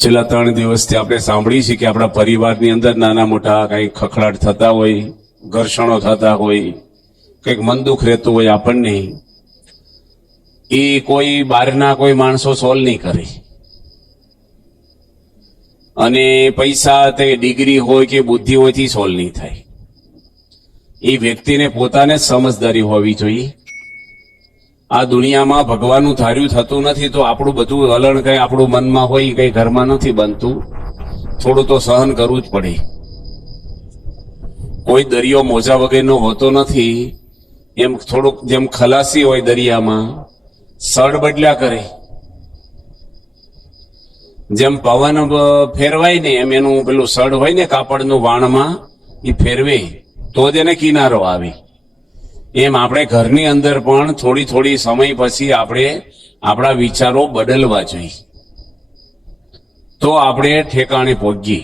છેલ્લા 3 દિવસથી આપણે સાંભળીએ છીએ કે આપણા પરિવારની અંદર નાના મોટા કંઈક ખખડાટ થતા હોય, ઘર્ષણો થતા હોય, કંઈક મન દુઃખ રહેતું હોય આપણને, એ કોઈ બહારના કોઈ માણસો સોલ્વ નહીં કરે. અને પૈસા તે ડિગ્રી હોય કે બુદ્ધિ હોય થી સોલ્વ નહીં થાય. એ વ્યક્તિને પોતાને સમજદારી હોવી જોઈએ. આ દુનિયામાં ભગવાનનું ધાર્યું થતું નથી, તો આપણું બધું હલણ કઈ આપણું મનમાં હોય કઈ ઘરમાં નથી બનતું. થોડું તો સહન કરવું જ પડે. કોઈ દરિયો મોજા વગરનો હોતો નથી. એમ થોડુંક જેમ ખલાસી હોય દરિયામાં, સડ બદલ્યા કરે. જેમ પવન ફેરવાય ને એમ એનું પેલું સડ હોય ને કાપડનું વાણમાં, એ ફેરવે તો જ એને કિનારો આવે. એમ આપણે ઘરની અંદર પણ થોડી થોડી સમય પછી આપણે આપણા વિચારો બદલવા જોઈએ, તો આપણે ઠેકાણે પહોંચીએ.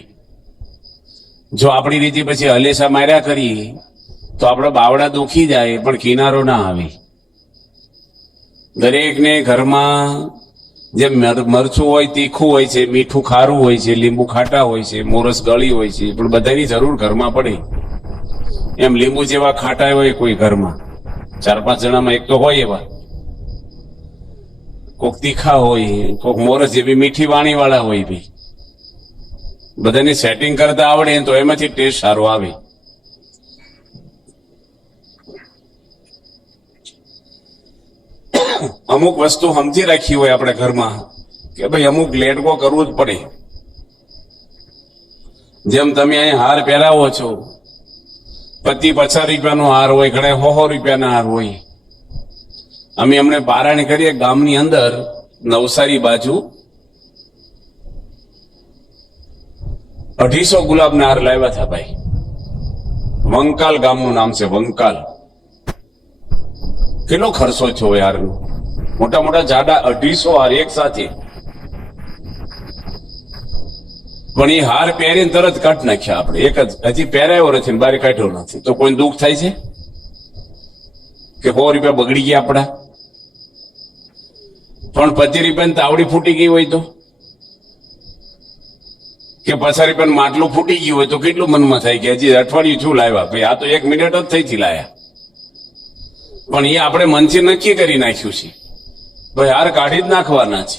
જો આપણી રીતે પછી હલેસા માર્યા કરીએ તો આપણા બાવડા દુખી જાય પણ કિનારો ના આવે. દરેકને ઘરમાં જેમ મરચું હોય તીખું હોય છે, મીઠું ખારું હોય છે, લીંબુ ખાટા હોય છે, મોરસ ગળી હોય છે, પણ બધાની જરૂર ઘરમાં પડે. એમ લીંબુ જેવા ખાટા હોય કોઈ ઘરમાં 4-5 જણામાં એક તો હોય એવા. કોક તીખા હોય, કોક મોરસ જેવી મીઠી વાણી વાળા હોય. ભાઈ બધાની સેટિંગ કરતા આવડે તો એમાંથી ટેસ્ટ સારો આવે. અમુક વસ્તુ સમજી રાખી હોય આપણે ઘરમાં કે ભાઈ અમુક લેટકો કરવું જ પડે. જેમ તમે અહીં હાર પહેરાવો છો, 50 રૂપિયાનો હાર હોય, ઘણા 100 રૂપિયાના હાર હોય. અમે અમને પારાયણ કરીએ ગામની અંદર નવસારી બાજુ, 250 ગુલાબના હાર લાવ્યા હતા ભાઈ. વંકાલ ગામનું નામ છે, વંકાલ. કેટલો ખર્ચો છે હોય હારનો, મોટા મોટા જાડા 250 હાર એક સાથે. પણ એ હાર પહેરીને તરત કાઢ નાખ્યા આપણે. એક જ હજી પહેરાયો નથી, બારે કાઢ્યો નથી. તો કોઈ દુઃખ થાય છે કે 100 રૂપિયા બગડી ગયા આપડા? પણ 25 રૂપિયાની તાવડી ફૂટી ગઈ હોય તો, કે 50 રૂપિયાનું માટલું ફૂટી ગયું હોય તો કેટલું મનમાં થાય કે હજી અઠવાડિયું શું લાવ્યા ભાઈ, આ તો 1 મિનિટ જ થઈ થી લાયા. પણ એ આપણે મનથી નક્કી કરી નાખ્યું છે ભાઈ હાર કાઢી જ નાખવાના છે.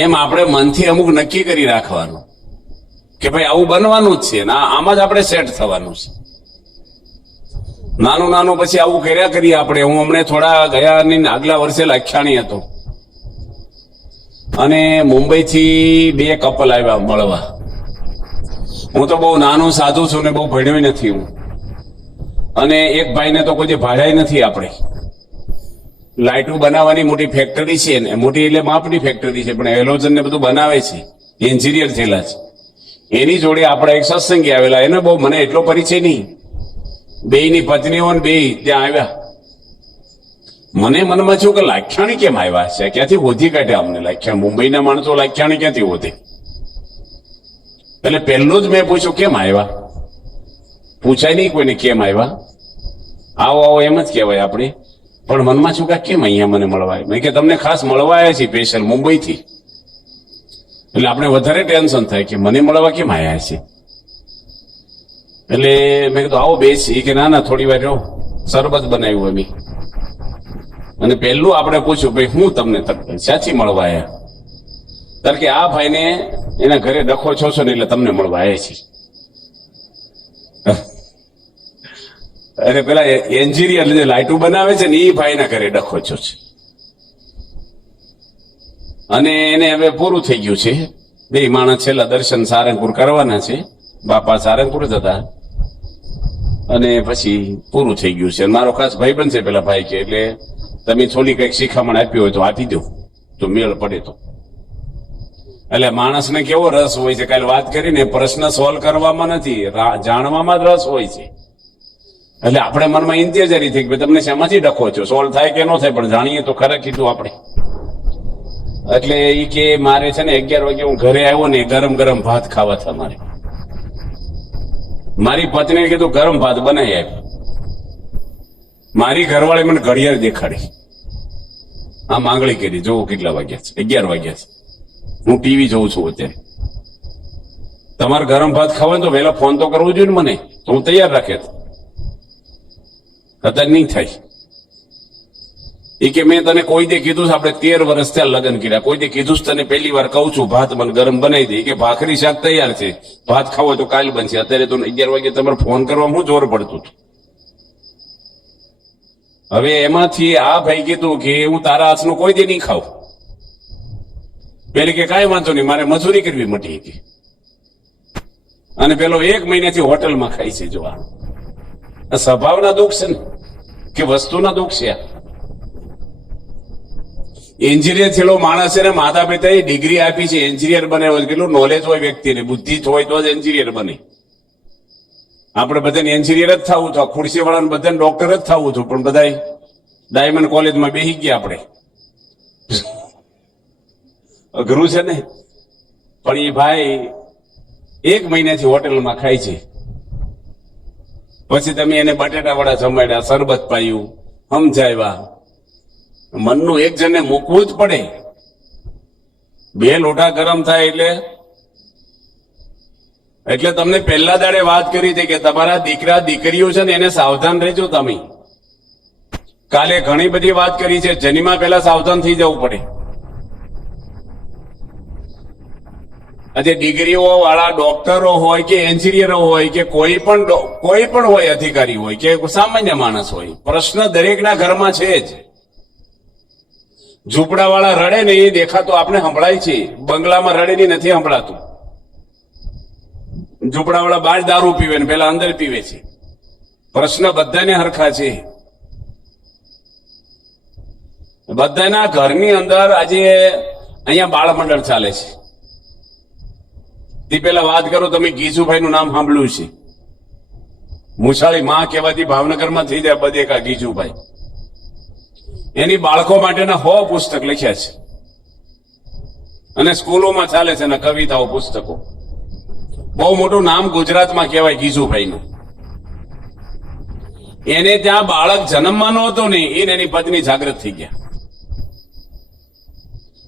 એમ આપણે મનથી અમુક નક્કી કરી રાખવાનું કે ભાઈ આવું બનવાનું જ છે, આમાં જ આપણે સેટ થવાનું છે. નાનું નાનું પછી આવું કર્યા કરીએ આપણે. હું હમણે થોડા ગયા આગલા વર્ષે લાખ્યાણી હતો, અને મુંબઈ થી 2 કપલ આવ્યા મળવા. હું તો બહુ નાનું સાધુ છું ને બહુ ભણ્યો નથી હું. અને એક ભાઈને તો કોઈ ભાડાય નથી. આપણે લાઇટો બનાવવાની મોટી ફેક્ટરી છે ને, મોટી એટલે માપની ફેક્ટરી છે, પણ હેલોજન ને બધું બનાવે છે, એન્જિનિયર થયેલા છે. એની જોડે આપણા એક સત્સંગી આવેલા. એને બહુ મને એટલો પરિચય નહીં. બેયની પત્નીઓ ને 2 ત્યાં આવ્યા. મને મનમાં છું કે લાખ્યાણી કેમ આવ્યા છે, ક્યાંથી હોધી કાઢ્યા અમને લાખ્યાણી? મુંબઈના માણસો લાખ્યાણી ક્યાંથી હોધે? એટલે પહેલું જ મેં પૂછ્યું કેમ આવ્યા. પૂછાય નહીં કોઈને કેમ આવ્યા. આવો આવો એમ જ કહેવાય આપણે. પણ મનમાં છું કે કેમ અહીંયા મને મળવા? મેં કે તમને ખાસ મળવા આવ્યા છીએ સ્પેશિયલ મુંબઈથી. એટલે આપણે વધારે ટેન્શન થાય કે મને મળવા કેમ આવ્યા છે. એટલે મેં કીધું આવો બેસી. કે ના થોડી વાર રહો, શરબત બનાવ્યું અમે. અને પહેલું આપણે પૂછ્યું ભાઈ હું તમને સાચી મળવા આવ્યા? કારણ કે આ ભાઈને એના ઘરે ડખો છો ને એટલે તમને મળવા આવ્યા છે. અરે પેલા એન્જિનિયર જે લાઇટો બનાવે છે ને એ ભાઈના ઘરે ડખો છો છે. અને એને હવે પૂરું થઈ ગયું છે. 2 માણસ છેલ્લા દર્શન સારંગપુર કરવાના છે. બાપા સારંગપુર જ હતા અને પછી પૂરું થઈ ગયું છે. મારો ખાસ ભાઈ બન છે પેલા ભાઈ કે એટલે તમે થોડી કઈક શિખામણ આપી હોય તો આપી દો તો મેળ પડે તો. એટલે માણસને કેવો રસ હોય છે, કાલે વાત કરીને પ્રશ્ન સોલ્વ કરવામાં નથી, જાણવામાં જ રસ હોય છે. એટલે આપણે મનમાં ઇન્તેજારી થઈ કે તમને શેમાંથી ડખો છો, સોલ્વ થાય કે ન થાય, પણ જાણીએ તો ખરા કીધું આપણે. એટલે એ કે મારે છે ને 11 વાગે હું ઘરે આવ્યો ને ગરમ ગરમ ભાત ખાવા હતા મારે. મારી પત્નીએ કીધું ગરમ ભાત બનાવી આપ. મારી ઘરવાળી મને ઘડિયાળ દેખાડી, આ માંગણી કરી, જોવો કેટલા વાગ્યા છે, 11 વાગ્યા છે. હું ટીવી જોઉં છું અત્યારે. તમારે ગરમ ભાત ખાવા તો વહેલા ફોન તો કરવો જોઈએ ને મને, તો હું તૈયાર રાખે. અત્યારે નહીં થાય. એ કે મેં તને કોઈ દે કીધું છે, આપણે 13 વર્ષ ત્યાં લગ્ન કર્યા, કોઈ દે કીધું છે તને પહેલી વાર કહું છું ભાત મને ગરમ બનાવી દે. કે ભાખરી શાક તૈયાર છે, ભાત ખાવો તો કાલ બનશે. અત્યારે તો 11 વાગે તમારે ફોન કરવા હું જોર પડતું હતું. હવે એમાંથી આ ભાઈ કીધું કે હું તારા હાથનું કોઈ દે નહીં ખાવ. પેલી કે કાંઈ વાંધો નહીં, મારે મજૂરી કરવી મટી કે. અને પેલો 1 મહિનાથી હોટલમાં ખાય છે. જો આ સ્વભાવના દુઃખ છે ને કે વસ્તુના દુઃખ છે. એન્જિનિયર છેલ્લો માણસ છે ને, માતા પિતાએ ડિગ્રી આપી છે, એન્જિનિયર બને. કેટલું નોલેજ હોય વ્યક્તિને, બુદ્ધિ હોય તો જ એન્જિનિયર બને. આપણે બધાને એન્જિનિયર જ થવું હતું, ખુરશી વાળાને બધાને ડોક્ટર જ થવું હતું, પણ બધા ડાયમંડ કોલેજમાં બેસી ગયા. આપણે અઘરું છે ને. પણ એ ભાઈ 1 મહિનાથી હોટેલમાં ખાય છે. પછી તમે એને બટેટા વડા જમાડ્યા, શરબત પાયું, સમજાવ્યા. મનનું એક જણને મૂકવું જ પડે. 2 લોટા ગરમ થાય એટલે તમને પહેલા દાડે વાત કરી હતી કે તમારા દીકરા દીકરીઓ છે ને એને સાવધાન રહેજો તમે. કાલે ઘણી બધી વાત કરી છે, જન્મા પહેલા સાવધાન થઈ જવું પડે. આજે ડિગ્રીઓ વાળા ડોક્ટરો હોય કે એન્જિનિયરો હોય કે કોઈ પણ હોય, અધિકારી હોય કે સામાન્ય માણસ હોય, પ્રશ્ન દરેકના ઘરમાં છે જ. ઝૂંપડા વાળા રડે ને એ દેખાતો આપણે સંભળાય છે, બંગલામાં રડે ને નથી સંભળાતું. ઝૂંપડા વાળા બહાર દારૂ પીવે ને પેલા અંદર પીવે છે. પ્રશ્ન બધાને હરખા છે. બધાના ઘરની અંદર આજે અહીંયા બાળ મંડળ ચાલે છે. તે પેલા વાત કરો, તમે ગીજુભાઈ નું નામ સાંભળ્યું છે? મુસાળી માં કહેવાતી ભાવનગરમાં થઈ જાય બધેકા ગીજુભાઈ. એની બાળકો માટેના 100 પુસ્તક લખ્યા છે અને સ્કૂલોમાં ચાલે છે ને કવિતાઓ, પુસ્તકો. બહુ મોટું નામ ગુજરાતમાં કહેવાય ગીજુભાઈનું. એને ત્યાં બાળક જન્મવાનો હતો ને, એની પત્ની જાગૃત થઈ ગયા.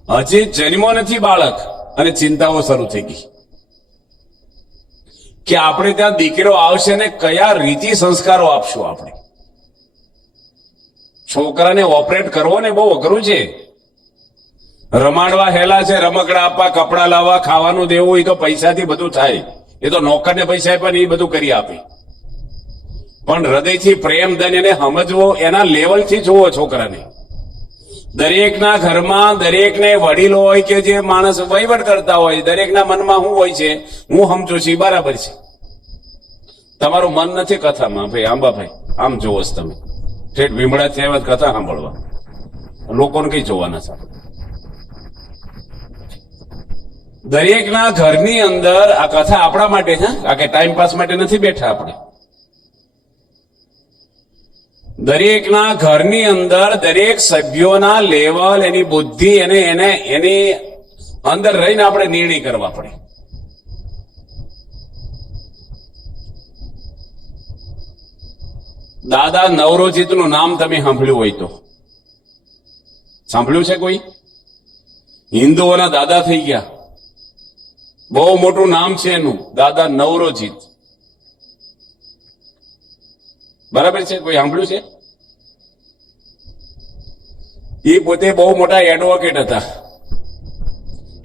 હજી જન્મો નથી બાળક અને ચિંતાઓ શરૂ થઈ ગઈ કે આપણે ત્યાં દીકરો આવશે ને કયા રીતિ સંસ્કારો આપશું. આપણે છોકરાને ઓપરેટ કરવો ને બહુ અઘરું છે. રમાડવા હેલા છે, રમકડા આપવા, કપડા લાવવા, ખાવાનું દેવું, એ તો પૈસાથી બધું થાય. એ તો નોકરને પૈસા પણ એ બધું કરી આપે. પણ હૃદયથી પ્રેમ દઈને એને સમજવો, એના લેવલથી જોવો છોકરાને. દરેકના ઘરમાં દરેકને વડીલ હોય કે જે માણસ વહીવટ કરતા હોય, દરેકના મનમાં શું હોય છે હું સમજુ છું, બરાબર છે. તમારું મન નથી કથામાં. ભાઈ આંબાભાઈ આમ જોવો છો તમે, ઠેઠ ભીમડા થયા કથા સાંભળવા, લોકોને કઈ જોવાના છે. દરેકના ઘરની અંદર આ કથા આપણા માટે છે, આ કે ટાઈમ પાસ માટે નથી બેઠા આપણે. દરેકના ઘરની અંદર દરેક સભ્યોના લેવલ, એની બુદ્ધિ એની અંદર રહીને આપણે નિર્ણય કરવા પડે. દાદા નવરોજીતનું નામ તમે સાંભળ્યું હોય તો સાંભળ્યું છે કોઈ? હિન્દુઓના દાદા થઈ ગયા. બહુ મોટું નામ છે એનું, દાદા નવરોજીત. બરાબર છે? કોઈ સાંભળ્યું છે? એ પોતે બહુ મોટા એડવોકેટ હતા.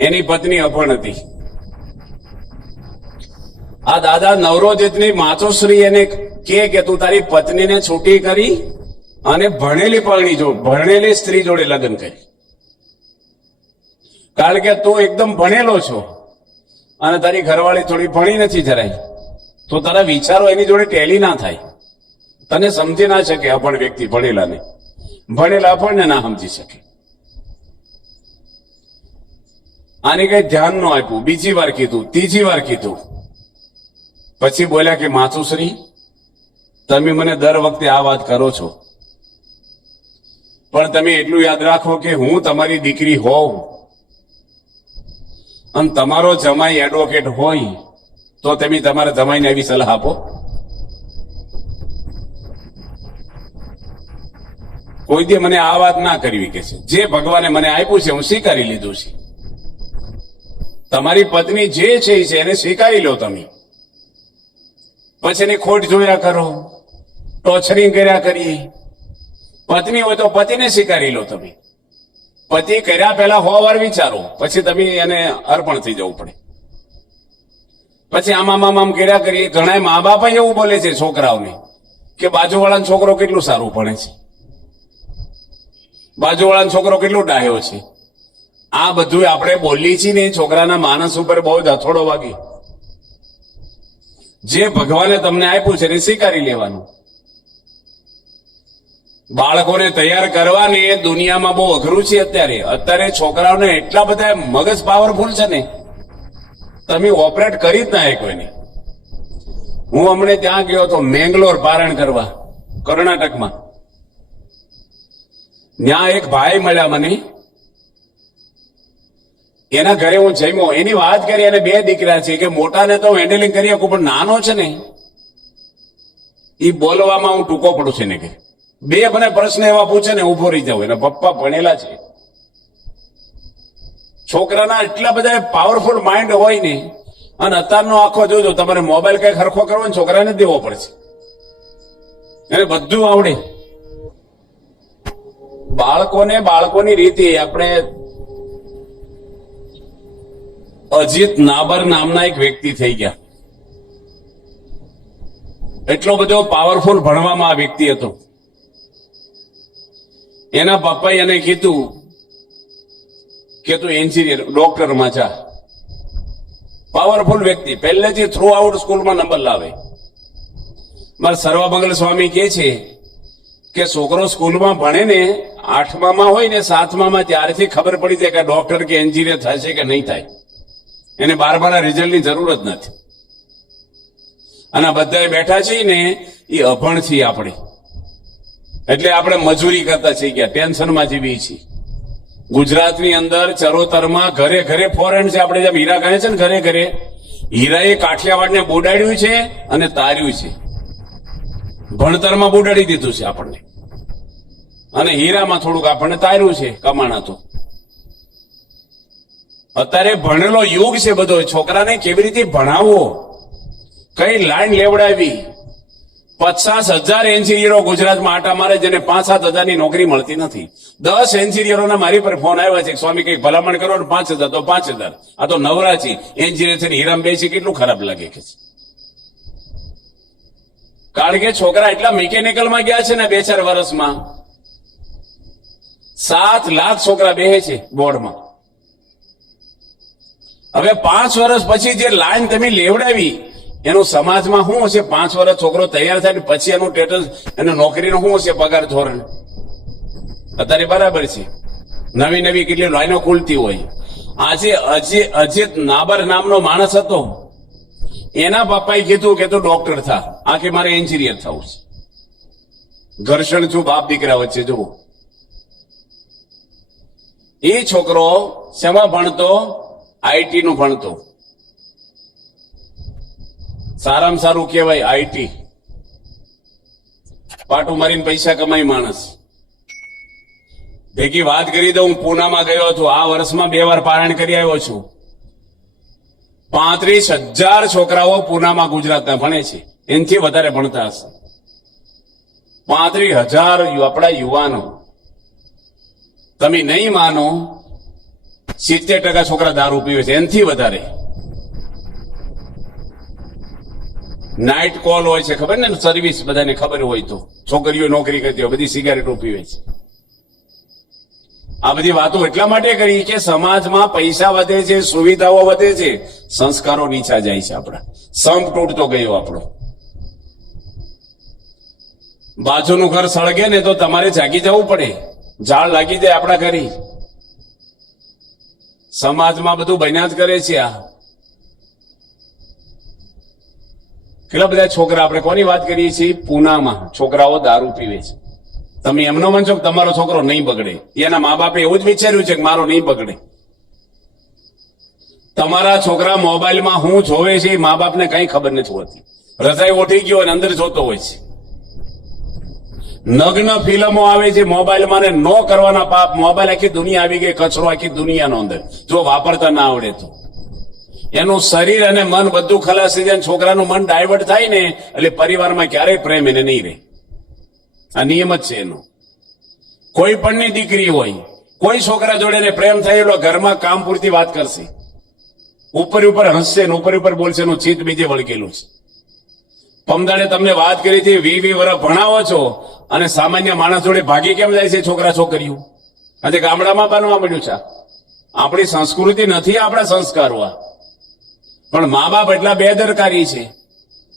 એની પત્ની અભણ હતી. આ દાદા નવરોજીતની માતોશ્રી એને કે તું તારી પત્નીને છૂટી કરી અને ભણેલી સ્ત્રી જોડે લગ્ન કરી. કારણ કે તું એકદમ ભણેલો છો અને તારી ઘરવાળી થોડી ભણી નથી જરાય, તો તારા વિચારો એની જોડે ટેલી ના થાય. તને સમજી ના શકે અભણ વ્યક્તિ ભણેલાને. ભણેલા અભણને ના સમજી શકે. આને કઈ ધ્યાન ન આપ્યું. બીજી વાર કીધું, ત્રીજી વાર કીધું. પછી બોલ્યા કે માતુશ્રી, તમે મને દર વખતે આ વાત કરો છો, પણ તમે એટલું યાદ રાખો કે હું તમારી દીકરી હોઉં અને તમારો જમાઈ એડવોકેટ હોય તો તમે તમારા જમાઈને એવી સલાહ આપો. કોઈ દી મને આ વાત ના કરવી કે છે. જે ભગવાને મને આપ્યું છે હું સ્વીકારી લીધું છે. તમારી પત્ની જે છે એ છે એને સ્વીકારી લો તમે. પછી એની ખોટ જોયા કરો, ટોર્ચરિંગ કર્યા કરીએ. પત્ની હોય તો પતિને સ્વીકારી લો તમે. પતિ કર્યા પહેલા 100 વાર વિચારો, પછી તમે એને અર્પણ થઈ જવું પડે. પછી આમ કર્યા કરીએ. ઘણા મા બાપ એવું બોલે છે છોકરાઓને કે બાજુવાળાનો છોકરો કેટલું સારું ભણે છે, બાજુવાળાનો છોકરો કેટલો ડાહ્યો છે. આ બધું આપણે બોલીએ છીએ ને છોકરાના માનસ ઉપર બહુ જ હથોડો વાગી. જે ભગવાને તમને આપ્યું છે એને સ્વીકારી લેવાનું. બાળકોને તૈયાર કરવાની એ દુનિયામાં બહુ અઘરું છે. અત્યારે છોકરાઓને એટલા બધા મગજ પાવરફુલ છે ને, તમે ઓપરેટ કરી જ ના કોઈને. હું હમણે ત્યાં ગયો હતો મેંગલોર પારણ કરવા, કર્ણાટકમાં. ત્યાં એક ભાઈ મળ્યા મને. એના ઘરે હું જમ્યો, એની વાત કરી. એને 2 દીકરા છે કે મોટાને તો હેન્ડલિંગ કરી શકું, પણ નાનો છે ને એ બોલવામાં હું ટૂંકો પડું છું એને. કે 2 મને પ્રશ્ન એવા પૂછે ને ઉભો રહી જાવ. એના પપ્પા ભણેલા છે. છોકરાના એટલા બધા પાવરફુલ માઇન્ડ હોય ને. અને અત્યારનો આખો જોજો, તમારે મોબાઈલ કઈ ખરખો કરવો ને છોકરાને દેવો પડશે, એને બધું આવડે. બાળકોની રીતે આપણે અજીત નાબર નામના એક વ્યક્તિ થઈ ગયા. એટલો બધો પાવરફુલ ભણવામાં આ વ્યક્તિ હતો. એના પપ્પાએ એને કીધું કે તું એન્જિનિયર ડોક્ટરમાં જા. પાવરફુલ વ્યક્તિ, પહેલેથી થ્રુ આઉટ સ્કૂલમાં નંબર લાવે. મારા સર્વમંગલ સ્વામી કહે છે કે છોકરો સ્કૂલમાં ભણે ને 8મા હોય ને 7મા ત્યારથી ખબર પડી જાય કે ડોક્ટર કે એન્જિનિયર થશે કે નહીં થાય. એને 12 રિઝલ્ટની જરૂર જ નથી. અને બધા બેઠા છીએ ને એ અભણ છીએ આપણે. એટલે આપણે મજૂરી કરતા થઈ ગયા, ટેન્શનમાં જીવીએ છીએ. ગુજરાતની અંદર ચરોતરમાં ઘરે ઘરે ફોરેન છે. આપણે જેમ હીરા કહે છે ને ઘરે ઘરે, હીરાએ કાઠિયાવાડને બોડાડ્યું છે અને તાર્યું છે. ભણતરમાં બોડાડી દીધું છે આપણને, અને હીરામાં થોડુંક આપણને તાર્યું છે કમાણા તો. અત્યારે ભણેલો યુગ છે બધો. છોકરાને કેવી રીતે ભણાવવો, કઈ લાઈન લેવડાવી. 50,000 એન્જિનિયરો ગુજરાતમાં આટા મારે, જેને 5-7 હજારની નોકરી મળતી નથી. 10 એન્જિનિયરોના મારી પર ફોન આવ્યા છે કે સ્વામી કઈક ભલામણ કરો ને 5,000 તો 5,000. આ તો નવરાચી એન્જિનિયર છે, હીરામ બે છે, કેટલું ખરાબ લાગે કે. કારણ કે છોકરા એટલા મિકેનિકલમાં ગયા છે ને 2-4 વર્ષમાં. 7 લાખ છોકરા બેહે છે બોર્ડમાં. હવે 5 વર્ષ પછી જે લાઈન તમે લેવડાવી એનું સમાજમાં શું હશે? 5 વર્ષ છોકરો તૈયાર થાય પછી એનું સ્ટેટસ, એનું નોકરીનું શું હશે? પગાર ધોરણ. અત્યારે બરાબર છે, નવી નવી કેટલી લાઈનો ખુલતી હોય. આજે અજીત નાબર નામનો માણસ હતો. એના પપ્પાએ કીધું કે તું ડોક્ટર થા. આ કે મારે એન્જિનિયર થવું છે. ઘર્ષણ છું બાપ દીકરા વચ્ચે. જુઓ, એ છોકરો શેમાં ભણતો? આઈટી નું ભણતો. સારામાં સારું કહેવાય આઈટી. પાટું મારીને પૈસા કમાય માણસ. ભેગી વાત કરી દઉં, હું પૂનામાં ગયો છું. આ વર્ષમાં 2 વાર પારણ કરી આવ્યો છું. 35,000 છોકરાઓ પૂનામાં ગુજરાતના ભણે છે. એનાથી વધારે ભણતા હશે. 35,000 આપણા યુવાનો. તમે નહીં માનો, 70% છોકરા દારૂ પીવે છે, એનાથી વધારે. નાઇટ કોલ હોય છે, ખબર ને, સર્વિસ બધાને ખબર હોય તો. છોકરીઓ નોકરી કરતી હોય, બધી સિગારેટો પીવે છે. આ બધી વાતો એટલા માટે કરી કે સમાજમાં પૈસા વધે છે, સુવિધાઓ વધે છે, સંસ્કારો નીચા જાય છે. આપણા સંપ તૂટતો ગયો આપણો. બાજુનું ઘર સળગે ને તો તમારે જાગી જવું પડે. ઝાડ લાગી જાય આપણા ઘરે. સમાજમાં બધું બન્યા જ કરે છે. આ કેટલા બધા છોકરા, આપણે કોની વાત કરીએ છીએ? પૂનામાં છોકરાઓ દારૂ પીવે છે. તમે એમનો માનશો કે તમારો છોકરો નહીં બગડે? એના મા બાપે એવું જ વિચાર્યું છે કે મારો નહીં બગડે. તમારા છોકરા મોબાઈલમાં શું જોવે છે એ મા બાપને કઈ ખબર નથી હોતી. રજાઈ ઉઠી ગયો અને અંદર જોતો હોય છે. નગ્ન ફિલ્મો આવે છે મોબાઈલમાં, ને નો કરવાના પાપ. મોબાઈલ આખી દુનિયા આવી ગઈ, કચરો આખી દુનિયાનો અંદર, જો વાપરતા ના આવડે તો. એનું શરીર અને મન બધું ખલાસ થઈ જાય, છોકરાનું મન ડાયવર્ટ થાય ને એટલે પરિવારમાં ક્યારેય પ્રેમ એને નહીં રહે. આ નિયમ જ છે એનો. કોઈ પણની દીકરી હોય, કોઈ છોકરા જોડે એને પ્રેમ થયેલો ઘરમાં કામ પૂરતી વાત કરશે, ઉપર હસશે ને ઉપર બોલશે, એનું ચિત્ત બીજે વળગેલું છે. પમદાડે તમને વાત કરી હતી, 20 વર્ષ ભણાવો છો અને સામાન્ય માણસ જોડે ભાગી કેમ જાય છે છોકરા છોકરીઓ? આજે ગામડામાં બનવા મળ્યું છે. આપણી સંસ્કૃતિ નથી, આપણા સંસ્કારો આ. પણ મા બાપ એટલા બેદરકારી છે.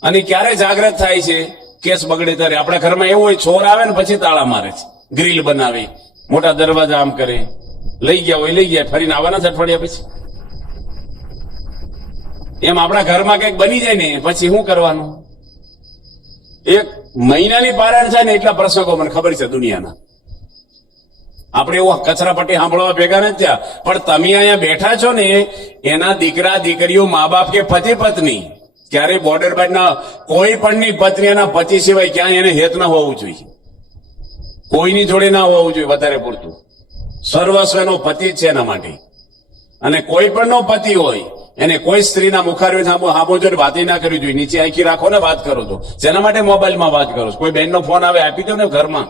અને ક્યારે જાગૃત થાય છે? કેસ બગડે ત્યારે. આપણા ઘરમાં એવું હોય, ચોર આવે ને પછી તાળા મારે છે, ગ્રીલ બનાવે, મોટા દરવાજા આમ કરે, લઈ ગયા હોય લઈ ગયા, ફરીને આવવાના છે અઠવાડિયા પછી. એમ આપણા ઘરમાં કંઈક બની જાય ને પછી શું કરવાનું? એક મહિનાની પારણ થાય ને એટલા પ્રસંગો મને ખબર છે દુનિયાના. આપણે એવું કચરાપટ્ટી સાંભળવા ભેગા નથી થયા, પણ તમે અહીંયા બેઠા છો ને, એના દીકરા દીકરીઓ, મા બાપ કે પતિ પત્ની, ક્યારેય બોર્ડર બાજના કોઈ પણની પત્ની એના પતિ સિવાય ક્યાંય એને હેત ના હોવું જોઈએ, કોઈની જોડે ના હોવું જોઈએ. વધારે પૂરતું સર્વસ્વ એનો પતિ જ છે એના માટે. અને કોઈ પણ નો પતિ હોય એને કોઈ સ્ત્રીના મુખારવી સાંભો જોઈને વાત ના કરવી જોઈએ. નીચે આંખી રાખો ને વાત કરો તો. જેના માટે મોબાઈલમાં વાત કરો છો? કોઈ બહેનનો ફોન આવે આપી દો ને ઘરમાં,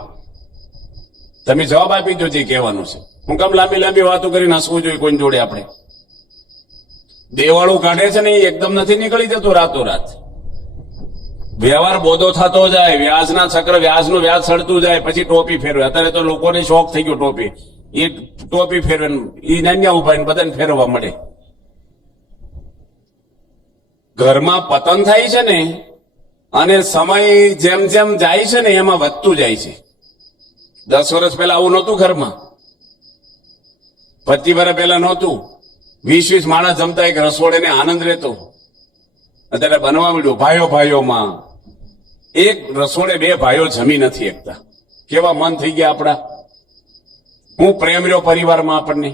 તમે જવાબ આપી દો જે કહેવાનું છે. હું કામ લાંબી વાતો કરીને હસવું જોઈએ કોઈની જોડે? આપણે દેવાળું કાઢે છે ને એ એકદમ નથી નીકળી જતું રાતોરાત. વ્યવહાર બોધો થતો જાય, વ્યાજના ચક્ર, વ્યાજનું વ્યાજ સડતું જાય, પછી ટોપી ફેરવે. અત્યારે તો લોકોને શોખ થઈ ગયો ટોપી. એ ટોપી ફેરવે, એ નાન્યા ઉભા બધાને ફેરવવા મળે. ઘરમાં પતન થાય છે ને, અને સમય જેમ જેમ જાય છે ને એમાં વધતું જાય છે. 10 વર્ષ પહેલા આવું નહોતું ઘરમાં, 25 વર્ષ પહેલા નહોતું. 20 માણસ જમતા, એક રસોડે ને આનંદ રહેતો. અત્યારે બનવા મળ્યું ભાઈઓમાં. એક રસોડે 2 ભાઈઓ જમી નથી શકતા. કેવા મન થઈ ગયા આપણા. હું પ્રેમ રહ્યો પરિવારમાં આપણને.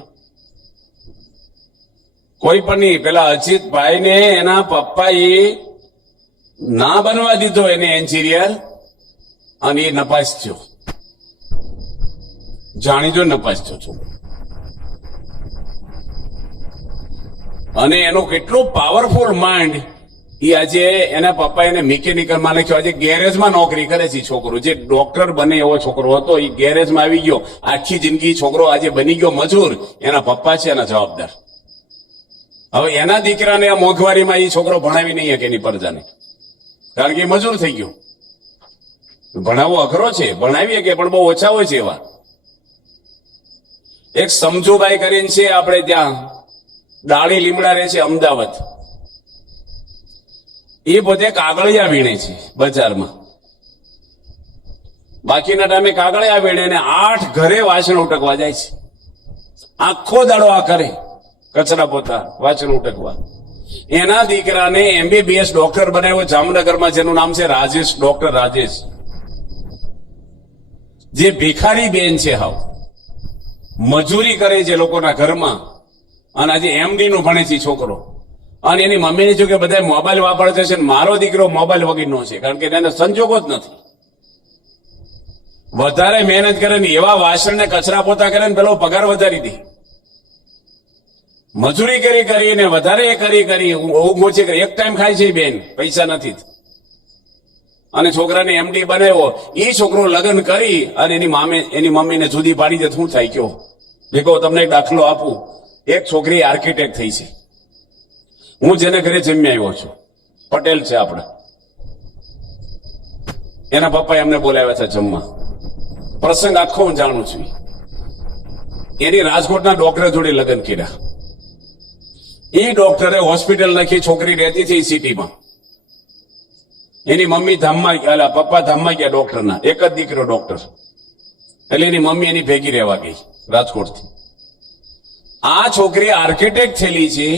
કોઈ પણ નહીં. પેલા અજીતભાઈ ને એના પપ્પાએ ના બનવા દીધો એને એન્જિનિયર, અને એ નપાસ થયો. જાણીજો નપાસ થયો છું. અને એનો કેટલો પાવરફુલ માઇન્ડ. એ આજે એના પપ્પા એને મિકેનિકલમાં નાખ્યો. આજે ગેરેજમાં નોકરી કરે છે છોકરો. જે ડોક્ટર બને એવો છોકરો હતો, એ ગેરેજમાં આવી ગયો. આખી જિંદગી છોકરો આજે બની ગયો મજૂર. એના પપ્પા છે એના જવાબદાર. હવે એના દીકરાને આ મોંઘવારીમાં એ છોકરો ભણાવી નહીં શકે એની પ્રજાને, કારણ કે એ મજૂર થઈ ગયો. ભણાવવો અઘરો છે, ભણાવીએ કે પણ બહુ ઓછા હોય છે એવા. એક સમજુભાઈ કરીને છે આપણે ત્યાં ડાળી લીમડા રહે છે અમદાવાદ. એ પોતે કાગળિયા વીણે છે બજારમાં. બાકીના ટાઈમે કાગળિયા વીણે અને 8 ઘરે વાસણ ઉટકવા જાય છે. આખો દાડો આ કરે, કચરા પોતા, વાસણ ઉટકવા. એના દીકરાને MBBS ડોક્ટર બનાવ્યો જામનગરમાં, જેનું નામ છે રાજેશ, ડોક્ટર રાજેશ. જે ભિખારી બેન છે, હાવ મજૂરી કરે છે લોકોના ઘરમાં, અને આજે MD નું ભણે છે છોકરો. અને એની મમ્મીને જો કે બધા મોબાઈલ વાપરશે છે, મારો દીકરો મોબાઈલ વગરનો છે, કારણ કે એને સંજોગો જ નથી. વધારે મહેનત કરે ને એવા વાસણ ને કચરા પોતા કરે ને પેલો પગાર વધારી દે. મજૂરી કરીને વધારે કરી ઊંઘ ઓછી કરી. એક ટાઈમ ખાય છે બેન, પૈસા નથી. અને છોકરાને MD બનાવ્યો. એ છોકરો લગ્ન કરી અને એની મમ્મીને જુદી પાડી દે. શું થાય કયો? દેખો તમને એક દાખલો આપું. એક છોકરી આર્કિટેક્ટ થઈ છે. હું જેને ઘરે જમી આવ્યો છું, પટેલ છે આપણા. એના પપ્પાએ અમને બોલાવ્યા છે જમવા. પ્રસંગ આખો હું જાણું છું. એની રાજકોટના ડોક્ટર જોડે લગ્ન કર્યા. એ ડોક્ટરે હોસ્પિટલ નાખી, છોકરી રહેતી હતી સિટીમાં. એની મમ્મી ધામમાં, પપ્પા ધામમાં ગયા ડોક્ટરના. એક જ દીકરો ડોક્ટર, એટલે એની મમ્મી એની ભેગી રહેવા ગઈ રાજકોટથી. આ છોકરી આર્કિટેક્ટ થયેલી છે.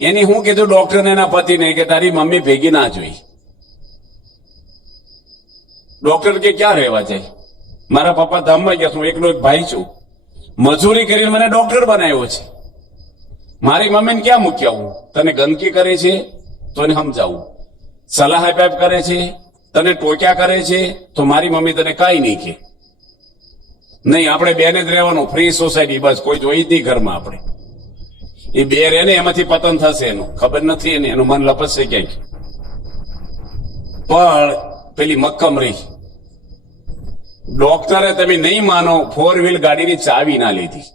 એની હું કીધું ડોક્ટરને એના પતિને કે તારી મમ્મી ભેગી ના જોઈ. ડોક્ટર કે ક્યાં રહેવા જાય? મારા પપ્પા ધામમાં ગયા, હું એકલો એક ભાઈ છું, મજૂરી કરીને મને ડોક્ટર બનાવ્યો છે. મારી મમ્મીને ક્યાં મૂક્યા હું? તને ગંદકી કરે છે તો એને સમજાવું, સલાહ આપ કરે છે, તને ટોક્યા કરે છે, તો મારી મમ્મી તને કાંઈ નહીં કે. નહીં, આપણે બેને જ રહેવાનું, ફ્રી સોસાયટી, બસ કોઈ જોઈ જ નહીં ઘરમાં આપણે. એ બે રે ને એમાંથી પતન થશે, એનું ખબર નથી એને, એનું મન લપસશે ક્યાંક. પણ પેલી મક્કમ રહી. ડોક્ટરે તમે નહીં માનો 4 વ્હીલ ગાડીની ચાવી ના લીધી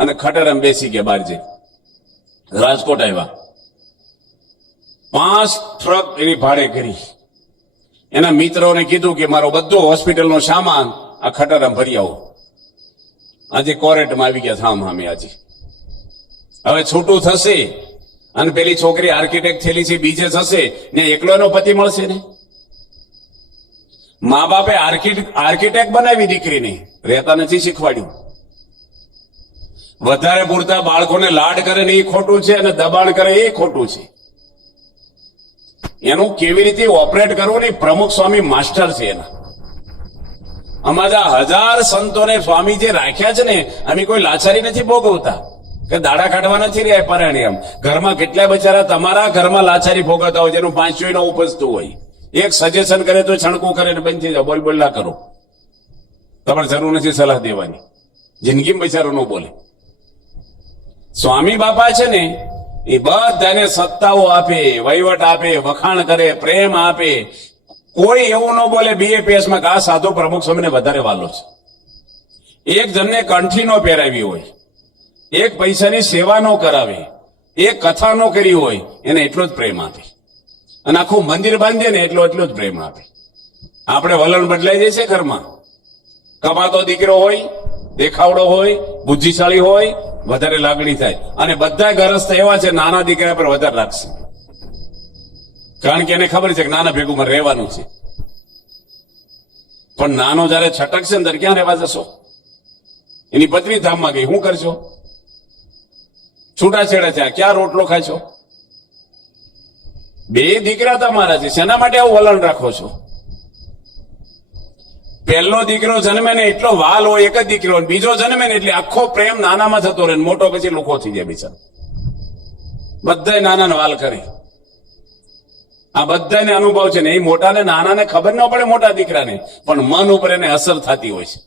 અને ખટરમ બેસી ગયા બહાર જઈ. રાજકોટ આવ્યા, 5 ટ્રક એની ભાડે કરી. એના મિત્રોને કીધું કે મારો બધો હોસ્પિટલનો સામાન આ ખટરમ ભરી આવો. આજે કોરેટમાં આવી ગયા થામ હામે. આજે હવે છૂટું થશે અને પેલી છોકરી આર્કિટેક્ટ થયેલી છે બીજે થશે ને એકલો એનો પતિ મળશે ને. મા બાપે આર્કિટેક્ટ બનાવી દીકરીને, રહેતા નથી શીખવાડ્યું. વધારે પૂરતા બાળકોને લાડ કરે ને એ ખોટું છે અને દબાણ કરે એ ખોટું છે. એનું કેવી રીતે ઓપરેટ કરવું ને પ્રમુખ સ્વામી માસ્ટર છે એના. અમારા 1000 સંતોને સ્વામી જે રાખ્યા છે ને, અમે કોઈ લાચારી નથી ભોગવતા કે દાડા કાઢવા નથી રહ્યા પરાણે. એમ ઘરમાં કેટલા બચારા તમારા ઘરમાં લાચારી ભોગવતા હોય જેનું 5 ન ઉપજતું હોય. એક સજેશન કરે તો છણકું કરે ને બંધ થઈ જાય, બોલ ના કરો. તમારે જરૂર નથી સલાહ દેવાની, જિંદગીમાં બચારો ન બોલે. સ્વામી બાપા છે ને એ બધાને સત્તાઓ આપે, વહીવટ આપે, વખાણ કરે, પ્રેમ આપે. કોઈ એવું ન બોલે BAPS માં કે આ સાધુ પ્રમુખ સ્વામીને વધારે વાલો છે. એક જણને કંઠી નો પહેરાવી હોય, એક પૈસાની સેવા નો કરાવે, એક કથા નો કરી હોય, એને એટલો જ પ્રેમ આપે. અને આખું મંદિર બાંધે ને એટલો જ પ્રેમ આપે. આપણે વલણ બદલાઈ જાય છે ઘરમાં. કમાતો દીકરો હોય, દેખાવડો હોય, બુદ્ધિશાળી હોય, વધારે લાગણી થાય. અને બધા ઘરસ્થ એવા છે નાના દીકરા પર વધારે રાખશે, કારણ કે એને ખબર છે કે નાના ભેગું મારે રહેવાનું છે. પણ નાનો જયારે છટકશે ને ત્યારે ક્યાં રહેવા જશો? એની પત્ની ધામમાં ગઈ, શું કરશો? છૂટાછેડા થયા, ક્યાં રોટલો ખાશો? 2 દીકરા તમારા છે, શેના માટે આવું વલણ રાખો છો? પહેલો દીકરો જન્મે ને એટલો વાલ હોય એક જ દીકરો, બીજો જન્મે ને એટલે આખો પ્રેમ નાનામાં થતો રહે, મોટો પછી લુખો થઈ જાય બિચારો. બધાય નાનાને વાલ કરે. આ બધાને અનુભવ છે ને. એ મોટાને નાનાને ખબર ન પડે, મોટા દીકરાને, પણ મન ઉપર એને અસર થતી હોય છે.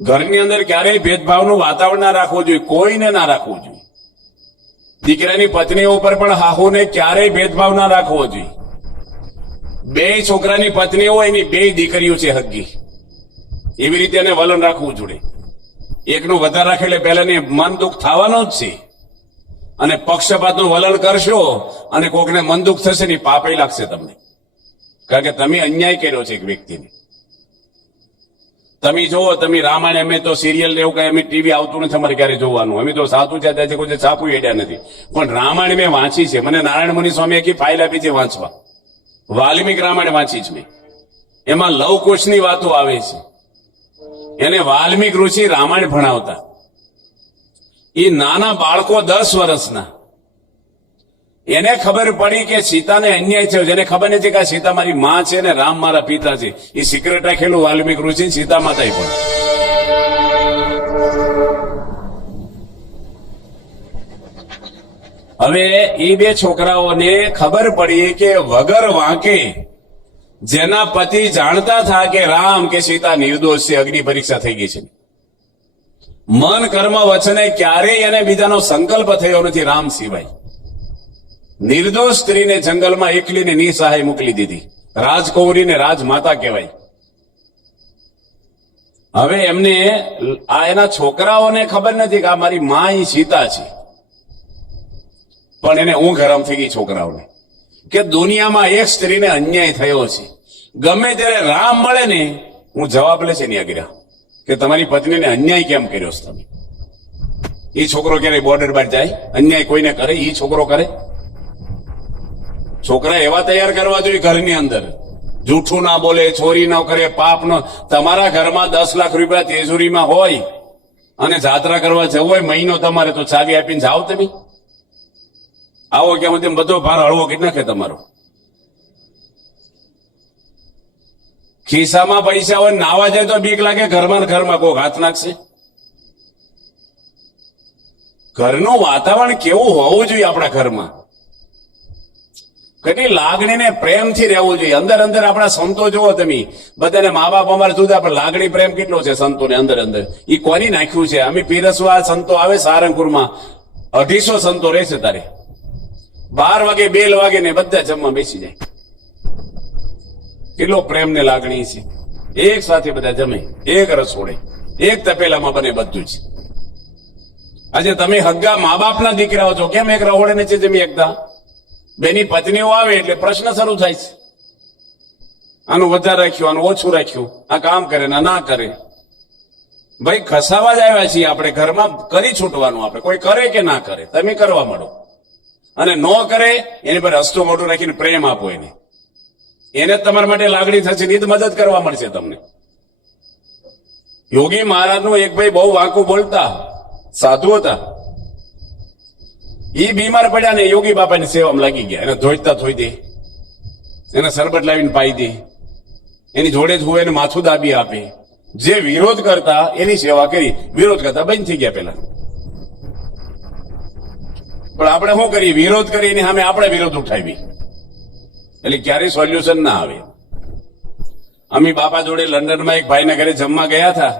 ઘરની અંદર ક્યારેય ભેદભાવનું વાતાવરણ ના રાખવું જોઈએ, કોઈને ના રાખવું જોઈએ. દીકરાની પત્નીઓ ઉપર પણ હાહુને ક્યારેય ભેદભાવ ના રાખવો જોઈએ. 2 છોકરાની પત્નીઓ હોય, એની 2 દીકરીઓ છે હગી, એવી રીતે એને વલણ રાખવું જોઈએ. એકનું વધારે રાખે એટલે પહેલાને મન દુઃખ થવાનું જ છે. અને પક્ષપાતનું વલણ કરશો અને કોકને મન દુઃખ થશે ને પાપે લાગશે તમને, કારણ કે તમે અન્યાય કર્યો છે એક વ્યક્તિને. તમે જોવો, તમે રામાયણ, અમે તો સિરિયલ ને એવું કઈ અમે ટીવી આવતું નથી અમારે ક્યારે જોવાનું. અમે તો સાતું છે ત્યાંથી કોઈ છાપું હેડ્યા નથી. પણ રામાયણ મેં વાંચી છે. મને નારાયણ મુનિ સ્વામી આખી ફાઇલ આપી છે વાંચવા. વાલ્મિક રામાયણ વાંચી છે મેં. એમાં લવકુશની વાતો આવે છે. એને વાલ્મિક ઋષિ રામાયણ ભણાવતા. એ નાના બાળકો 10 વર્ષના, એને ખબર પડી કે સીતાને અન્યાય થયો. જેને ખબર નથી કે આ સીતા મારી માં છે ને રામ મારા પિતા છે, એ સિક્રેટ રાખેલું વાલ્મિક ઋષિ સીતા માતા પણ. હવે એ 2 છોકરાઓને ખબર પડી કે વગર વાંકે જેના પતિ જાણતા હતા કે રામ કે સીતા નિર્દોષ છે, અગ્નિ પરીક્ષા થઈ ગઈ છે. મન કર્મ વચને ક્યારેય એને બીજાનો સંકલ્પ થયો નથી રામ સિવાય. નિર્દોષ સ્ત્રીને જંગલમાં એકલીને નિસહાય મોકલી દીધી. રાજકૌરીને રાજમાતા કહેવાય. હવે એમને આ એના છોકરાઓને ખબર નથી કે આ મારી માં ઈ સીતા છે. પણ એને ઊંઘ હરામ થઈ ગઈ છોકરાઓને કે દુનિયામાં એક સ્ત્રીને અન્યાય થયો છે. ગમે ત્યારે રામ મળે ને હું જવાબ લે છે ની આગળ કે તમારી પત્નીને અન્યાય કેમ કર્યો છે તમે? એ છોકરો ક્યારે બોર્ડર બાર જાય અન્યાય કોઈને કરે? એ છોકરો કરે? છોકરા એવા તૈયાર કરવા જોઈએ ઘરની અંદર, જૂઠું ના બોલે, ચોરી ન કરે, પાપ ન. તમારા ઘરમાં 10 લાખ રૂપિયા તેજુરીમાં હોય અને જાત્રા કરવા જવું હોય મહિનો તમારે, તો ચાવી આપીને જાઓ તમે. આવો ક્યાં તેમ બધો ભાર હળવો કરી નાખે તમારો. ખિસ્સામાં પૈસા હોય, નાવા જાય તો બીક લાગે, ઘરમાં કોક હાથ નાખશે. ઘરનું વાતાવરણ કેવું હોવું જોઈએ આપણા ઘરમાં? કેટલી લાગણીને પ્રેમથી રહેવું જોઈએ. અંદર અંદર આપણા સંતો જુઓ તમે, બધાને મા બાપ અમારે જુદા, પણ લાગણી પ્રેમ કેટલો છે સંતોને અંદર અંદર. એ કોની નાખ્યું છે? અમે પીરસવા સંતો આવે સારંગપુરમાં, 250 સંતો રહેશે તારે. 12 વાગે બેલ વાગે ને બધા જમવા બેસી જાય. કેટલો પ્રેમ ને લાગણી છે. એક સાથે બધા જમે, એક રસોડે, એક તપેલામાં બને બધું જ. આજે તમે હગ્ગા મા બાપના દીકરાઓ છો, કેમ એક રહોડે નીચે જમી એકતા? બેની પત્નીઓ આવે એટલે પ્રશ્ન શરૂ થાય છે, આનું વધારે રાખ્યું, આનું ઓછું રાખ્યું, આ કામ કરે ને ના કરે. ભાઈ ખસાવા જ આવ્યા છીએ આપણે, ઘરમાં કરી છૂટવાનું. આપણે કોઈ કરે કે ના કરે, તમે કરવા માંડો, અને ન કરે એની પર હસતું મોઢું રાખીને પ્રેમ આપો એને જ તમારા માટે લાગણી થશે, ની જ મદદ કરવા મળશે તમને. યોગી મહારાજનું એક ભાઈ બહુ વાંકું બોલતા સાધુ હતા. એ બીમાર પડ્યા ને યોગી બાપાની સેવામાં લાગી ગયા. એને ધોઈતા ધોઈ દે, એને શરબત લાવીને પાઈ દે, એની જોડે જ હોય એને માથું દાબી આપે. જે વિરોધ કરતા એની સેવા કરી, વિરોધ કરતા બંધ થઈ ગયા પેલા. પણ આપણે શું કરીએ? વિરોધ કરી એની સામે આપણે વિરોધ ઉઠાવી, એટલે ક્યારેય સોલ્યુશન ના આવે. અમે બાપા જોડે લંડનમાં એક ભાઈના ઘરે જમવા ગયા હતા.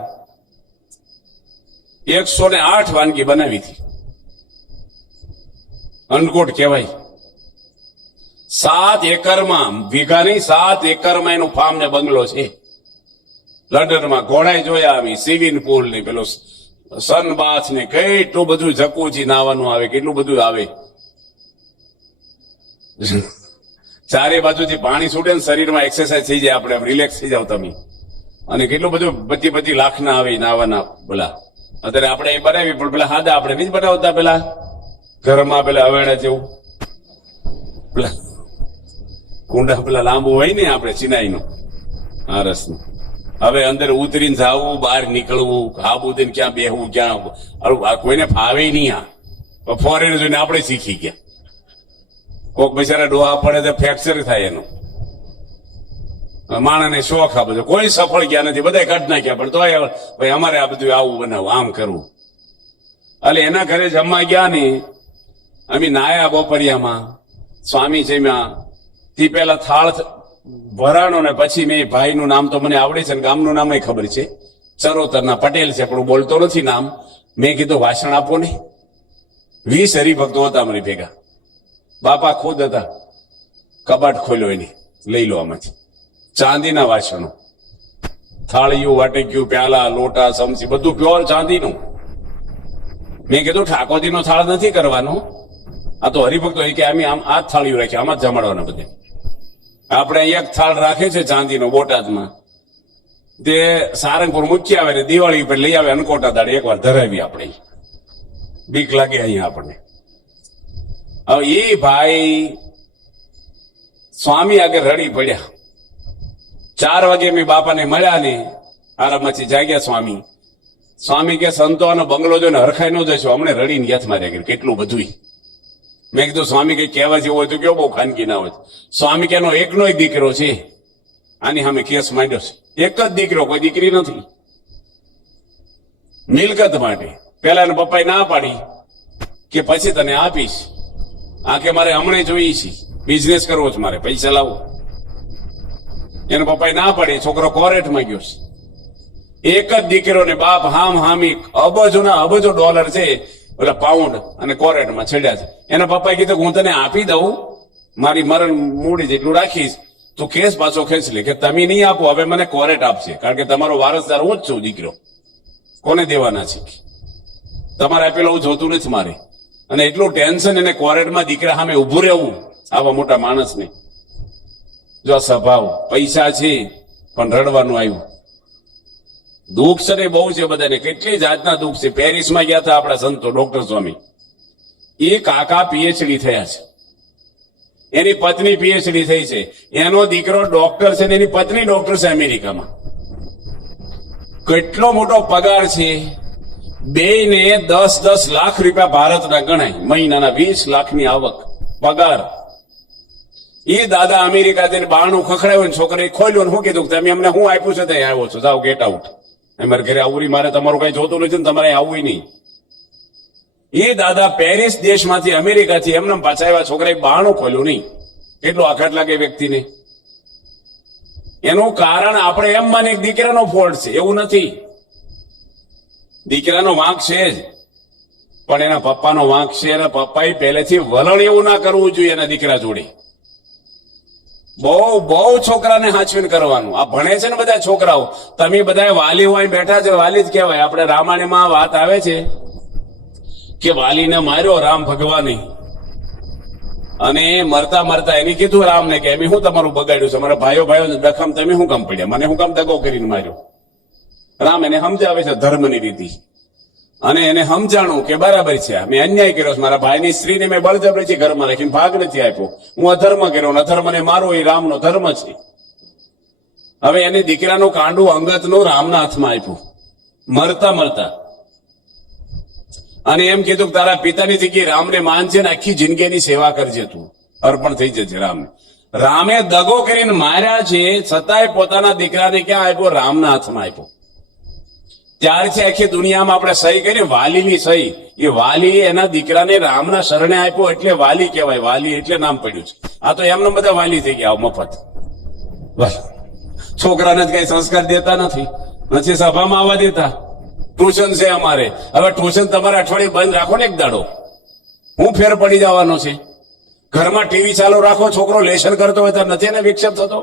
108 વાનગી બનાવી હતી. અન્નકૂટ કહેવાય. 7 એકરમાં, વીઘા નહીં 7 એકરમાં એનું ફાર્મ ને બંગલો છે લંડનમાં. ઘોડાઈ જોયા અમે, સ્વિમિંગ પુલ ને પેલો સનબાથ ને કેટલું બધું, જકુજી નાવાનું આવે, કેટલું બધું આવે. ચારે બાજુથી પાણી છૂટે ને શરીરમાં એક્સરસાઇઝ થઈ જાય, આપણે રિલેક્સ થઈ જાવ તમે. અને કેટલું બધું બધી લાખના આવે નાવાના. બોલા અત્યારે આપણે એ બનાવી, પણ પેલા હાદા આપણે નહીં બનાવતા, પેલા ઘરમાં પેલા હવેડા જેવું પેલા કુંડા પેલા લાંબુ હોય ને આપણે ચિનાઈનું આ રસનું. હવે અંદર ઉતરીને જાવું, બહાર નીકળવું, ખાબુ દઈને ક્યાં બેહવું, ક્યાં કોઈને ફાવે નહીં. આ ફોરેન જોઈને આપણે શીખી ગયા. કોક બિચારા ડોહા પડે તો ફ્રેક્ચર થાય એનું. માણસને શોખ આ બધો, કોઈ સફળ ગયા નથી, બધા કાઢ નાખ્યા. પણ તોય ભાઈ અમારે આ બધું આવું બનાવું, આમ કરવું. એટલે એના ઘરે જમવા ગયા ને અમે નાયા બપોરિયામાં, સ્વામી જમ્યા. તે પેલા થાળ ભરાણો ને પછી મેં ભાઈનું નામ તો મને આવડે છે ને ગામનું નામ ખબર છે, ચરોતરના પટેલ છે, પણ હું બોલતો નથી નામ. મેં કીધું વાસણ આપો ને. 20 હરિભક્તો હતા મારી ભેગા. બાપા ખુદ હતા. કબાટ ખોલ્યો એની, લઈ લો આમાંથી ચાંદીના વાસણો, થાળીઓ, વાટક્યું, પ્યાલા, લોટા, સમસી, બધું પ્યોર ચાંદીનું. મેં કીધું ઠાકોરજીનો થાળ નથી કરવાનો, આ તો હરિભક્તો કે અમે આમ આ થાળીઓ રાખી, આમાં જ જમાડવાના બધે. આપણે એક થાળ રાખે છે ચાંદીનો બોટાદમાં, તે સારંગપુર મૂકી આવે ને દિવાળી ઉપર લઈ આવે અનકોટા દાડે એકવાર ધરાવી. આપણે બીક લાગે અહીંયા આપણને. હવે એ ભાઈ સ્વામી આગળ રડી પડ્યા. 4 વાગે મેં બાપાને મળ્યા ને આરામમાંથી જાગ્યા સ્વામી. સ્વામી કે સંતોનો બંગલો જોઈને હરખાઈ ન જશો, હમણે રડીને યાદ માર્યા કેટલું બધું. મેં કીધું સ્વામી કઈ કહેવા જેવું હોય તો કેવો, બહુ ખાનગી ના હોય. સ્વામી કે એનો એકનો જ દીકરો છે, આની સામે કેસ માંડ્યો છે. એક જ દીકરો, કોઈ દીકરી નથી. મિલકત માટે પેલા એના પપ્પાએ ના પાડી કે પછી તને આપીશ. આ કે મારે હમણાં જોઈએ છે, બિઝનેસ કરવો છે મારે, પૈસા લાવો. એના પપ્પાએ ના પાડી, છોકરો કોર્ટમાં ગયો છે. એક જ દીકરો ને બાપ હામી અબજો ડોલર છે, એટલે પાઉન્ડ, અને કોર્ટમાં છેડ્યા છે. એના પપ્પાએ કીધું હું તને આપી દઉં, મારી મરણ મૂડી જેટલું રાખીશ, તું કેસ પાછો ખેંચ લે. કે તમે નહીં આપો, હવે મને કોર્ટ આપશે, કારણ કે તમારો વારસદાર હું જ છું. દીકરો કોને દેવાના છે? તમારે આપેલો હું જોતું નથી મારે. અને એટલું ટેન્શન એને કોર્ટમાં દીકરા સામે ઉભું રહેવું, આવા મોટા માણસને. જો આ સ્વભાવ, પૈસા છે પણ રડવાનું આવ્યું. દુઃખ છે ને બહુ છે બધાને, કેટલી જાતના દુઃખ છે. પેરિસમાં ગયા હતા આપણા સંતો ડોક્ટર સ્વામી, એ કાકા પીએચડી થયા છે, એની પત્ની પીએચડી થઈ છે, એનો દીકરો ડોક્ટર છે ને એની પત્ની ડોક્ટર છે અમેરિકામાં. કેટલો મોટો પગાર છે. બેને 10-10 લાખ રૂપિયા ભારતના ગણાય, મહિનાના 20 લાખની આવક પગાર. એ દાદા અમેરિકા જઈને બારણું ખખડાવ્યું ને છોકરાએ ખોલ્યું ને શું કીધું, તમે અમને શું આપ્યું છે ત્યાં આવ્યો છો, જાઓ ગેટ આઉટ. મારે ઘરે આવવું, મારે તમારું કઈ જોતું નથી ને તમારે આવવું નહીં. એ દાદા પેરિસ દેશમાંથી અમેરિકાથી એમને પાછા આવ્યા, છોકરાએ બારણું ખોલ્યું નહીં. કેટલું આઘાત લાગે વ્યક્તિને. એનું કારણ આપણે એમ માની કે દીકરાનો ફોલ્ટ છે, એવું નથી. દીકરાનો વાંક છે જ, પણ એના પપ્પાનો વાંક છે. એના પપ્પાએ પહેલેથી વલણ એવું ના કરવું જોઈએ એના દીકરા જોડે. બહુ છોકરાને હાચવીને કરવાનું. આ ભણે છે ને બધા છોકરાઓ, તમે બધા વાલી હોય બેઠા છે, વાલી જ કહેવાય. આપણે રામાયણમાં વાત આવે છે કે વાલીને માર્યો રામ ભગવાને, અને મરતા મરતા એને કીધું રામને કે એમ હું તમારું બગાડ્યું છે, મારા ભાઈઓ દખમ તમે શું કામ પડ્યા, મને શું કામ દગો કરીને માર્યો. રામ એને સમજાવે છે ધર્મની રીતિ, અને એને સમજાણું કે બરાબર છે, મેં અન્યાય કર્યો છે, મારા ભાઈની સ્ત્રીને મેં બળજબરીથી ઘરમાં રાખીને ભાગ નથી આપ્યો, હું અધર્મ કર્યો, અધર્મને મારો એ રામનો ધર્મ છે. હવે એને દીકરાનું કાંડું અંગતનું રામના હાથમાં આપ્યું મરતા મરતા, અને એમ કીધું કે તારા પિતાની જગ્યાએ રામને માનજે ને આખી જિંદગીની સેવા કરજે, તું અર્પણ થઈ જજે રામને. રામે દગો કરીને માર્યા છે, છતાંય પોતાના દીકરાને ક્યાં આપ્યો? રામના હાથમાં આપ્યો. ત્યારથી આખી દુનિયામાં આપણે સહી કરી, વાલીની સહી. એ વાલી એના દીકરાને રામના શરણે આપ્યો એટલે વાલી કહેવાય. વાલી એટલે નામ પડ્યું છે. આ તો એમને બધા વાલી થઈ ગયા મફત. બસ છોકરાને જ કઈ સંસ્કાર દેતા નથી સભામાં આવવા દેતા. ટ્યુશન છે અમારે, હવે ટ્યુશન તમારે અઠવાડિયે બંધ રાખો ને એક દાડો, હું ફેર પડી જવાનો છે. ઘરમાં ટીવી ચાલુ રાખો, છોકરો લેશન કરતો હોય તો નથી એને વિક્ષેપ થતો?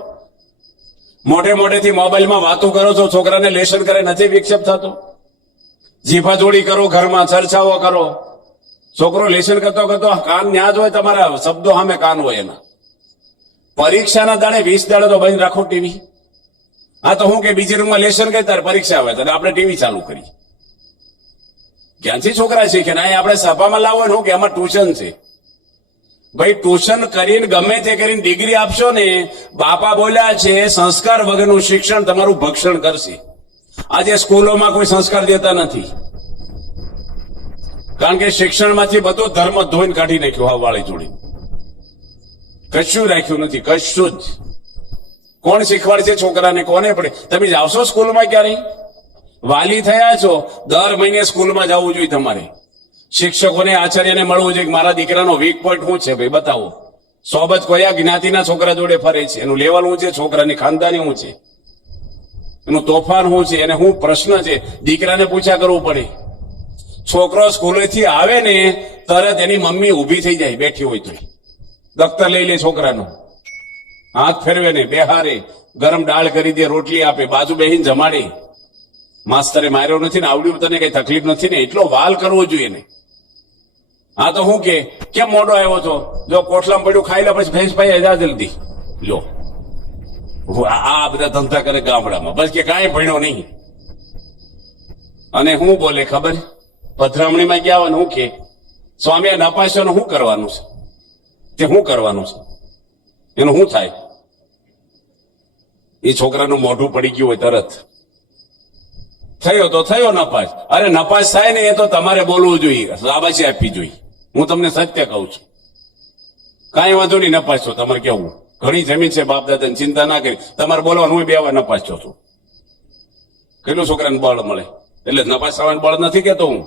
મોટેથી મોબાઈલમાં વાતો કરો છો, છોકરાને લેશન કરે નથી વિક્ષેપ થતો? જીભાજોડી કરો, ઘરમાં ચર્ચાઓ કરો, છોકરો લેશન કરતો કાન ન્યા જ હોય, તમારા શબ્દો સામે કાન હોય એના. પરીક્ષાના દાડે 20 દાડે તો બંધ રાખો ટીવી. આ તો હું કે બીજી રૂમમાં લેશન કરી, તારે પરીક્ષા આવે તો આપણે ટીવી ચાલુ કરી. ક્યાંથી છોકરા શીખે ને? આપણે સભામાં લાવો ને, હું કે આમાં ટ્યુશન છે. ભાઈ ટ્યુશન કરીને ગમે તે કરીને ડિગ્રી આપશો ને, બાપા બોલ્યા છે સંસ્કાર વગરનું શિક્ષણ તમારું ભક્ષણ કરશે. આજે સ્કૂલોમાં કોઈ સંસ્કાર દેતા નથી, કારણ કે શિક્ષણમાંથી બધું ધર્મ ધોઈને કાઢી નાખ્યું. હા, વાળી જોડી કશું રાખ્યું નથી, કશું જ. કોણ શીખવાડશે છોકરાને? કોને પડે? તમે જાવશો સ્કૂલમાં ક્યારેય? વાલી થયા છો, દર મહિને સ્કૂલમાં જવું જોઈએ તમારે. શિક્ષકોને આચાર્યને મળવું જોઈએ કે મારા દીકરાનો વીક પોઈન્ટ શું છે, ભાઈ બતાવો. સોબત કયા જ્ઞાતિના છોકરા જોડે ફરે છે, એનું લેવલ શું છે, છોકરાની ખાનદાની શું છે, એનું તોફાન શું છે, એને શું પ્રશ્ન છે, દીકરાને પૂછ્યા કરવું પડે. છોકરો સ્કૂલેથી આવે ને તરત એની મમ્મી ઊભી થઈ જાય, બેઠી હોય તો દફતર લઈ લે છોકરાનું, હાથ ફેરવે ને બેહારે, ગરમ દાળ કરી દે, રોટલી આપે, બાજુ બેહીને જમાડે. માસ્તરે માર્યો નથી ને, આવડ્યું તને કઈ તકલીફ નથી ને, એટલો વાલ કરવો જોઈએ ને. આ તો હું કે કેમ મોડો આવ્યો છો? જો કોઠલામાં પડ્યું ખાઈ લે, પછી ભેંસ ભાઈ જા જલ્દી લો. આ બધા ધંધા કરે ગામડામાં, બસ કે કાંઈ ભણ્યો નહીં. અને હું બોલે ખબર, પધરામણીમાં ગયા હોય ને હું કે સ્વામી આ નપાસ્યોનું શું કરવાનું છે? તે શું કરવાનું છે? એનું શું થાય? એ છોકરાનું મોઢું પડી ગયું હોય તરત, થયો તો થયો નપાસ. અરે નપાસ થાય ને એ તો તમારે બોલવું જોઈએ, શાબાશી આપવી જોઈએ. હું તમને સત્ય કહું છું, કાંઈ વાંધો નહીં નપાસ છો. તમારે કેવું ઘણી જમીન છે બાપ દાદાની, ચિંતા ના કરી. તમારે બોલવાનું, હું 2 વાર નપાસ છો છું. કેટલું છોકરાને બળ મળે? એટલે નપાસ થવાનું બળ નથી કેતો હું,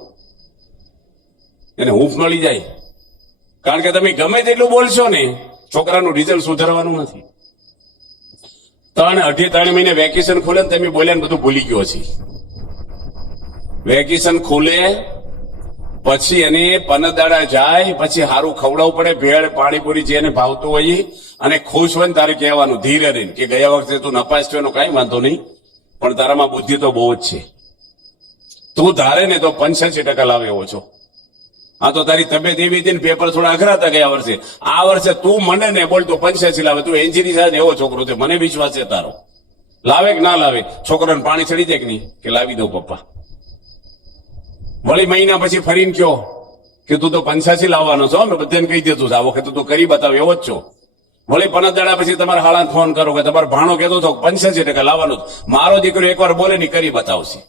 એને હૂંફ મળી જાય. કારણ કે તમે ગમે તેટલું બોલશો ને, છોકરાનું રિઝલ્ટ સુધારવાનું નથી. 3 મહિને વેકેશન ખુલે ને તમે બોલ્યા ને બધું ભૂલી ગયો છે. વેકેશન ખુલે પછી એને 15 દાડા જાય, પછી સારું ખવડાવવું પડે, ભેળ પાણીપુરી જે એને ભાવતું હોય, અને ખુશ હોય ને તારે કહેવાનું ધીરે રહીને કે ગયા વખતે તું નપાસ થયો એનો કઈ વાંધો નહીં, પણ તારામાં બુદ્ધિ તો બહુ જ છે. તું ધારે ને તો 85% લાવે એવો છો. આ તો તારી તબિયત એવી હતી ને, પેપર થોડા અઘરા હતા ગયા વર્ષે. આ વર્ષે તું મને ને બોલ તો 85 લાવે. તું એન્જિનિયર થાય ને એવો છોકરો છે, મને વિશ્વાસ છે તારો. લાવે કે ના લાવે? છોકરાને પાણી ચડી જાય કે નહીં કે લાવી દઉં પપ્પા. વળી મહિના પછી ફરીને કયો કે તું તો 85 લાવવાનો છો, મેં બધાને કહી દીધું આ વખતે તું કરી બતાવ એવો જ છો. વળી 15 દાડા પછી તમારા હાળાને ફોન કરો કે તમારો ભાણો કહેતો હતો 85% લાવવાનો. મારો દીકરો એકવાર બોલે ને કરી બતાવશે,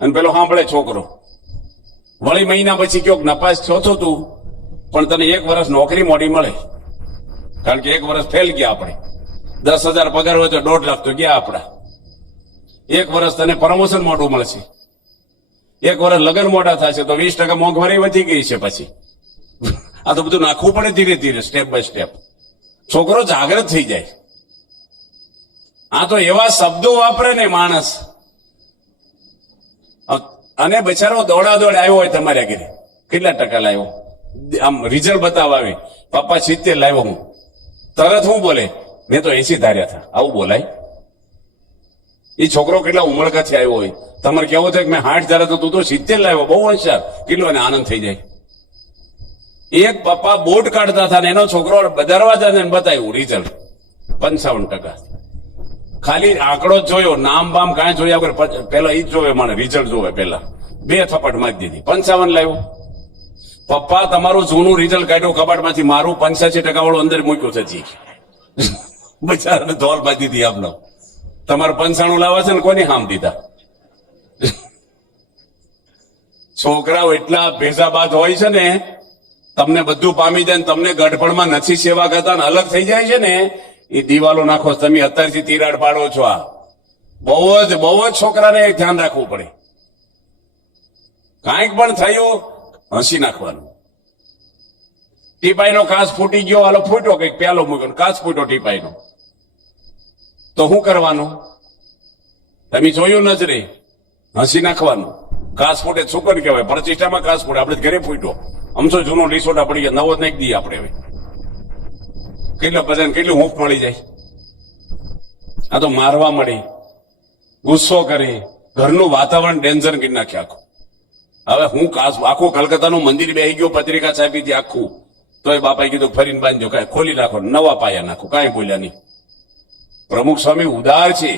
અને પેલો સાંભળે છોકરો. વળી મહિના પછી કયો નપાસ થયો છો તું, પણ તને 1 વર્ષ નોકરી મોડી મળે, કારણ કે 1 વર્ષ ફેલ ગયા આપણે. 10,000 પગાર હોય તો 1.5 લાખ તો ગયા આપડા. 1 વર્ષ તને પ્રમોશન મોડું મળશે, 1 વર્ષ લગ્ન મોડા થશે તો 20% મોંઘવારી વધી ગઈ છે. પછી આ તો બધું નાખવું પડે ધીરે ધીરે, સ્ટેપ બાય સ્ટેપ. છોકરો જાગૃત થઈ જાય. આ તો એવા શબ્દો વાપરે ને માણસ, અને બચારો દોડા દોડ આવ્યો હોય તમારે ઘરે, કેટલા ટકા લાવ્યો, આમ રિઝલ્ટ બતાવવા આવે, પપ્પા 70 લાવ્યો હું, તરત હું બોલે મેં તો 80 ધાર્યા હતા. આવું બોલાય? એ છોકરો કેટલા ઉમળકાથી આવ્યો હોય, તમારે કેવું થાય કે મેં 60 ધાર્યા તો તું તો 70 લાવ્યો, બહુ હોશિયાર, કેટલો એને આનંદ થઈ જાય. એક પપ્પા બોટ કાઢતા હતા ને એનો છોકરો દરવાજા ને બતાવ્યું રિઝલ્ટ 55%. ખાલી આંકડો જ જોયો, નામ બામ કાંઈ જોયા વગર પેલા ઈ જ જોવે, મને રિઝલ્ટ જોવે, પેલા 2 થપ્પડ મારી દીધી, 55 લાવ્યો. પપ્પા તમારું જૂનું રિઝલ્ટ કાઢ્યું કબાટમાંથી, મારું 85% વાળું અંદર મૂક્યું છે જી. બચારાને ધોલ બાજી દીધી આપનો. તમારે 95 લાવવા છે ને કોની હામ દીધા? છોકરાઓ એટલા ભેજાબાદ હોય છે ને, તમને બધું પામી જાય ને તમને ગઢપણમાં નથી સેવા કરતા ને અલગ થઈ જાય છે ને, એ દિવાલો નાખો. તમે અત્યારથી તિરાડ પાડો છો. આ બહુ જ છોકરાને ધ્યાન રાખવું પડે. કાંઈક પણ થયું હસી નાખવાનું. ટીપાઈનો કાચ ફૂટી ગયો, હાલો ફૂટ્યો, કઈક પ્યાલો મૂક્યો, કાચ ફૂટ્યો ટીપાઈનો, તો શું કરવાનું? તમે જોયું નજરે, હસી નાખવાનું. કાચ ફૂટે શું કરી કહેવાય? પ્રતિષ્ઠામાં કાચ ફૂટે. આપણે ઘરે ફૂટ્યો, આમસો જૂનો લીસોટા પડી ગયા, નવો નાખી દઈએ આપણે. હવે કેટલા બધાને કેટલી હૂંફ મળી જાય. આ તો મારવા મળી, ગુસ્સો કરે, ઘરનું વાતાવરણ ડેન્જર કરી નાખે આખું. હવે હું આખું કલકત્તાનું મંદિર બેસી ગયો, પત્રિકા છાપી હતી આખું, તો એ બાપાએ કીધું ફરીને બાંધજો, કાંઈ ખોલી નાખો, નવા પાયા નાખો, કાંઈ બોલ્યા નહીં. પ્રમુખ સ્વામી ઉદાર છે,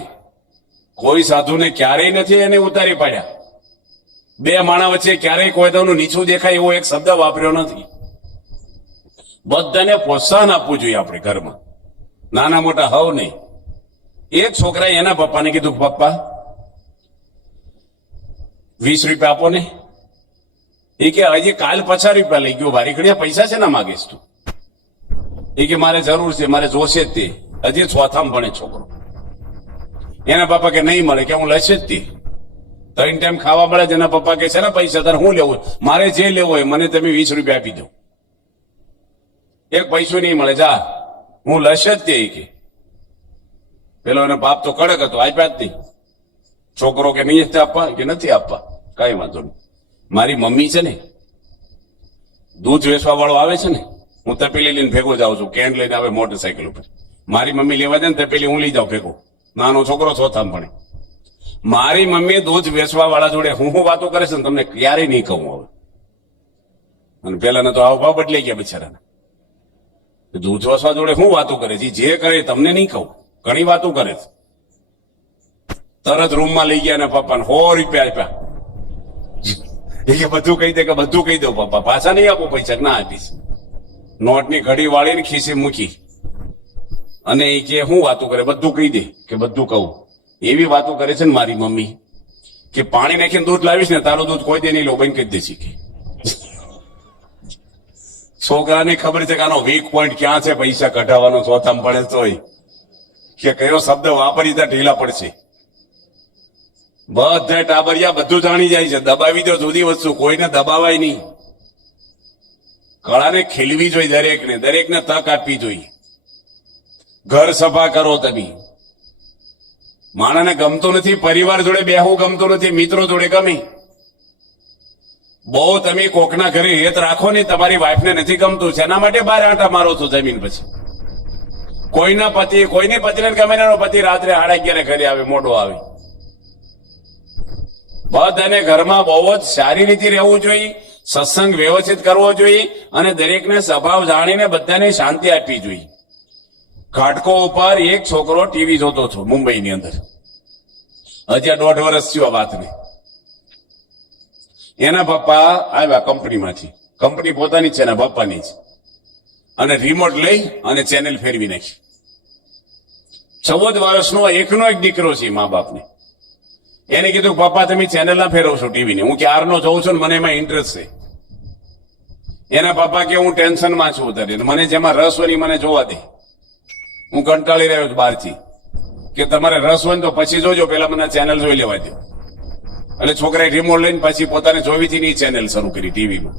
કોઈ સાધુને ક્યારેય નથી એને ઉતારી પાડ્યા. 2 માણા વચ્ચે ક્યારેય કોઈનું નીચું દેખાય એવો એક શબ્દ વાપર્યો નથી. બધાને પ્રોત્સાહન આપવું જોઈએ આપણે ઘરમાં, નાના મોટા હવ નહીં. એક છોકરાએ એના પપ્પાને કીધું, પપ્પા 20 રૂપિયા આપો ને. એ કે હજી કાલ 50 રૂપિયા લઈ ગયો, ભારી ઘડિયા પૈસા છે ને માગીશ તું? એ કે મારે જરૂર છે, મારે જોશે જ તે. હજી 4થામાં ભણે છોકરો. એના પપ્પા કે નહીં મળે, કે હું લેશે જ તે. 3 ટાઈમ ખાવા મળે. એના પપ્પા કે છે ને પૈસા તારે હું લેવું? મારે જે લેવો હોય મને તમે 20 રૂપિયા આપી દો. એક પૈસો નહીં મળે, જા હું લેશે જ તે. કે પેલો એનો બાપ તો કડક હતો, આપ્યા જ નહીં. છોકરો કે નહીં આપવા, કે નથી આપવા, કઈ વાંધો નહીં. મારી મમ્મી છે ને, દૂધ વેચવા વાળો આવે છે ને, હું તપેલી લઈને ભેગો જાઉં છું, કેન લઈને આવે મોટરસાયકલ ઉપર. મારી મમ્મી લેવા જાય ને તપેલી હું લઈ જાઉં ભેગો. નાનો છોકરો 4થામાં ભણે. મારી મમ્મી દૂધ વેચવા વાળા જોડે હું વાતો કરે છે ને તમને ક્યારેય નહીં કહું હવે. અને પેલાના તો હાવભાવ બદલાઈ ગયા બિચારાના. દૂધ વેચવા જોડે હું વાતો કરે છે, જે કરે તમને નહીં કહું, ઘણી વાતો કરે છે. તરત રૂમમાં લઈ ગયા ને પપ્પાને 100 રૂપિયા આપ્યા. એ કે બધું કહી દે, કે બધું કહી દઉં પપ્પા, પાછા નહીં આપો પૈસા, ના આપીશ. નોટની ઘડી વાળીને ખીસે મૂકી, અને એ કે હું વાતો કરે, બધું કહી દે, કે બધું કહું. એવી વાતો કરે છે ને મારી મમ્મી, કે પાણી નાખીને દૂધ લાવીશ ને તારું દૂધ કોઈ દે નહીં, લો બંધ કરી દેશે. કે છોકરાને ખબર છે કે આનો વીક પોઈન્ટ ક્યાં છે, પૈસા કઢાવવાનો 4થામાં પડે તોય, કે કયો શબ્દ વાપરી ત્યાં ઢીલા પડશે. બધા ટાબરિયા બધું જાણી જાય છે. દબાવી દો જુદી વસ્તુ, કોઈને દબાવાય નહીં. કળાને ખીલવી જોઈએ દરેકને તક આપવી જોઈએ. ઘર સફા કરો તમે. માણસને ગમતું નથી, પરિવાર જોડે બેહવું ગમતું નથી, મિત્રો જોડે ગમે. બહુ તમે કોકના ઘરે હેત રાખો ને, તમારી વાઈફને નથી ગમતું, શેના માટે બહાર આંટા મારો છો જમીન પછી? કોઈના પતિ, કોઈની પતિને ગમે એનો પતિ રાત્રે 11:30 ઘરે આવે, મોડો આવે. બધાને ઘરમાં બહુ જ સારી રીતે રહેવું જોઈએ, સત્સંગ વ્યવસ્થિત કરવો જોઈએ, અને દરેકને સ્વભાવ જાણીને બધાને શાંતિ આપવી જોઈએ. ઘાટકો ઉપર એક છોકરો ટીવી જોતો હતો મુંબઈની અંદર, હજી 1.5 વર્ષ થયો વાતને. એના પપ્પા આવ્યા કંપનીમાંથી, કંપની પોતાની જ છે, એના પપ્પાની જ, અને રિમોટ લઈ અને ચેનલ ફેરવી નાખી. 14 વર્ષનો એકનો એક દીકરો છે મા બાપને. એને કીધું પપ્પા તમે ચેનલ ના ફેરવશો ટીવીની, હું ક્યારનો જોઉં છું ને મને એમાં ઇન્ટરેસ્ટ છે. એના પપ્પા કે હું ટેન્શનમાં છું અત્યારે, મને જેમાં રસ હોય મને જોવા દે, હું કંટાળી રહ્યો છું બહારથી. કે તમારે રસ હોય તો પછી જોજો, પેલા મને ચેનલ જોઈ લેવા દો. એટલે છોકરાએ રિમોટ લઈને પાછી પોતાને જોવી હતી એ ચેનલ શરૂ કરી ટીવીમાં.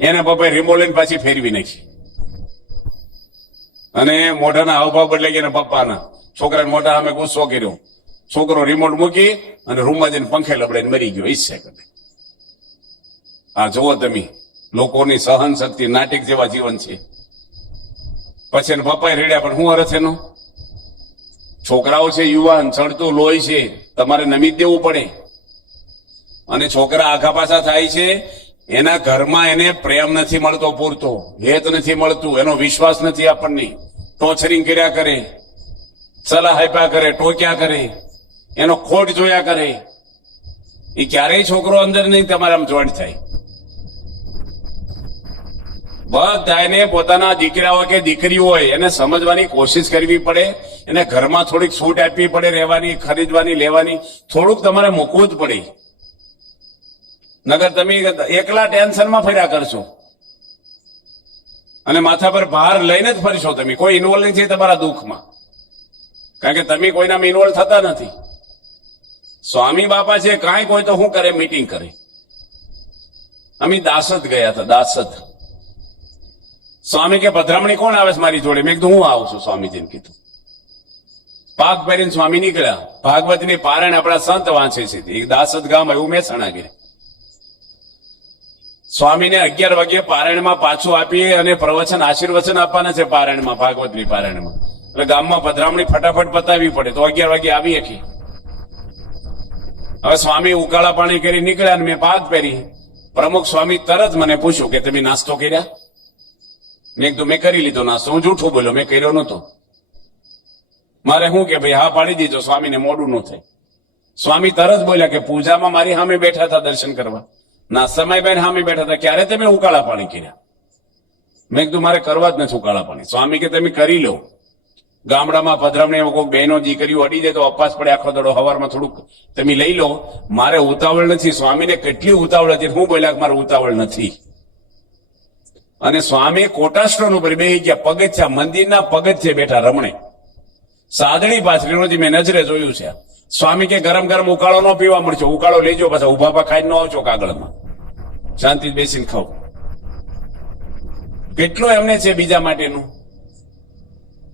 એના પપ્પાએ રિમોટ લઈને પાછી ફેરવી નાખી, અને મોઢાના હાવભાવ બદલાઈ ગયા પપ્પાના. છોકરાને મોઢા સામે ગુસ્સો કર્યો. છોકરો રિમોટ મૂકી અને રૂમમાં જઈને પંખે લબડાઈને મરી ગયો. 20 સેકન્ડ. આ જુઓ તમે, લોકોની સહન શક્તિ નાટક જેવા જીવન છે. પછી એને પપ્પાએ રેડ્યા, પણ શું અર્થ એનો? છોકરાઓ છે યુવાન, ચડતું લોહી છે, તમારે નમી જ દેવું પડે. અને છોકરા આઘા પાછા થાય છે, એના ઘરમાં એને પ્રેમ નથી મળતો પૂરતો, હેત નથી મળતું, એનો વિશ્વાસ નથી આપણને. ટોર્ચરિંગ કર્યા કરે, સલાહ આપ્યા કરે, ટોક્યા કરે, એનો ખોટ જોયા કરે. એ ક્યારેય છોકરો અંદર નહીં તમારે આમ જોઈન્ટ થાય. બધાને પોતાના દીકરા હોય કે દીકરી હોય એને સમજવાની કોશિશ કરવી પડે. એને ઘરમાં થોડીક છૂટ આપવી પડે, રહેવાની, ખરીદવાની, લેવાની. થોડુંક તમારે મૂકવું જ પડે. નગર તમે એકલા ટેન્શનમાં ફર્યા કરશો અને માથા પર ભાર લઈને જ ફરશો. તમે કોઈ ઇન્વોલ્વ નથી તમારા દુઃખમાં, કારણ કે તમે કોઈનામાં ઇન્વોલ્વ થતા નથી. સ્વામી બાપા છે, કાંઈ કોઈ તો શું કરે, મીટિંગ કરે. અમે દાસદ ગયા હતા, દાસદ. સ્વામી કે પધરામણી કોણ આવે છે મારી જોડે? મેં કીધું હું આવું છું. સ્વામીજીને કીધું. પાક પહેરીને સ્વામી નીકળ્યા. ભાગવતની પારાયણ આપણા સંત વાંચે છે. એક દાસદ ગામ એવું મહેસાણા ગયા. સ્વામીને 11 વાગ્યે પારાયણમાં પાછું આપીએ અને પ્રવચન આશીર્વચન આપવાના છે પારાયણમાં, ભાગવતની પારાયણમાં. એટલે ગામમાં પધરામણી ફટાફટ પતાવવી પડે તો 11 વાગે આવી શકી. હવે સ્વામી ઉકાળા પાણી કરી નીકળ્યા અને મેં પાક પહેરી. પ્રમુખ સ્વામી તરત મને પૂછ્યું કે તમે નાસ્તો કર્યા? મેં કીધું મેં કરી લીધો નાસ્તો. હું જૂઠું બોલ્યો, મેં કર્યો નહોતો. મારે શું કે ભાઈ હા પાડી દીધો, સ્વામીને મોડું ન થાય. સ્વામી તરત બોલ્યા કે પૂજામાં મારી સામે બેઠા હતા દર્શન કરવા, નાસ્તામાં બેન સામે બેઠા હતા, ક્યારે તમે ઉકાળા પાણી કર્યા? મેં કીધું મારે કરવા જ નથી ઉકાળા પાણી. સ્વામી કે તમે કરી લો. ગામડામાં પધરામણી કોઈ બહેનો દીકરીઓ અડી જાય તો અપાસ પડે આખો દડો, સવારમાં થોડુંક તમે લઈ લો. મારે ઉતાવળ નથી. સ્વામીને કેટલી ઉતાવળ હતી. હું બોલ્યા કે મારે ઉતાવળ નથી. અને સ્વામી કોટાસ્ટ્રોન ઉપર બેસી ગયા, પગથિયા, મંદિરના પગથિયે બેઠા રમણે, સાદડી પાથરીનો મેં નજરે જોયું છે. સ્વામી કે ગરમ ગરમ ઉકાળો ન પીવા મળશે, ઉકાળો લેજો, પાછા ઉભા પા ખાઈ ન આવજો કાગળમાં, શાંતિ બેસીને ખાવ. કેટલું એમને છે બીજા માટેનું.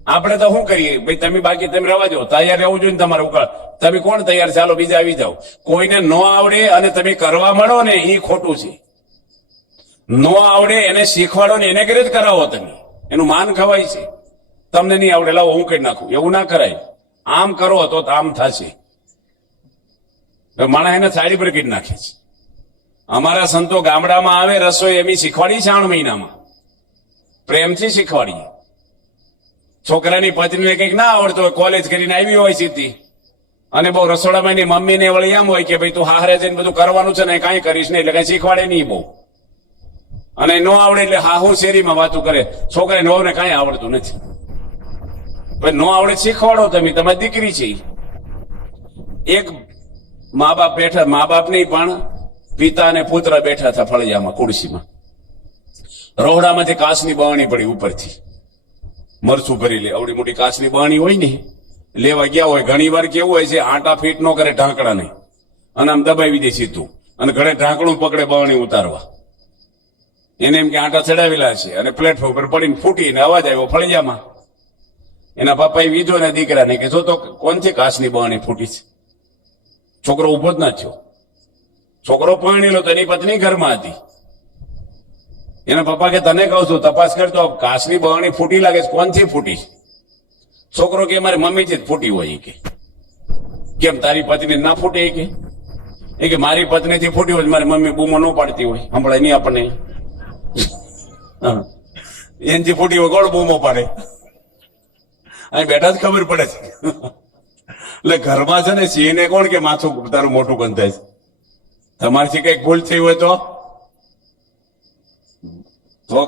આપણે તો શું કરીએ ભાઈ, તમે બાકી તમે રવા જાઓ, તૈયાર રહેવું જોઈએ ને તમારે ઉકાળ. તમે કોણ તૈયાર? ચાલો બીજા આવી જાઓ. કોઈને ન આવડે અને તમે કરવા માંડો ને એ ખોટું છે. ન આવડે એને શીખવાડો ને એને ઘરે જ કરાવો. તમે એનું માન ખવાય છે. તમને નહીં આવડે લાવો હું કરી નાખું, એવું ના કરાય. આમ કરો તો આમ થશે. માણસ એને સાડી પર કરી નાખે છે. અમારા સંતો ગામડામાં આવે, રસોઈ એમ શીખવાડી 3 મહિનામાં, પ્રેમથી શીખવાડીએ. છોકરાની પત્નીને કંઈક ના આવડતો હોય, કોલેજ કરીને આવી હોય સીધી, અને બહુ રસોડામાં એની મમ્મીને વળી એમ હોય કે ભાઈ તું હારે જઈને બધું કરવાનું છે ને કાંઈ કરીશ નહીં, એટલે કઈ શીખવાડે નહીં બહુ. અને ન આવડે એટલે હાહુ શેરીમાં વાતું કરે. છોકરાને વહુને કાંઈ આવડતું નથી. ન આવડે શીખવાડો. તમે તમારી દીકરી છે. એક મા બાપ બેઠા, મા બાપ નહીં પણ પિતા અને પુત્ર બેઠા હતા ફળિયામાં ખુરશીમાં. રોહડામાંથી કાચની બરણી પડી ઉપરથી, મરચું ભરી લે. આવડી મોટી કાચની બરણી હોય ને, લેવા ગયા હોય. ઘણી વાર કેવું હોય છે, આટા ફીટ ન કરે ઢાંકડા નહીં, અને આમ દબાવી દે સીધું, અને ઘરે ઢાંકણું પકડે બરણી ઉતારવા. એને એમ કે આટા ચડાવેલા છે, અને પ્લેટફોર્મ પર પડીને ફૂટીને અવાજ આવ્યો ફળિયામાં. એના પપ્પાએ વીધો ને દીકરાને કે જો તો કોનથી કાચની બરણી ફૂટી છે. છોકરો ઉભો જ ના થયો. છોકરો પરણેલો તો એની પત્ની ઘરમાં હતી. એના પપ્પા કે તને કહું છું તપાસ કરતો, કાચની બરણી ફૂટી લાગે છે, કોનથી ફૂટી? છોકરો કે મારી મમ્મીથી જ ફૂટી હોય. કે કેમ તારી પત્ની ના ફૂટે? કે મારી પત્નીથી ફૂટી હોય, મારી મમ્મી બૂમો ન પાડતી હોય, સંભળાય નહીં આપણને. એનથી ફૂટી હોય કોણ બૂમો પાડે? અહીં બેઠા જ ખબર પડે છે. એટલે ઘરમાં છે ને સિંહને કોણ કે માથું તારું મોટું બંધાય છે. તમારથી કઈક ભૂલ થઈ હોય તો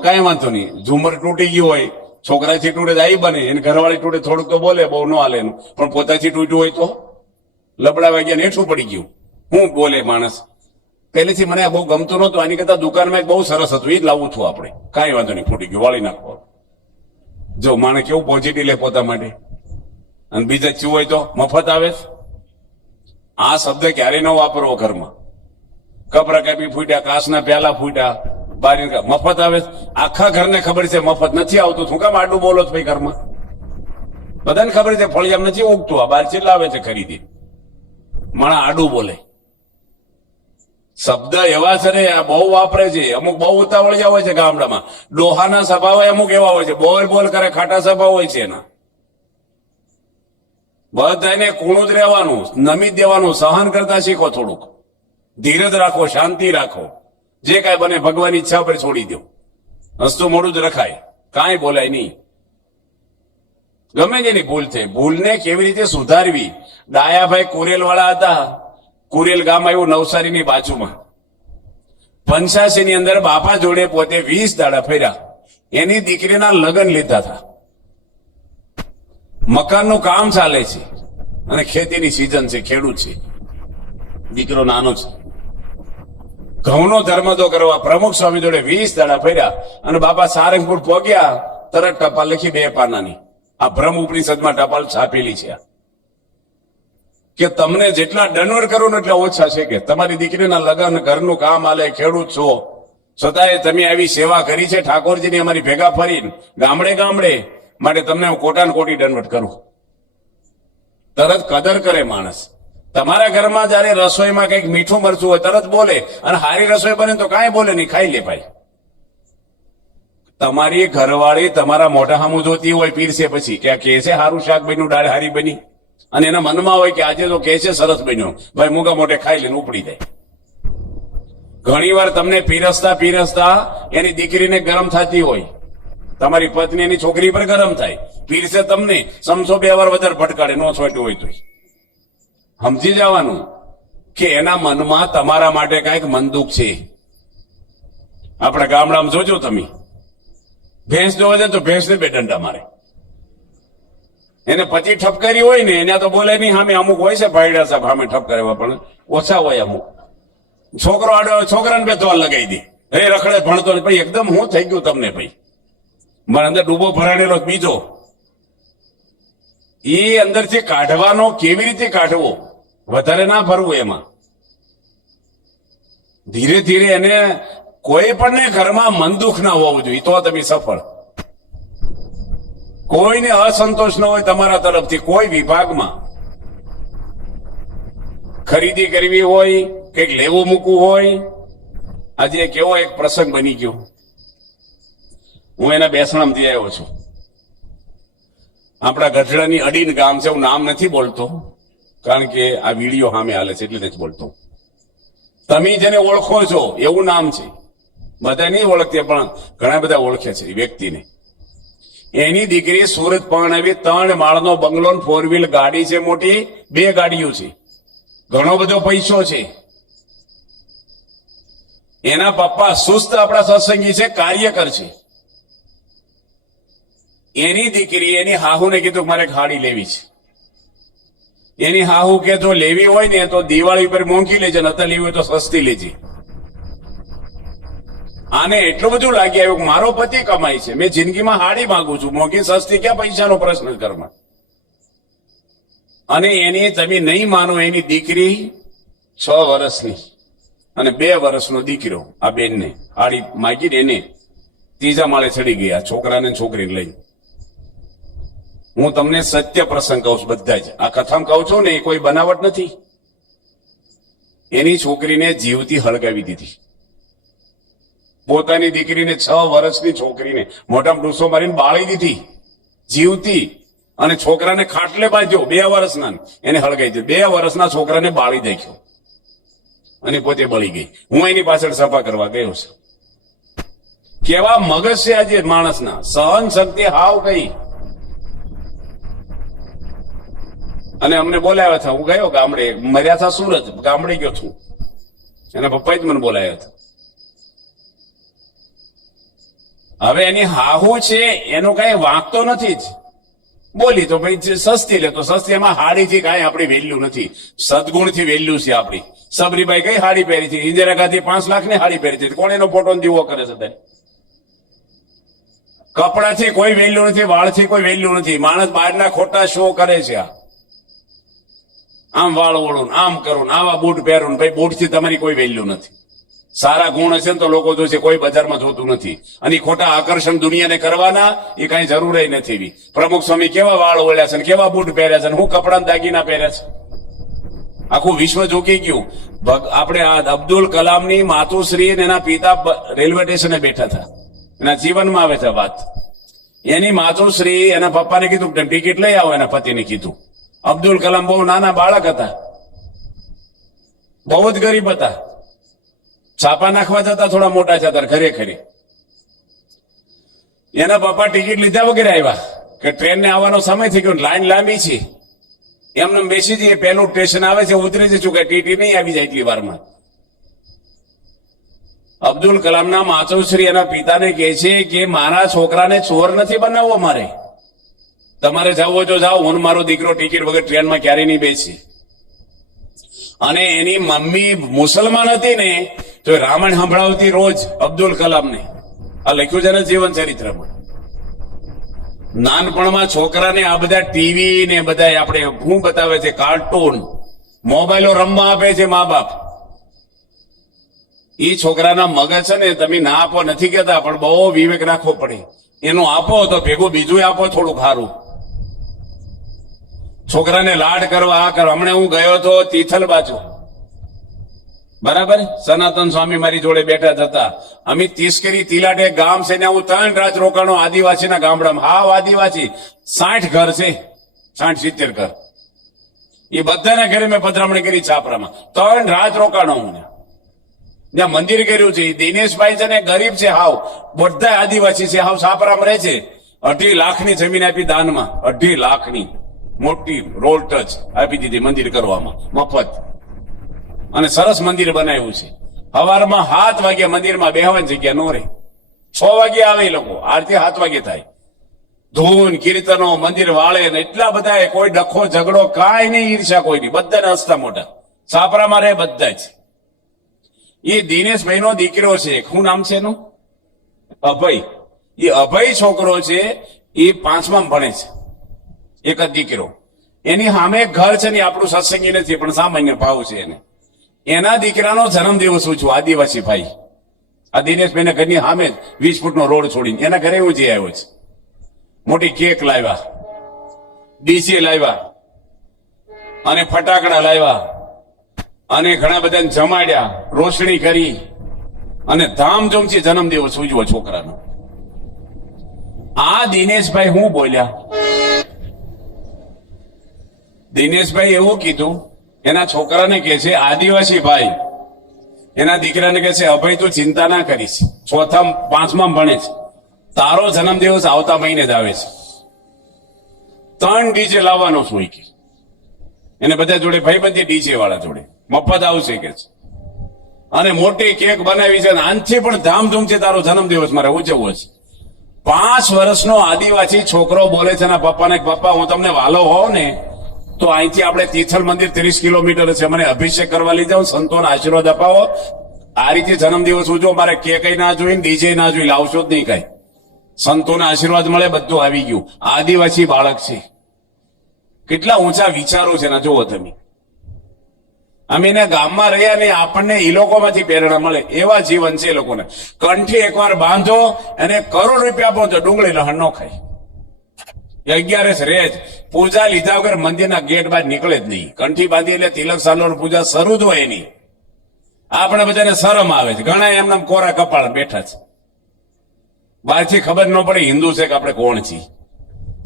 કઈ વાંધો નહીં. ઝુમર તૂટી ગયું હોય, છોકરાથી તૂટે તો આઈ બને, એને ઘરવાળી તૂટે થોડુંક તો બોલે, બહુ ન હાલે એનું. પણ પોતાથી તૂટ્યું હોય તો લબડા વાગ્યા હેઠું પડી ગયું. હું બોલે માણસ. પહેલેથી મને બહુ ગમતું નહોતું. આની કરતા દુકાનમાં બહુ સરસ હતું, એ જ લાવવું છું આપણે. કાંઈ વાંધો નહીં, ફૂટી ગયું, વાળી નાખો. જો માણસ કેવું પોઝિટિવ લે પોતા માટે, અને બીજા ચૂ હોય તો મફત આવે. આ શબ્દ ક્યારેય ન વાપરવો ઘરમાં. કપરા કાપી ફૂટ્યા, કાચના પ્યાલા ફૂટ્યા, બારી મફત આવે, આખા ઘરને ખબર છે મફત નથી આવતું, શું કામ આડું બોલો છો ભાઈ ઘરમાં? બધાને ખબર છે ફળિયામ નથી ઉગતું, આ બાર ચેટલા આવે છે ખરીદી, માણા આડું બોલે. શબ્દ એવા છે ને આ બહુ વાપરે છે, અમુક બહુ ઉતાવળિયા હોય છે ગામડામાં. ડોહાના સ્વભાવ અમુક એવા હોય છે, બોલ બોલ કરે, ખાટા સ્વભાવ હોય છે એના. બધાને કૂણું જ રહેવાનું, નમી જ દેવાનું, સહન કરતા શીખો, થોડુંક ધીરજ રાખો, શાંતિ રાખો, જે કાંઈ બને ભગવાનની ઈચ્છા પર છોડી દો. હસતું મોડું જ રખાય, કાંઈ બોલાય નહીં. ગમે તેની ભૂલ થઈ, ભૂલને કેવી રીતે સુધારવી. ડાયાભાઈ કુરેલ વાળા હતા, કુરેલ ગામ આવ્યું નવસારીની બાજુમાં. 85 ની અંદર બાપા જોડે પોતે 20 દાડા ફર્યા. એની દીકરીના લગ્ન લીધા હતા. મકાનનું કામ ચાલે છે અને ખેતીની સિઝન છે, ખેડૂત છે, દીકરો નાનો છે. ઘઉંનો ધર્મદો કરવા પ્રમુખ સ્વામી જોડે 20 દાડા ફર્યા અને બાપા સારંગપુર પહોંચ્યા, તરત ટપાલ લખી 2 પાનાની. આ બ્રહ્મ ઉપનિષદમાં ટપાલ છાપેલી છે કે તમને જેટલા દંડ કરો ને એટલા ઓછા છે, કે તમારી દીકરીના લગ્ન, ઘરનું કામ આલે, ખેડૂત છો, છતાંય તમે આવી સેવા કરી છે ઠાકોરજીની અમારી ભેગા ફરીને ગામડે ગામડે, માટે તમને હું કોટાન કોટી દંડવટ કરું. તરત કદર કરે માણસ. તમારા ઘરમાં જયારે રસોઈમાં કંઈક મીઠું મરચું હોય તરત બોલે, અને હારી રસોઈ બને તો કાંઈ બોલે નહીં, ખાઈ લે ભાઈ. તમારી ઘરવાળી તમારા મોઢા સામું જોતી હોય પીરસે પછી કે કે છે હારું શાક બન્યું, દાળ હારી બની, અને એના મનમાં હોય કે આજે તો કે છે સરસ બન્યો, ભાઈ મૂગા મોઢે ખાઈ લઈને ઉપડી જાય. ઘણી વાર તમને પીરસતા પીરસતા એની દીકરીને ગરમ થતી હોય, તમારી પત્ની એની છોકરી પર ગરમ થાય, પીરસે તમને સમસો 2 વાર વધારે ભટકાડે, નો છોટ્યું હોય તો સમજી જવાનું કે એના મનમાં તમારા માટે કઈક મનદુખ છે. આપણા ગામડામાં જોજો તમે, ભેંસ જોવા જાય તો ભેંસને 2 દંડા મારે. એને પતિ ઠપકારી હોય ને એના તો બોલે નહીં, સામે અમુક હોય છે ભાઈડા સાહેબ સામે ઠપકારવા, પણ ઓછા હોય અમુક. છોકરો આડો છોકરાને 2 ધોલ લગાવી દે, એ રખડે ભણતો ને, ભાઈ એકદમ હું થઈ ગયું તમને, ભાઈ મારા અંદર ડૂબો ભરાણેલો બીજો, એ અંદરથી કાઢવાનો કેવી રીતે કાઢવો, વધારે ના ભરવું એમાં. ધીરે ધીરે એને કોઈ પણ ઘરમાં મન દુઃખ ના હોવું જોઈએ, તો તમે સફળ. કોઈને અસંતોષ ન હોય તમારા તરફથી કોઈ વિભાગમાં. ખરીદી કરવી હોય, કંઈક લેવું મૂકવું હોય. આજે કેવો એક પ્રસંગ બની ગયો, હું એના બેસણામથી આવ્યો છું. આપણા ગઢડાની અડીન ગામ છે, હું નામ નથી બોલતો કારણ કે આ વિડીયો સામે હાલે છે એટલે નથી બોલતો. તમે જેને ઓળખો છો એવું નામ છે, બધા નહીં ઓળખતે પણ ઘણા બધા ઓળખે છે એ વ્યક્તિને. એની દીકરી સુરત પરણાવી, 3 માળનો બંગલો, 4 વ્હીલ ગાડી છે મોટી, 2 ગાડીઓ છે, ઘણો બધો પૈસો છે. એના પપ્પા સુસ્ત આપણા સત્સંગી છે, કાર્યકર છે. એની દીકરી એની હાહુને કીધું મારે ગાડી લેવી છે. એની હાહુ કે જો લેવી હોય ને તો દિવાળી પર મોંઘી લેજે, નતા લેવી હોય તો સસ્તી લેજે. આને એટલું બધું લાગી આવ્યું મારો પતિ કમાય છે, મેં જિંદગીમાં હાડી માંગુ છું, મોંઘી સસ્તી ક્યાં પૈસાનો પ્રશ્ન ઘરમાં. અને એની તમે નહીં માનો, એની દીકરી 6 વર્ષની અને 2 વર્ષનો દીકરો, આ બેનને હાડી માગી ને એને 3જા માળે ચડી ગયા, છોકરાને છોકરીને લઈ. હું તમને સત્ય પ્રસંગ કહું છું, બધા જ આ કથામાં કહું છું ને, એ કોઈ બનાવટ નથી. એની છોકરીને જીવતી હળગાવી દીધી. પોતાની દીકરીને 6 વર્ષની છોકરીને મોઢામાં ડૂસો મારીને બાળી દીધી જીવતી, અને છોકરાને ખાટલે બાંધ્યો, 2 વર્ષના એને હળગાવી દીધો. 2 વર્ષના છોકરાને બાળી નાખ્યો અને પોતે બળી ગઈ. હું એની પાછળ સફા કરવા ગયો છું. કેવા મગજ છે આજે માણસના, સહન શક્તિ હાવ કઈ. અને અમને બોલાવ્યા હતા, હું ગયો ગામડે, મર્યા હતા સુરત, ગામડે ગયો છું, એના પપ્પાએ જ મને બોલાવ્યા હતા. હવે એની હાહુ છે એનો કઈ વાંક તો નથી જ, બોલી તો ભાઈ સસ્તી લે તો સસ્તી, એમાં હાડીથી કઈ આપણી વેલ્યુ નથી, સદગુણથી વેલ્યુ છે આપણી. સબરીબાઈ કઈ હાડી પહેરી છે, ઇન્દિરા ગાંધી 5 લાખની હાડી પહેરી છે, કોણ એનો ફોટો દીવો કરે છે? કપડાથી કોઈ વેલ્યુ નથી, વાળથી કોઈ વેલ્યુ નથી. માણસ બહારના ખોટા શો કરે છે, આમ વાળ ઓળું, આમ કરું, આવા બૂટ પહેરું, ભાઈ બૂટથી તમારી કોઈ વેલ્યુ નથી. સારા ગુણ હશે ને તો લોકો જોશે, કોઈ બજારમાં જોતું નથી. અને ઈ ખોટા આકર્ષણ દુનિયાને કરવાના એ કઈ જરૂર નથી એવી. પ્રમુખ સ્વામી કેવા વાળ ઓળ્યા છે ને કેવા બૂટ પહેર્યા છે ને હું કપડા દાગીના પહેર્યા છે. આખું વિશ્વ ઝૂકી ગયું. આપણે આ અબ્દુલ કલામની માતુશ્રી અને એના પિતા રેલવે સ્ટેશને બેઠા હતા. એના જીવનમાં આવે છે વાત. એની માતુશ્રી એના પપ્પાને કીધું કે ટિકિટ લઈ આવો, એના પતિને કીધું. અબ્દુલ કલામ બહુ નાના બાળક હતા, બહુ જ ગરીબ હતા. છાપા નાખવા જતા થોડા મોટા જતા ખરેખર. એના પપ્પા ટિકિટ લીધા વગેરે આવ્યા કે ટ્રેનને આવવાનો સમય થઈ ગયો, લાઈન લાંબી છે, એમને બેસી જઈએ, પહેલું સ્ટેશન આવે છે ઉતરી જશું કે ટીટી નહીં આવી જાય એટલી વારમાં. અબ્દુલ કલામના માતુશ્રી એના પિતાને કહે છે કે મારા છોકરાને ચોર નથી બનાવવો, મારે તમારે જવો જો જાઓ, હું મારો દીકરો ટિકિટ વગર ટ્રેનમાં ક્યારેય નહીં બેસી. અને એની મમ્મી મુસલમાન હતી ને તો રામાયણ સંભળાવતી રોજ અબ્દુલ કલામને. આ લખ્યું છે ને જીવન ચરિત્રમાં. નાનપણમાં છોકરાને આ બધા ટીવી ને બધા આપણે શું બતાવે છે, કાર્ટૂન, મોબાઈલો રમવા આપે છે મા બાપ. એ છોકરાના મગજ છે ને, તમે ના આપો નથી કહેતા, પણ બહુ વિવેક રાખવો પડે. એનું આપો તો ભેગું બીજું આપો થોડું ખારું. છોકરાને લાડ કરવા આ કરવા. હમણાં હું ગયો હતો તિથલ બાજુ, બરાબર, સનાતન સ્વામી મારી જોડે બેઠા હતા. અમે તિસ્કરી તિલાટ એક ગામ છે ને હું 3 રાત રોકાણો આદિવાસીના ગામડામાં. હાવ આદિવાસી, 60 ઘર છે, 60-70 ઘર. એ બધાના ઘરે મેં પધરામણી કરી છાપરામાં. 3 રાત રોકાણો હું ત્યાં મંદિર કર્યું છે. દિનેશભાઈ છે ને ગરીબ છે હાવ, બધા આદિવાસી છે, હાવ છાપરામાં રહે છે. 2.5 લાખની જમીન આપી દાનમાં, 2.5 લાખની મોટી રોલ ટચ આપી દીધી મંદિર કરવામાં મફત. અને સરસ મંદિર બનાવ્યું છે. સવારમાં 7 વાગે મંદિરમાં બેહવાની જગ્યા નો રહે, 6 વાગે આવે એ લોકો, આરતી 7 વાગે થાય. ધૂન કીર્તનો મંદિર વાળે ને એટલા બધા, કોઈ ડખો ઝઘડો કાંઈ નહીં, ઈર્ષા કોઈ નહીં, બધાને હસતા મોટા. છાપરામાં રહે બધા જ. એ દિનેશભાઈ નો દીકરો છે, શું નામ છે એનું, અભય. એ અભય છોકરો છે, એ 5માં ભણે છે, એક જ દીકરો. એની સામે ઘર છે ને, આપણું સત્સંગી નથી પણ સામાન્ય ભાવ છે એને. એના દીકરાનો જન્મદિવસ ઉજવો, આદિવાસી ભાઈ. આ દિનેશભાઈ ઘરની સામે 20 ફૂટનો રોડ છોડીને એના ઘરે હું જઈ આવ્યો છે. મોટી કેક લાવ્યા, ડીજે લાવ્યા અને ફટાકડા લાવ્યા અને ઘણા બધાને જમાડ્યા, રોશણી કરી અને ધામધૂમથી જન્મદિવસ ઉજવો છોકરાનો. આ દિનેશભાઈ હું બોલ્યા, દિનેશભાઈ એવું કીધું એના છોકરાને કે છે, આદિવાસી ભાઈ એના દીકરાને કે છે, અભય તું ચિંતા ના કરીશ, 4-5માં ભણે છે, તારો જન્મદિવસ આવતા મહિને જ આવે છે. 3 ડીજે લાવવાનો છું કે એને બધા જોડે ભાઈબંધી ડીજે વાળા જોડે મફત આવશે કે છે. અને મોટી કેક બનાવી છે, આનથી પણ ધામધૂમથી તારો જન્મદિવસ મારે ઉજવવો છે. 5 વર્ષનો આદિવાસી છોકરો બોલે છે એના પપ્પાને, પપ્પા હું તમને વાલો હોઉં ને તો અહીંથી આપણે તિથલ મંદિર 30 કિલોમીટર છે, મને અભિષેક કરવા લઈ જાઓ, સંતોને આશીર્વાદ અપાવો. આ રીતે જન્મદિવસ ઉજવો, મારે કેક ના જોઈ, ડીજે ના જોઈ, લાવશો જ નહીં કઈ. સંતોના આશીર્વાદ મળે, બધું આવી ગયું. આદિવાસી બાળક છે, કેટલા ઊંચા વિચારો છે ને જુઓ તમે. અમે એને ગામમાં રહ્યા ને આપણને એ લોકોમાંથી પ્રેરણા મળે એવા જીવન છે એ લોકોને. કંઠી એકવાર બાંધો અને કરોડ રૂપિયા આપો તો ડુંગળી લહણ ન ખાય. 11 રહે જ, પૂજા લીધા વગર મંદિરના ગેટ બહાર નીકળે જ નહીં. કંઠી બાંધી એટલે તિલક સાલોર પૂજા શરૂ જ હોય એની. આપણે બધાને શરમ આવે છે, ઘણા એમના કોરા કપાળ બેઠા છે, બહારથી ખબર ન પડે હિન્દુ છે કે આપણે કોણ છીએ.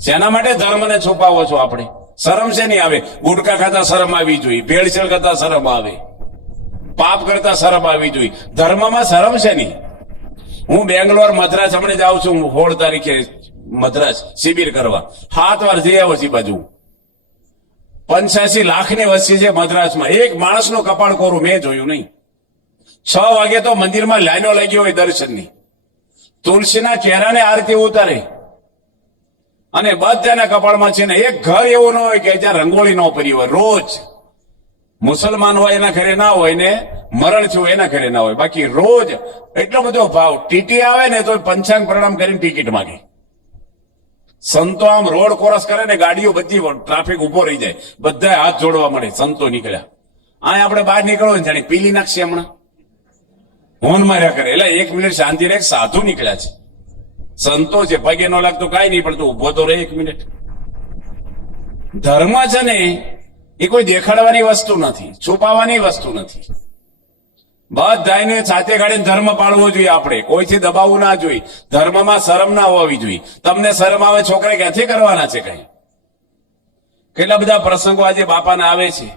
શેના માટે ધર્મને છુપાવો છો? આપણે શરમ છે નહીં આવે? ગુટકા ખાતા શરમ આવી જોઈએ, ભેળસેળ કરતા શરમ આવે, પાપ કરતા શરમ આવી જોઈએ. ધર્મમાં શરમ છે નહીં. હું બેંગ્લોર મદ્રાસ હમણાં જાઉં છું, 16 તારીખે મદ્રાસ શિબિર કરવા. 7 વાર જઈ આવ્યો છે બાજુ. 85 લાખની વસ્તી છે મદ્રાસમાં, એક માણસનું કપાળ કોરું મેં જોયું નહીં. 6 વાગે તો મંદિરમાં લાઈનો લાગી હોય દર્શનની. તુલસીના કેરાને આરતી ઉતારે અને બધાના કપાળમાં છે ને એક ઘર એવું ન હોય કે જ્યાં રંગોળી ન પડી હોય. રોજ મુસલમાન હોય એના ઘરે ના હોય ને મરણ થયું એના ઘરે ના હોય, બાકી રોજ એટલો બધો ભાવ. ટીટી આવે ને તો પંચાંગ પ્રણામ કરીને ટિકિટ માંગે. સંતો આમ રોડ ક્રોસ કરે ને ગાડીઓ બધી ટ્રાફિક ઉભો રહી જાય, બધા હાથ જોડવા મળે. સંતો નીકળ્યા, આ આપણે બહાર નીકળો ને જાણે પીલી નાખશે હમણાં. હોન માર્યા કરે. એટલે 1 મિનિટ શાંતિ રહે. સાધુ નીકળ્યા છે, સંતો છે, પગે ન લાગતું કાંઈ નહીં, પણ તું ઉભો તો રહે 1 મિનિટ. ધર્મ છે ને એ કોઈ દેખાડવાની વસ્તુ નથી, છુપાવવાની વસ્તુ નથી. બધાને સાથે ગાડીને ધર્મ પાળવો જોઈએ. આપણે કોઈથી દબાવવું ના જોઈએ. ધર્મમાં શરમ ના હોવી જોઈએ. તમને શરમ આવે છોકરા ક્યાંથી કરવાના છે કઈ? કેટલા બધા પ્રસંગો આજે બાપાના આવે છે.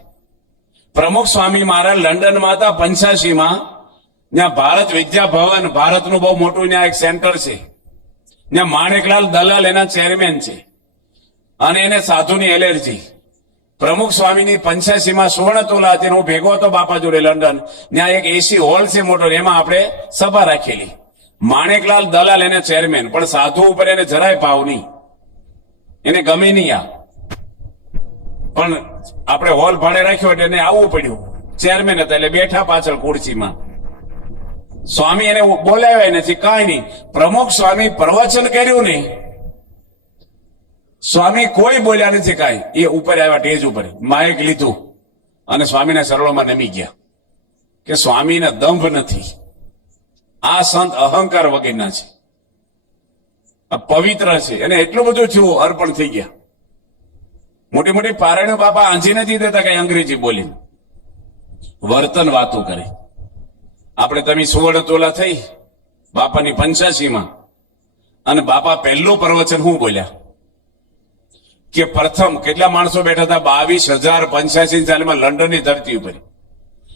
પ્રમુખ સ્વામી મહારાજ લંડનમાં હતા 85માં. ત્યાં ભારત વિદ્યા ભવન, ભારતનું બહુ મોટું ત્યાં એક સેન્ટર છે. ત્યાં માણેકલાલ દલાલ એના ચેરમેન છે, અને એને સાધુની એલર્જી. પ્રમુખ સ્વામીની 85માં સુવર્ણ તોલા હતી. હું ભેગો હતો બાપા જોડે લંડન. ત્યાં એક એસી હોલ છે મોટો, એમાં આપણે સભા રાખેલી. માણેકલાલ દલાલ એને ચેરમેન, પણ સાધુ ઉપર એને જરાય ભાવ નહીં, એને ગમે નહીં આ. પણ આપણે હોલ ભાડે રાખ્યો એટલે એને આવવું પડ્યું. ચેરમેન હતા એટલે બેઠા પાછળ ખુરશીમાં. સ્વામી એને બોલાવ્યા નથી, કાંઈ નહીં. પ્રમુખ સ્વામી પ્રવચન કર્યું નહીં, સ્વામી કોઈ બોલ્યા નથી કાંઈ. એ ઉપર આવ્યા સ્ટેજ ઉપર, માઇક લીધું અને સ્વામીના શરણોમાં નમી ગયા કે સ્વામીને દંભ નથી, આ સંત અહંકાર વગરના છે, આ પવિત્ર છે. અને એટલું બધું થયું, અર્પણ થઈ ગયા. મોટી મોટી પારણીઓ બાપા આંજી નથી દેતા કઈ અંગ્રેજી બોલી, વર્તન વાતો કરે. આપણે તમે સુવર્ણ તોલા થઈ બાપાની 85માં, અને બાપા પહેલું પ્રવચન હું બોલ્યા કે પ્રથમ કેટલા માણસો બેઠા હતા? 22,085 સાલમાં લંડનની ધરતી ઉપર.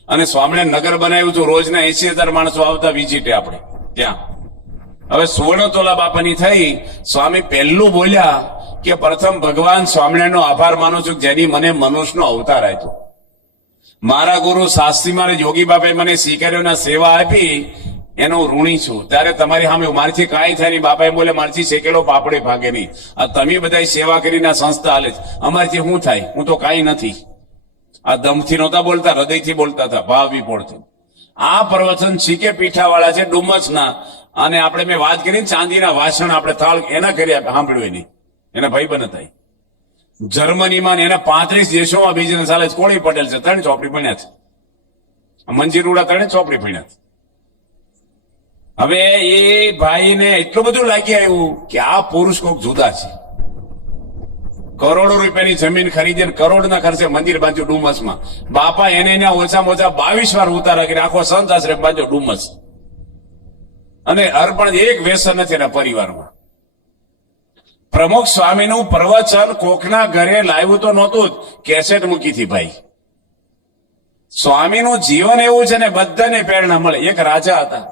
અને સ્વામિનારાયણ નગર બનાવ્યું હતું, રોજના 80,000 માણસો આવતા વિઝિટે આપણે ત્યાં. હવે સુવર્ણ તોલા બાપાની થઈ. સ્વામી પહેલું બોલ્યા કે પ્રથમ ભગવાન સ્વામિનારાયણનો આભાર માનું છું જેની મને મનુષ્યનો અવતાર આપ્યો. મારા ગુરુ શાસ્ત્રી મારે યોગી બાપાએ મને સ્વીકાર્યોના સેવા આપી, એનો ઋણી છું. ત્યારે તમારી સામે મારથી કાંઈ થાય નહીં. બાપાએ બોલે મારથી શેકેલો પાપડે ભાગે નહીં. આ તમે બધા સેવા કરીને સંસ્થા હાલે છે, અમારથી શું થાય? હું તો કાંઈ નથી. આ દમથી નહોતા બોલતા, હૃદયથી બોલતા હતા, ભાવ વિપોળથી. આ પ્રવચન શીકે પીઠાવાળા છે ડુમસના, અને આપણે મેં વાત કરી ચાંદીના વાસણ આપણે થાળ એના કર્યા, સાંભળ્યું નહીં. એના ભાઈબંધ હતા જર્મનીમાં, એના 35 દેશોમાં બિઝનેસ ચાલે છે. કોળી પટેલ છે, 3 ચોપડી ભણ્યા છે. મંજીરુડા 3 ચોપડી ભણ્યા છે. હવે એ ભાઈને એટલું બધું લાગી આવ્યું કે આ પુરુષ કોઈક જુદા છે. કરોડો રૂપિયાની જમીન ખરીદીને કરોડના ખર્ચે મંદિર બાંધ્યું ડુમસમાં. બાપા એને ઓછામાં ઓછા 22 વાર ઉતારા કરી આખો સંત આશ્રમ બાંધ્યો ડુમસ. અને અર્પણ એક વ્યસન નથી એના પરિવારમાં. પ્રમુખ સ્વામીનું પ્રવચન કોકના ઘરે લાવ્યું તો નહોતું જ, કેસેટ મૂકી હતી ભાઈ. સ્વામીનું જીવન એવું છે ને, બધાને પ્રેરણા મળે. એક રાજા હતા,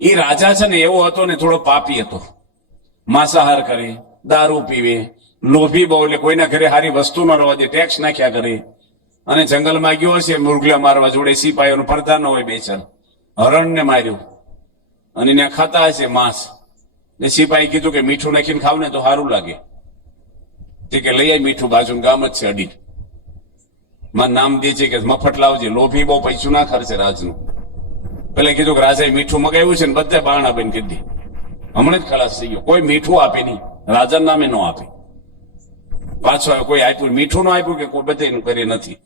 એ રાજા છે ને એવો હતો ને, થોડો પાપી હતો. માંસાહાર કરે, દારૂ પીવે, લોભી બહુ, એટલે કોઈના ઘરે સારી વસ્તુ ન રહેવા દે, ટેક્સ નાખ્યા કરે. અને જંગલમાં ગયો હશે મુરગલા મારવા, જોડે સિપાહીઓનો પડદા ન હોય, બેચર હરણને માર્યું અને ત્યાં ખાતા હશે માંસ. ને સિપાહી કીધું કે મીઠું નાખીને ખાવ ને તો સારું લાગે. તે કે લઈ આવી મીઠું, બાજુ ગામ જ છે અડીર. માં નામ દે છે કે મફત લાવજે. લોભી બહુ પૈસું ના ખર્ચે રાજનું. પેલા કીધું કે રાજાએ મીઠું મગાવ્યું છે ને, બધા બારણા બેન કીધી. હમણાં જ ખલાસ થઈ ગયો. કોઈ મીઠું આપે નહીં, રાજાના નામે ન આપે. પાછો કોઈ આપ્યું મીઠું ન આપ્યું કે કોઈ બધે કરી નથી.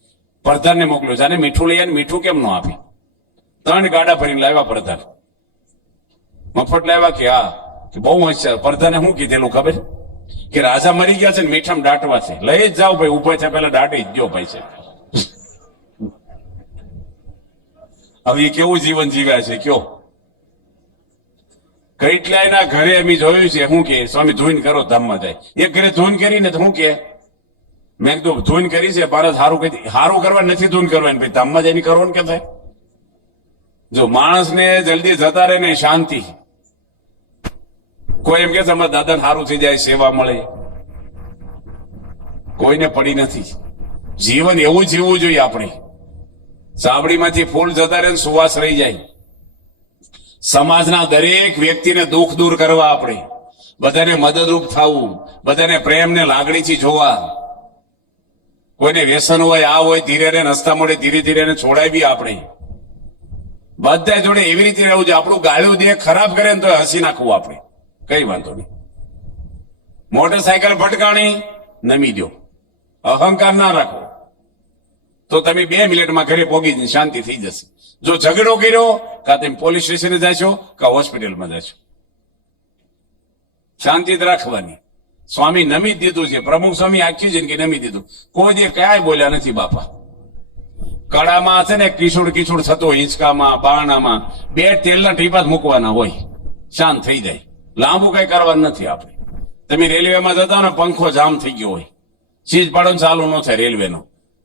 પ્રધાનને મોકલ્યો, જાને મીઠું લઈ આવે, મીઠું કેમ ન આપે? 3 ગાડા ભરીને લાવ્યા પ્રધાન. મફત લાવ્યા કે હા, કે બહુ હોશિયાર. પ્રધાને શું કીધેલું ખબર કે રાજા મરી ગયા છે ને મીઠામાં દાટવા છે, લઈ જ જાઓ ભાઈ. ઉભા છે પેલા દાટી જ ગયો ભાઈ છે. હવે એ કેવું જીવન જીવ્યા છે કયો? કેટલાયના ઘરે અમે જોયું છે શું કે સ્વામી ધૂન કરો ધામમાં જાય. એક ઘરે ધૂન કરીને તો શું કે મેં કીધું ધૂન કરી છે ભારત સારું કઈ સારું કરવા નથી ધૂન કરવાની, ભાઈ ધામમાં જઈને કરવાનું કે થાય? જો માણસને જલ્દી જતા રહે ને શાંતિ. કોઈ એમ કે છે અમારા દાદાને સારું થઈ જાય, સેવા મળે, કોઈને પડી નથી. જીવન એવું જીવવું જોઈએ આપણે. સાબડીમાંથી ફૂલ જતા રહે, સુવાસ રહી જાય. સમાજના દરેક વ્યક્તિને દુઃખ દૂર કરવા આપણે, બધાને મદદરૂપ થવું, બધાને પ્રેમને લાગણીથી જોવા. કોઈને વ્યસન હોય, આ હોય, ધીરે ધીરે રસ્તા મળે, ધીરે ધીરે એને છોડાવી આપણે. બધા જોડે એવી રીતે રહેવું છે. આપણું ગાળ્યું દે ખરાબ કરે ને તો હસી નાખવું આપણે, કઈ વાંધો નહીં. મોટરસાયકલ ભટકાણી, નમી દો, અહંકાર ના રાખો. તો તમે 2 મિનિટમાં ઘરે પોગી શાંતિ થઈ જશે. જો ઝઘડો કર્યો કાં તમે પોલીસ સ્ટેશને જશો કાં હોસ્પિટલમાં જશો. શાંતિ જ રાખવાની. સ્વામી નમી જ દીધું છે. પ્રમુખ સ્વામી આખી જિંદગી નમી દીધું. કોઈ જે ક્યાંય બોલ્યા નથી બાપા. કડામાં છે ને કિશોડ કિશોડ થતો હોય, હિંચકામાં બારણામાં 2 તેલના ટીપા જ મૂકવાના હોય, શાંત થઈ જાય. લાંબુ કઈ કરવાનું નથી આપણે. તમે રેલવેમાં જતા ને પંખો જામ થઈ ગયો હોય, ચીજ પાડો ચાલુ ન થાય રેલવેનો,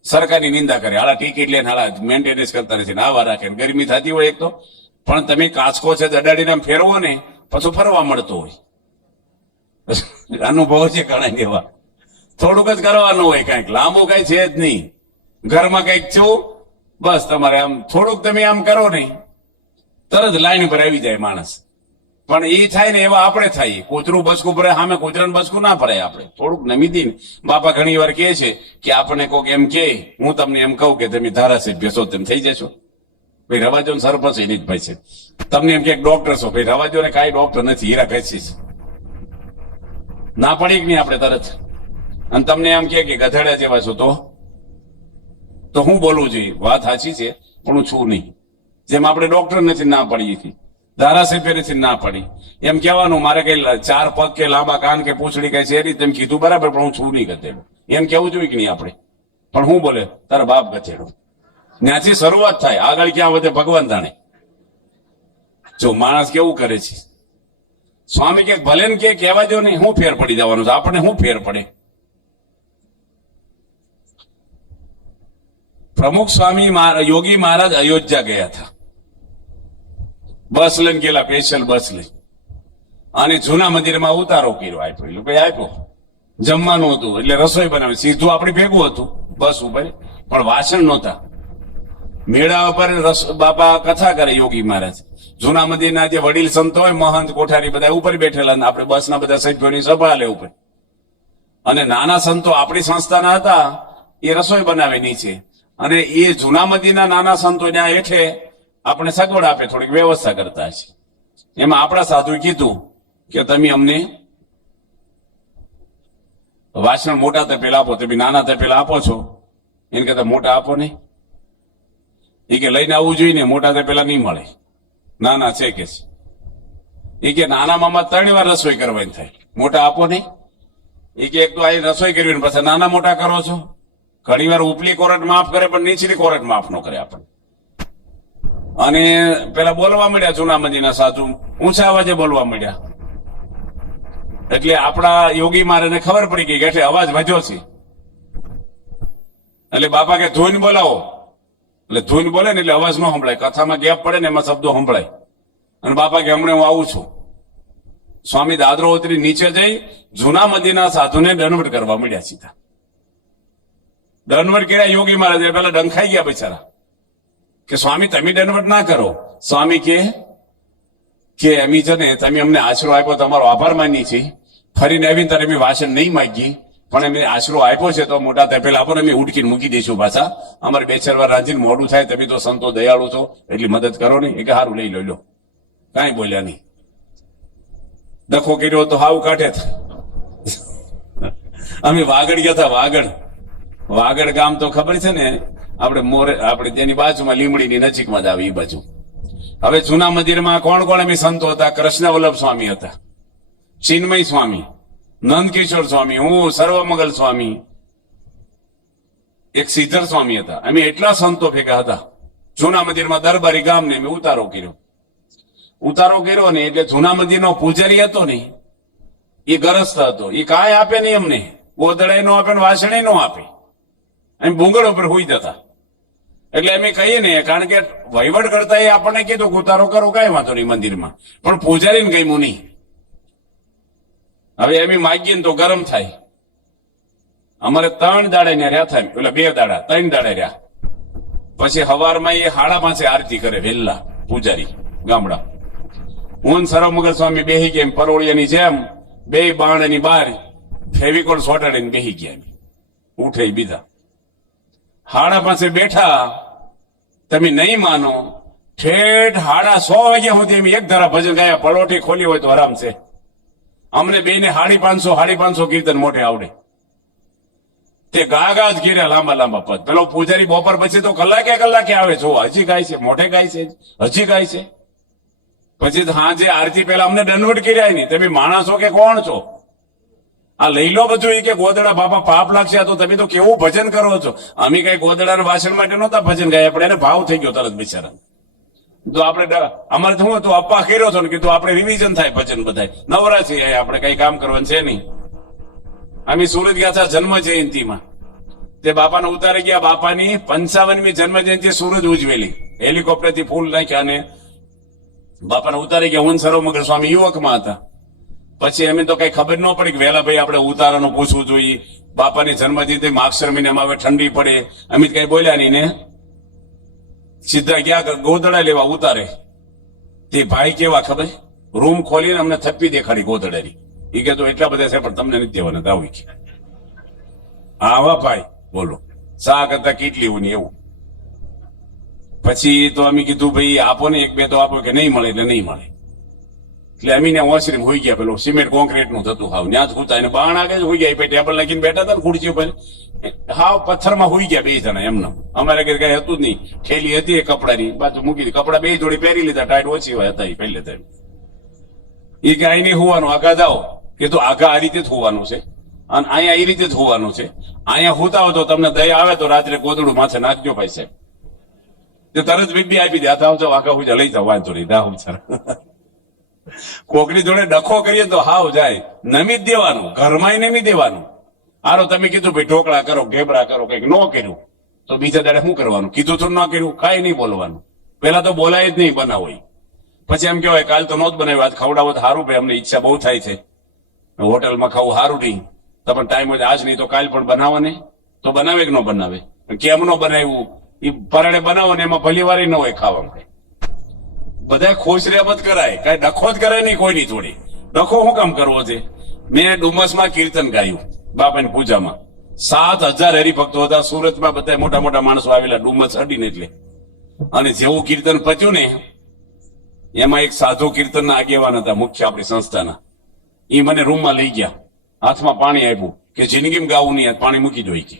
સરકારની નિંદા કરે, હાલા ટિકિટ લઈને હાલા મેન્ટેનન્સ કરતા નથી, આવા રાખે, ગરમી થતી હોય એક તો. પણ તમે કાચકો છે અડાડીને ફેરવો ને પછી ફરવા મળતો હોય. અનુભવ છે ઘણા એવા. થોડુંક જ કરવાનું હોય, કઈક લાંબુ કઈ છે જ નહીં. ઘરમાં કઈક છું બસ તમારે આમ થોડુંક તમે આમ કરો નહીં તરત લાઈન પર આવી જાય માણસ. પણ એ થાય ને એવા આપણે થાય. કૂતરું બસકું ભરે સામે કૂતરાને બસકું ના ભરાય. આપણે થોડુંક નમી દઈને. બાપા ઘણી વાર કહે છે કે આપણે કોઈક એમ કે હું તમને એમ કહું કે તમે ધારાસભ્ય છો તેમ થઈ જશો. ભાઈ રવાજો ને સરપંચ એની જ ભાઈ છે. તમને એમ કે ડોક્ટર છો, ભાઈ રવાજો ને કાંઈ ડોક્ટર નથી, હીરા કશી ના પડી કે નહીં આપણે તરત. અને તમને એમ કે ગધેડા જેવા છો તો હું બોલવું જોઈએ. વાત સાચી છે પણ હું છું નહીં. જેમ આપણે ડોક્ટર નથી ના પડી હતી, ધારાસભ્ય નથી ના પડી, એમ કહેવાનું મારે કઈ 4 પગ કે લાંબા કાન કે પૂંછડી કઈ છે નહીં તેમ કીધું બરાબર, પણ હું છું નહીં ગધેડો એમ કેવું જોઈએ કે નહીં આપણે. પણ હું બોલે તારા બાપ ગધેડો. ત્યાંથી શરૂઆત થાય. આગળ ક્યાં વધે ભગવાન જાણે. જો માણસ કેવું કરે છે. સ્વામી કે ભલે ને કે કહેવા દો નહીં, હું ફેર પડી જવાનું છે આપણને, હું ફેર પડે. પ્રમુખ સ્વામી યોગી મહારાજ અયોધ્યા ગયા હતા. બસ લઈને ગયેલા, સ્પેશિયલ બસ લઈ, અને જૂના મંદિરમાં ઉતારો કર્યો, આપ્યો. એ લોકો આપ્યો. જમવાનું હતું એટલે રસોઈ બનાવી, સીધું આપણી ભેગું હતું બસ ઉપર, પણ વાસણ નહોતા. મેળા ઉપર બાપા કથા કરે યોગી મહારાજ. જૂના મંદિરના જે વડીલ સંતો હોય, મહંત કોઠારી બધા ઉપર બેઠેલા, આપણે બસના બધા સભ્યોની સભા લે ઉપર. અને નાના સંતો આપણી સંસ્થાના હતા, એ રસોઈ બનાવે નીચે. અને એ જૂના મંદિરના નાના સંતો ત્યાં હેઠે આપણે સગવડ આપે, થોડીક વ્યવસ્થા કરતા છે. એમાં આપણા સાધુએ કીધું કે તમે અમને વાસણ મોટા તપેલા આપો. તમે નાના તપેલા આપો છો, એને કરતા મોટા આપો નહીં. એ કે લઈને આવવું જોઈએ ને, મોટા તપેલા નહીં મળે, નાના છે કે. એ કે નાના મામા 3 વાર રસોઈ કરવાની થાય, મોટા આપો નહીં. એ કે એક તો આ રસોઈ કરવી પછી નાના મોટા કરો છો. ઘણી વાર ઉપલી કોરટ માફ કરે પણ નીચલી કોરટ માફ ન કરે આપણને. અને પેલા બોલવા મળ્યા જૂના મંદિરના સાધુ, ઊંચા અવાજે બોલવા મળ્યા. એટલે આપણા યોગી મહારાજને ખબર પડી ગઈ કે અવાજ વધ્યો છે. એટલે બાપા કે ધૂન બોલાવો. એટલે ધૂન બોલે ને એટલે અવાજ ન સંભળાય, કથામાં ગેપ પડે ને એમાં શબ્દો સંભળાય. અને બાપા કે હમણાં હું આવું છું. સ્વામી દાદરો ઉતરી નીચે જઈ જૂના મંદિરના સાધુને દંડવત કરવા મળ્યા સીધા. દંડવત કર્યા યોગી મહારાજ, પેલા ડંખાઈ ગયા બિચારા કે સ્વામી તમે દંડવત ના કરો. સ્વામી કે એમ છે ને તમે અમને આશરો આપ્યો, તમારો આભાર માની છીએ. ફરીને આવીને તારે અમે વાસણ નહીં માગી, પણ એમને આશરો આપ્યો છે તો મોટા તપેલા આપો ને અમે ઉડકીને મૂકી દઈશું પાછા. અમારે 2-4 વાર રાંધીને મોડું થાય, તમે તો સંતો દયાળુ છો એટલી મદદ કરો નહીં. એ કે સારું લઈ લો. કાંઈ બોલ્યા નહીં. ડખો કર્યો તો હાવ કાઢે. અમે વાગડ ગયા હતા. વાગડ ગામ તો ખબર છે ને આપણે તેની બાજુમાં લીમડીની નજીકમાં જ આવે એ બાજુ. હવે જૂના મંદિરમાં કોણ અમે સંતો હતા? કૃષ્ણ વલ્લભ સ્વામી હતા, ચિન્મય સ્વામી, નંદકિશોર સ્વામી, હું સર્વમંગલ સ્વામી, એક શ્રીધર સ્વામી હતા. અમે એટલા સંતો ભેગા હતા જૂના મંદિરમાં. દરબારી ગામને અમે ઉતારો કર્યો ને એટલે જૂના મંદિરનો પૂજારી હતો ને એ ગરસ્ત હતો. એ કાંઈ આપે નહીં અમને, ગોદડાય નો આપે ને વાસણે નો આપે. એમ ભૂંગળ ઉપર હોઈ જતા. એટલે અમે કહીએ ને, કારણ કે વહીવટ કરતા એ આપણને કીધું કે ઉતારો કરો, કાંઈ વાંધો નહીં મંદિરમાં, પણ પૂજારીને ગમ્યું નહીં. હવે એમ માગીએ ને તો ગરમ થાય. અમારે 3 દાડા ને રહ્યા થાય, એટલે 2 દાડા 3 દાડા રહ્યા. પછી સવારમાં એ 5:30 આરતી કરે વહેલા પૂજારી ગામડા. હું સર્વમંગલ સ્વામી બેહી ગયા પરોળિયાની જેમ, 2 બાણની બહાર ફેવિકોલ સોટાડીને બેહી ગયા. ઉઠે બીજા 5:30 બેઠા. તમે નહીં માનો, ઠેઠ 1:30 વાગ્યા સુધી એમ એક ધારા ભજન ગાયા. પલોઠી ખોલી હોય તો આરામ છે. અમને બેને 550 કીર્તન મોઢે આવડે. તે ગા જ ઘેર્યા લાંબા લાંબા પદ. પેલો પૂજારી બપોર પછી તો કલાકે આવે છો, હજી ગાય છે, મોઢે ગાય છે, હજી ગાય છે. પછી હાજે આરતી પહેલા અમને દંડવટ કર્યા નહીં, તમે માણસો કે કોણ છો? આ લઈ લો બધું. કે ગોદડા બાપા પાપ લાગશે, આ તો તમે તો કેવું ભજન કરો છો. અમે કઈ ગોદડાના વાસણ માટે નહોતા ભજન ગાય, આપણે એને ભાવ થઈ ગયો તરત બિચારા. તો આપણે અમારે શું હતું, અપ્પા કર્યો હતો ને કીધું આપણે રિવિઝન થાય ભજન બધા નવરા છીએ, આપણે કઈ કામ કરવાનું છે નહીં. અમે સુરત ગયા હતા જન્મ જયંતિમાં, તે બાપાને ઉતારી ગયા. બાપાની 55મી જન્મ જયંતિ સુરત ઉજવેલી, હેલિકોપ્ટરથી ફૂલ નાખ્યા અને બાપાને ઉતારી ગયા. હું સરોમગર સ્વામી યુવકમાં હતા. પછી અમે તો કઈ ખબર ન પડી કે વહેલા ભાઈ આપણે ઉતારાનું પૂછવું જોઈએ. બાપાની જન્મજયંતિ માગસર મહિનામાં હવે ઠંડી પડે, અમે કઈ બોલ્યા નહીં ને સીધા ગયા ગોદડા લેવા ઉતારે. તે ભાઈ કેવા ખબર, રૂમ ખોલીને અમને થપ્પી દેખાડી ગોદડાની. એ કે તો એટલા બધા છે પણ તમને નથી દેવાના દાવી કે આવા ભાઈ બોલો શા કરતા કેટલી ઉની એવું. પછી તો અમે કીધું ભાઈ આપો ને એક બે તો આપો, કે નહીં મળે એટલે નહીં મળે. એટલે અમીને ઓસરીમાં હોઈ ગયા. પેલું સિમેન્ટ કોન્ક્રીટ નું થતું હાવ ત્યાં જ ખૂતા, એને બાણ આગળ હોઈ ગયા. ટેબલ નાખીને બેઠા હતા ને ખુરશી ઉપર, હાવ પથ્થરમાં હોઈ ગયા બે જણા એમને. અમારે કઈ કઈ હતું જ નહીં, થેલી હતી એ કપડાની બાજુ મૂકી દીધી. કપડા બે જોડી પહેરી લીધા, ટાઈટ ઓછી હોય હતા એ પહેલે એ કે અહીં નહીં હોવાનું, આગા જાઓ. કીધું આગા આ રીતે જ હોવાનું છે અને અહીંયા એ રીતે જ હોવાનું છે. અહીંયા હોતા હોય તો તમને દયા આવે તો રાત્રે ગોદડું માથે નાખજો ભાઈ સાહેબ. તે તરત બીબી આપી દે, આતા આવજો આગા હુજા લઈ જાવ, વાંધો નહીં દાવ સર. કોકની જોડે ડખો કરીએ તો હાવ જાય. નમી જ દેવાનું, ઘરમાં નમી દેવાનું. આરો તમે કીધું ભાઈ ઢોકળા કરો, ઢેબરા કરો, કઈક ન કર્યું તો બીજા દાડે શું કરવાનું? કીધું તો ન કર્યું, કાંઈ નહીં બોલવાનું. પેલા તો બોલાય જ નહીં બનાવો. પછી એમ કહેવાય કાલ તો નહોત બનાવ્યું, આજ ખવડાવો તો સારું ભાઈ, અમને ઈચ્છા બહુ થાય છે હોટલમાં ખાવું, સારું નહીં. તમને ટાઈમ હોય આજ નહીં તો કાલ પણ બનાવો ને, તો બનાવે કે ન બનાવે? કેમ ન બનાવ્યું એ પરાડે બનાવો ને એમાં ભલી વારી ન હોય ખાવામાં. બધા ખુશ રહેમત કરાય, કઈ ડખો જ કરાય નહીં કોઈની જોડે. ડખો શું કામ કરવો છે? મેં ડુમસમાં કીર્તન ગાયું બાપાની પૂજામાં. 7,000 હરિભક્તો હતા સુરતમાં, બધા મોટા મોટા માણસો આવેલા ડુમસ અડીને. એટલે અને જેવું કીર્તન પત્યું ને એમાં એક સાધુ કીર્તનના આગેવાન હતા મુખ્ય આપણી સંસ્થાના. એ મને રૂમમાં લઈ ગયા, હાથમાં પાણી આપ્યું કે જિંદગીમાં ગાવું નહીં, પાણી મૂકી દો કે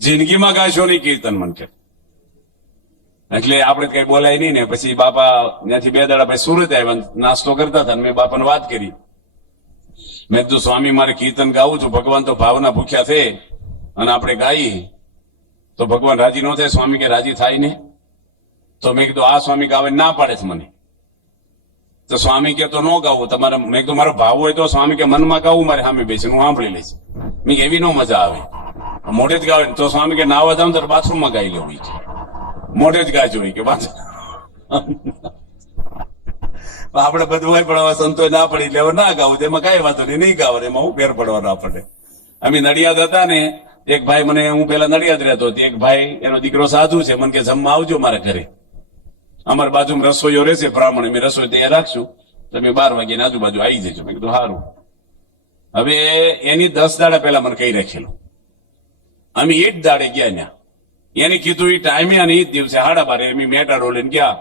જિંદગીમાં ગાશો નહીં કીર્તન મન કે. એટલે આપણે કઈ બોલાય નહીં ને. પછી બાપા ત્યાંથી 2 દાડા પછી સુરત આવ્યા, નાસ્તો કરતા હતા. મેં બાપાને વાત કરી, મેં કીધું સ્વામી મારે કીર્તન ગાવું છું, ભગવાન તો ભાવના ભૂખ્યા છે અને આપણે ગાઈએ તો ભગવાન રાજી ન થાય. સ્વામી કે રાજી થાય ને. તો મેં કીધું આ સ્વામી ગાવે ના પાડે છે મને. તો સ્વામી કે તો ન ગાવું તમારે. મેં કીધું મારો ભાવ હોય તો સ્વામી કે મનમાં ગાવું, મારે સામે બેસીને હું સાંભળી લઈશ. મેં કે એવી નો મજા આવે, મોઢે જ ગાવે. તો સ્વામી કે નાવા જાવ તો બાથરૂમમાં ગાઈ લેવું છે, મોઢે જ ગાજો કે બાથરૂમ. આપણે બધું હોય પણ હવે સંતો ના પડી એટલે હવે ના ગાવું, એમાં કઈ વાંધો નહીં ગાવ, એમાં હું ફેર પડવાનો આપણને. અમે નડિયાદ હતા ને, એક ભાઈ મને, હું પેલા નડિયાદ રહેતો હતો, એક ભાઈ એનો દીકરો સાધુ છે, મને કે જમવા આવજો મારા ઘરે. અમારી બાજુમાં રસોઈઓ રહેશે બ્રાહ્મણ, અમે રસોઈ તૈયાર રાખશું, તમે 12 વાગ્યાની આજુબાજુ આવી જજો. મેં કીધું સારું. હવે એની 10 દાડા પહેલા મને કહી રાખેલું. અમે એ જ દાડે ગયા ત્યાં, એને કીધું એ ટાઈમે અને એ જ દિવસે 12:30 અમે મેટાડો લઈને ગયા.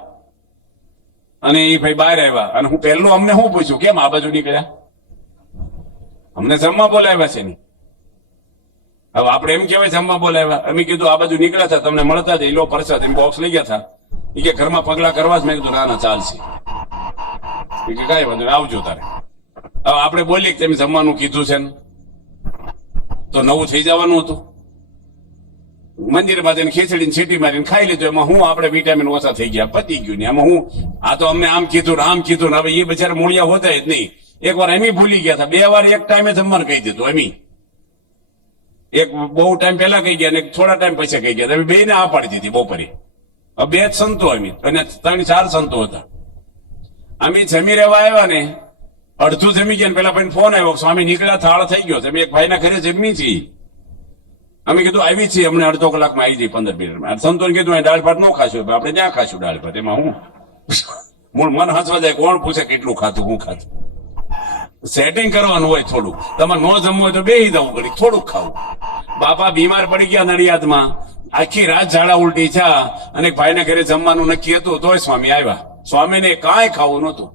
અને એ ભાઈ બહાર આવ્યા અને હું પહેલું અમને શું પૂછ્યું, કેમ આ બાજુ નીકળ્યા? અમને જમવા બોલાવ્યા છે નહીં. હવે આપણે એમ કહેવાય જમવા બોલાવ્યા. અમે કીધું આ બાજુ નીકળ્યા હતા, તમને મળતા જ લો પ્રસાદ એમ બોક્સ લઈ ગયા હતા. એ કે ઘરમાં પગલા કરવા જ. મેં કીધું ના ના ચાલશે. એ કે કાંઈ વાંધો આવજો તારે. હવે આપણે બોલીએ કે તમે જમવાનું કીધું છે ને તો નવું થઈ જવાનું હતું. મંદિરમાં જઈને ખીચડીને છીટી મારીને ખાઈ લીધું. એમાં હું આપણે વિટામિન ઓછા થઈ ગયા, પતી ગયું ને. એમાં હું આ તો અમને આમ કીધું ને આમ કીધું ને. હવે એ બિચારા મૂળિયા હોતા જ નહીં. એકવાર એમ ભૂલી ગયા હતા, 2 વાર એક ટાઈમે જમવાનું કહી દીધું. એમ એક બહુ ટાઈમ પહેલા કહી ગયા ને થોડા ટાઈમ પછી કહી ગયા. બે ને આ પાડી દીધી બપોરે. 2 જ સંતો અમે અને 3-4 સંતો હતા. અમે જમી રહેવા આવ્યા ને, અડધું જમી ગયા ને પેલા ભાઈ ફોન આવ્યો, સ્વામી નીકળ્યા, થાળ થઈ ગયો. અમે એક ભાઈના ઘરે જમી છીએ. અમે કીધું આવી છીએ, અમને અડધો કલાકમાં આવી જઈએ, 15 મિનિટમાં. સંતોને કીધું દાળ ભાત ન ખાશું, આપણે ત્યાં ખાશું દાળ ભાત. એમાં હું મૂળ મન હસવા જાય, કોણ પૂછે કેટલું ખાતું, હું ખાતું. સેટિંગ કરવાનું હોય થોડું. તમારે ન જમવું હોય તો બેસી જવું ઘડી, થોડુંક ખાવું. બાપા બીમાર પડી ગયા નડિયાદમાં, આખી રાત ઝાડા ઉલટી છે અને ભાઈને ઘરે જમવાનું નક્કી હતું, તોય સ્વામી આવ્યા. સ્વામીને કાંઈ ખાવું નહોતું.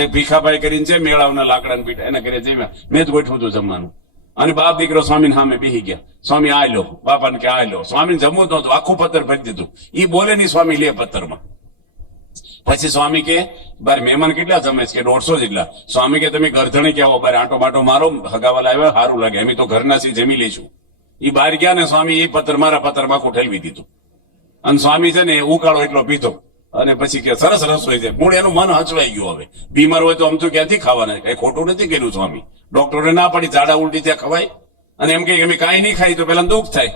એક ભીખાભાઈ કરીને છે મેળાવના લાકડાના પીઠ, એના ઘરે જમ્યા. મેં જ ગોઠવું હતું જમવાનું. અને બાપ દીકરો સ્વામીને સામે બેસી ગયા. સ્વામી આ લો, બાપાને કે આ લો. સ્વામીને જમવું જ નહોતું, આખું પત્તર ભરી દીધું. ઈ બોલે નહીં, સ્વામી લે પત્તરમાં. પછી સ્વામી કે બાર મહેમાન કેટલા જમે છે? કે 150 જેટલા. સ્વામી કે તમે ગરધણી કે આવો, બાર આંટો માટો મારો, હગાવાલા આવ્યા, સારું લાગે, અમે તો ઘરના છીએ, જમી લઈશું. ઈ બહાર ગયા ને સ્વામી એ પત્તર મારા પત્તરમાં આખું ઠેલવી દીધું. અને સ્વામી છે ને ઉકાળો એટલો પીધો અને પછી કે સરસ રસોઈ છે. મૂળ એનું મન હચવાઈ ગયું. હવે બીમાર હોય તો આમ તો ક્યાંથી ખાવાના? કઈ ખોટું નથી કર્યું સ્વામી. ડોક્ટરે ના પડી ઝાડા ઉલટી ત્યાં ખવાય, અને એમ કે અમે કાંઈ નહીં ખાઈ તો પેલા દુઃખ થાય,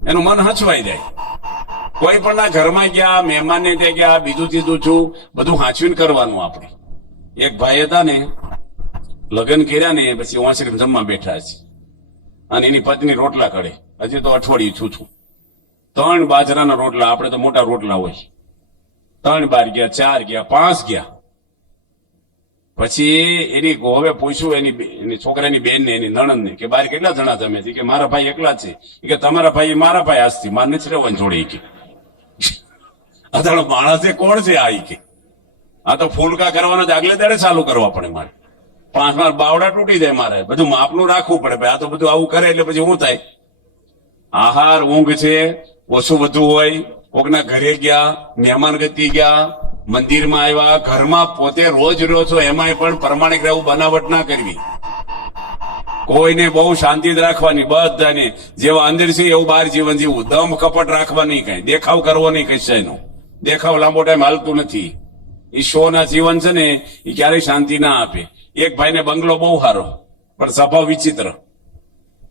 એનું મન હચવાઈ જાય. કોઈ પણ ના ઘરમાં ગયા, મહેમાનને ત્યાં ગયા, બીજું ત્રીજું છું, બધું હાંચવીને કરવાનું આપણે. એક ભાઈ હતા ને, લગ્ન કર્યા ને પછી ઓસરી જમવા બેઠા છે, અને એની પત્ની રોટલા કરે. હજી તો અઠવાડિયું છું 3 બાજરાના રોટલા, આપણે તો મોટા રોટલા હોય. 3 બાર ગયા, 4 ગયા, 5 ગયા. પછી એની હવે પૂછ્યું એની છોકરાની બેન ને, એની નણંદ ને, કે બાર કેટલા જણા તમે? કે મારા ભાઈ એકલા જ છે. કે તમારા ભાઈ મારા ભાઈ આજથી મારે નથી રહેવાની જોડે. કે અદાણો માણસ કોણ છે આ? કે આ તો ફૂલકા કરવાના જ આગલે દાડે ચાલુ કરવા પડે મારે. 5 વાર બાવડા તૂટી જાય મારે, બધું માપનું રાખવું પડે. આ તો બધું આવું કરે એટલે પછી શું થાય? આહાર, ઊંઘ છે, ઓછું વધુ હોય. કોકના ઘરે ગયા, મહેમાન ગતિ ગયા, મંદિરમાં આવ્યા, ઘરમાં પોતે રોજ છો, એમાંય પણ પ્રમાણિક રહેવું, બનાવટ ના કરવી. કોઈને બહુ શાંતિ જ રાખવાની, બધાને જેવા અંદર છે એવું બહાર જીવન જીવવું. દમ કપટ રાખવા નહીં, કઈ દેખાવ કરવો નહીં, કશાયનો દેખાવ લાંબો ટાઈમ હાલતું નથી. એ શો ના જીવન છે ને એ ક્યારેય શાંતિ ના આપે. એક ભાઈને બંગલો બહુ સારો, પણ સ્વભાવ વિચિત્ર.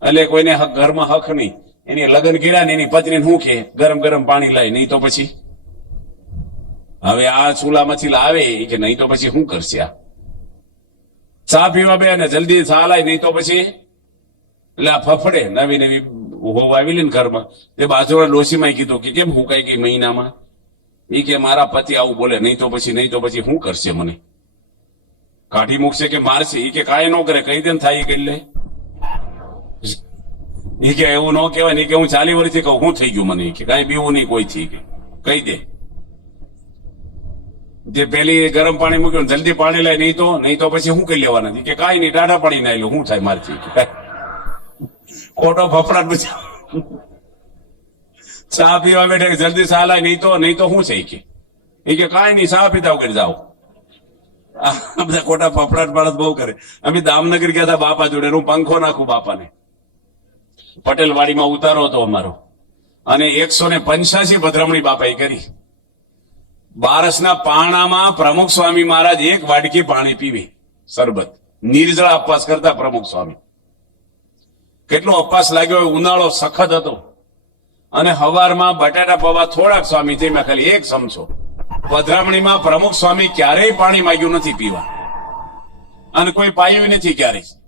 એટલે કોઈને ઘરમાં હક નહીં. એની લગ્ન કર્યા ને એની પત્ની શું કે ગરમ ગરમ પાણી લાય, નહીં તો પછી હવે આ ચૂલામાંથી લાવે કે નહીં તો પછી શું કરશે? આ ચા પીવા બે ને જલ્દી ચા લાય, નહીં તો પછી એટલે આ ફફડે. નવી નવી હોવ આવેલી ને ઘરમાં, તે બાજુના ડોશીમાં કીધું કે કેમ હું કઈ મહિનામાં? એ કે મારા પતિ આવું બોલે, નહીં તો પછી શું કરશે? મને કાઢી મૂકશે કે મારશે? એ કે કાંઈ ન કરે, કહી દે ને થાય એ કરી લે. એ કે એવું ન કહેવાય ને, કે હું 40 વર્ષથી કહું શું થઈ ગયું મને? કે કાંઈ બીવું નહીં કોઈથી, કહી દે. જે પેલી ગરમ પાણી મૂક્યું જલ્દી પાણી લાય, નહીં તો પછી શું કરી લેવાના? કે કાંઈ નહીં, ટાઢા પાણી નાઈ લો, શું થાય મારથી? ખોટો ફફડાટ બચા. ચા પીવા બેઠે જલ્દી ચા લાય, નહીં તો શું છે? એ કે કાંઈ નહીં, ચા પીતા કરી જાઓ. આ બધા ખોટા ફફડાટ બાળત બહુ કરે. અમે દામનગર ગયા હતા બાપા જોડે, હું પંખો નાખું બાપાને. પટેલવાડીમાં ઉતારો હતો અમારો, અને 185 પધરામણી બાપાએ કરી. બારસના પાણામાં પ્રમુખ સ્વામી મહારાજ 1 વાડકી પાણી પીવે, શરબત, નિર્જળા અપવાસ કરતા પ્રમુખ સ્વામી. કેટલો અપવાસ લાગ્યો, ઉનાળો સખત હતો. અને હવારમાં બટાટા પૌવા થોડાક સ્વામી જમ્યા, ખાલી 1 ચમચો. પધરામણીમાં પ્રમુખ સ્વામી ક્યારેય પાણી માંગ્યું નથી પીવા, અને કોઈ પાયું નથી ક્યારેય